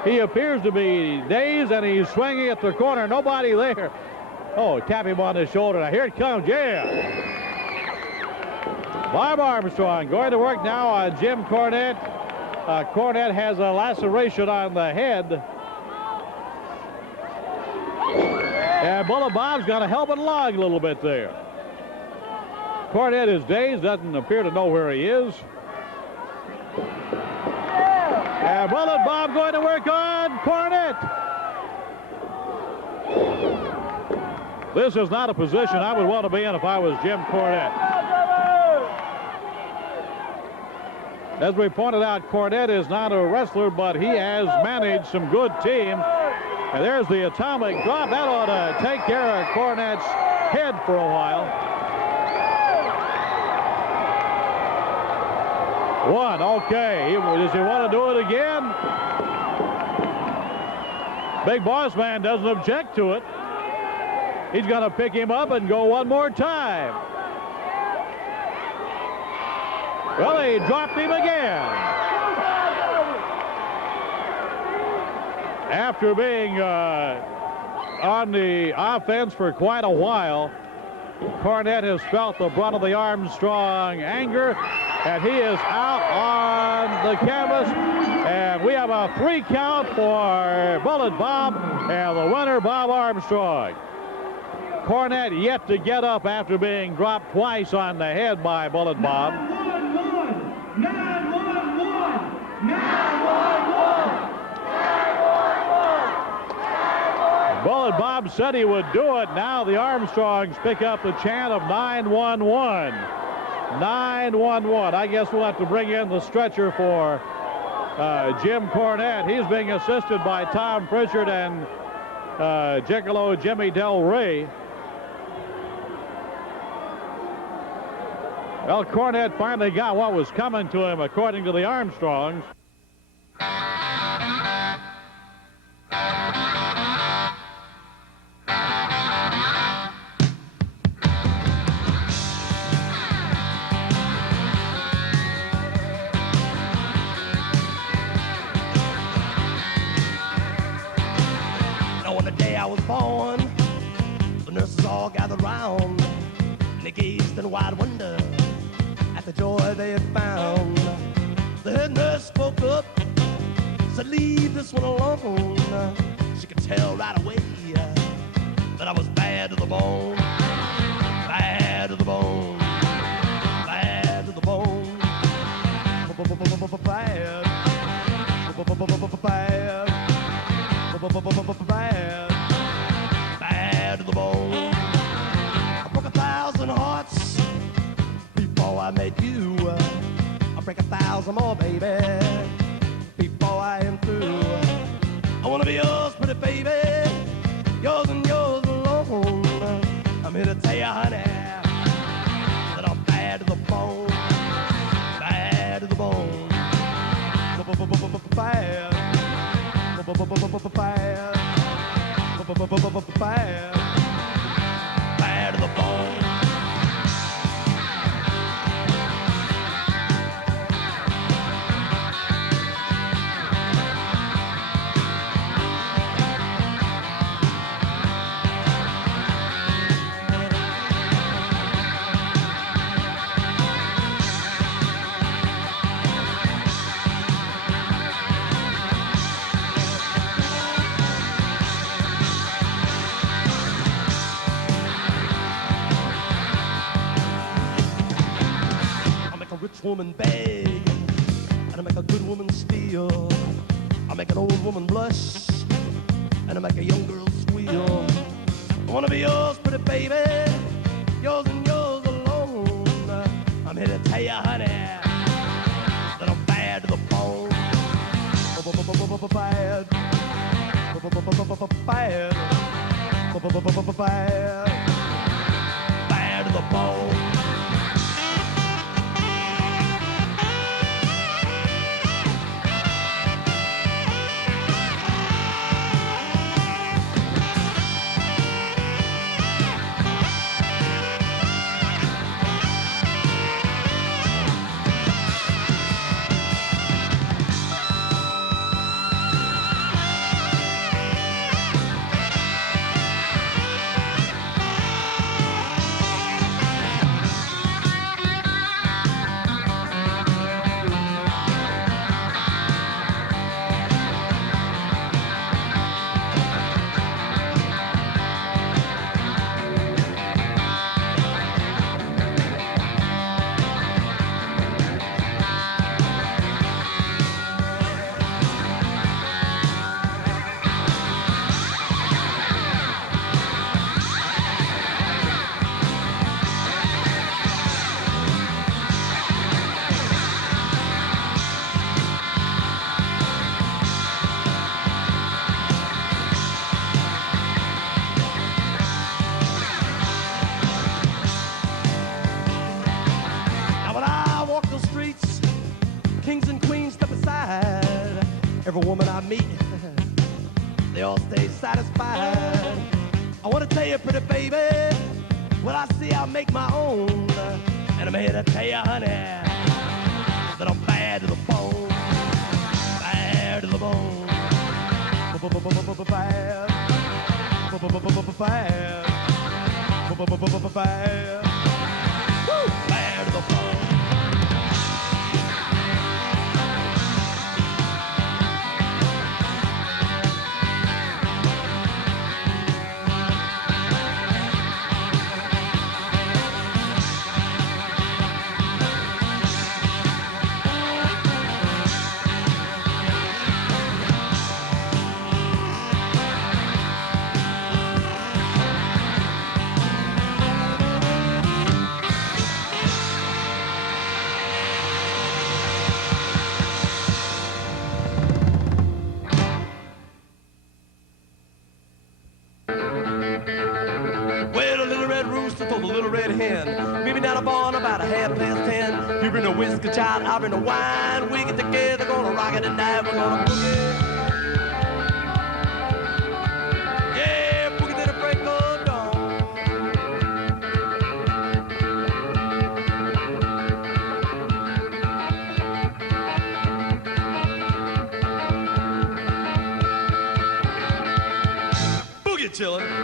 He appears to be dazed, and he's swinging at the corner. Nobody there. Oh, tap him on the shoulder. Now here it comes. Yeah. Bob Armstrong going to work now on Jim Cornette. Cornette has a laceration on the head. And Bullet Bob's got a helmet log a little bit there. Cornette is dazed, doesn't appear to know where he is. And Bullet Bob going to work on Cornette. This is not a position I would want to be in if I was Jim Cornette. As we pointed out, Cornette is not a wrestler, but he has managed some good teams. And there's the atomic drop. That ought to take care of Cornette's head for a while. One, okay. Does he want to do it again? Big Boss Man doesn't object to it. He's going to pick him up and go one more time. Well, he dropped him again. After being on the offense for quite a while, Cornette has felt the brunt of the Armstrong anger, and he is out on the canvas. And we have a 3 count for Bullet Bob, and the winner, Bob Armstrong. Cornette yet to get up after being dropped twice on the head by Bullet Bob. 911! 911! Bullet Bob said he would do it. Now the Armstrongs pick up the chant of 911. 911. I guess we'll have to bring in the stretcher for Jim Cornette. He's being assisted by Tom Pritchard and Gigolo Jimmy Del Rey. Well, Cornette finally got what was coming to him, according to the Armstrongs. Now, on the day I was born, the nurses all gathered round, and they gazed in wide wonder the joy they had found. The head nurse spoke up, said, leave this one alone. She could tell right away that I was bad to the bone. Bad to the bone. Bad to the bone. Bad. Bad. Bad. Bad to the bone. I broke 1,000 hearts before I met you. I'll break 1,000 more, baby, before I am through. I wanna be yours, pretty baby, yours and yours alone. I'm here to tell you, honey, that I'm bad to the bone. Bad to the bone. Bad. Bad. Bad. Bad to the bone. rich woman beg, and I make a good woman steal. I make an old woman blush, and I make a young girl squeal. I wanna be yours, pretty baby, yours and yours alone. I'm here to tell you, honey, that I'm bad to the bone. Bad. Bad. Bad to the bone. Every woman I meet, they all stay satisfied. I want to tell you, pretty baby, what I see I make my own. And I'm here to tell you, honey, that I'm bad to the bone. Bad to the bone. Bad. Bad. Bad. Woo! Bad to the bone. Maybe down a barn about 10:30. You bring a whiskey child, I bring a wine. We get together, gonna rock it tonight. We're gonna boogie. Yeah, boogie to the break of dawn. Boogie chillin'.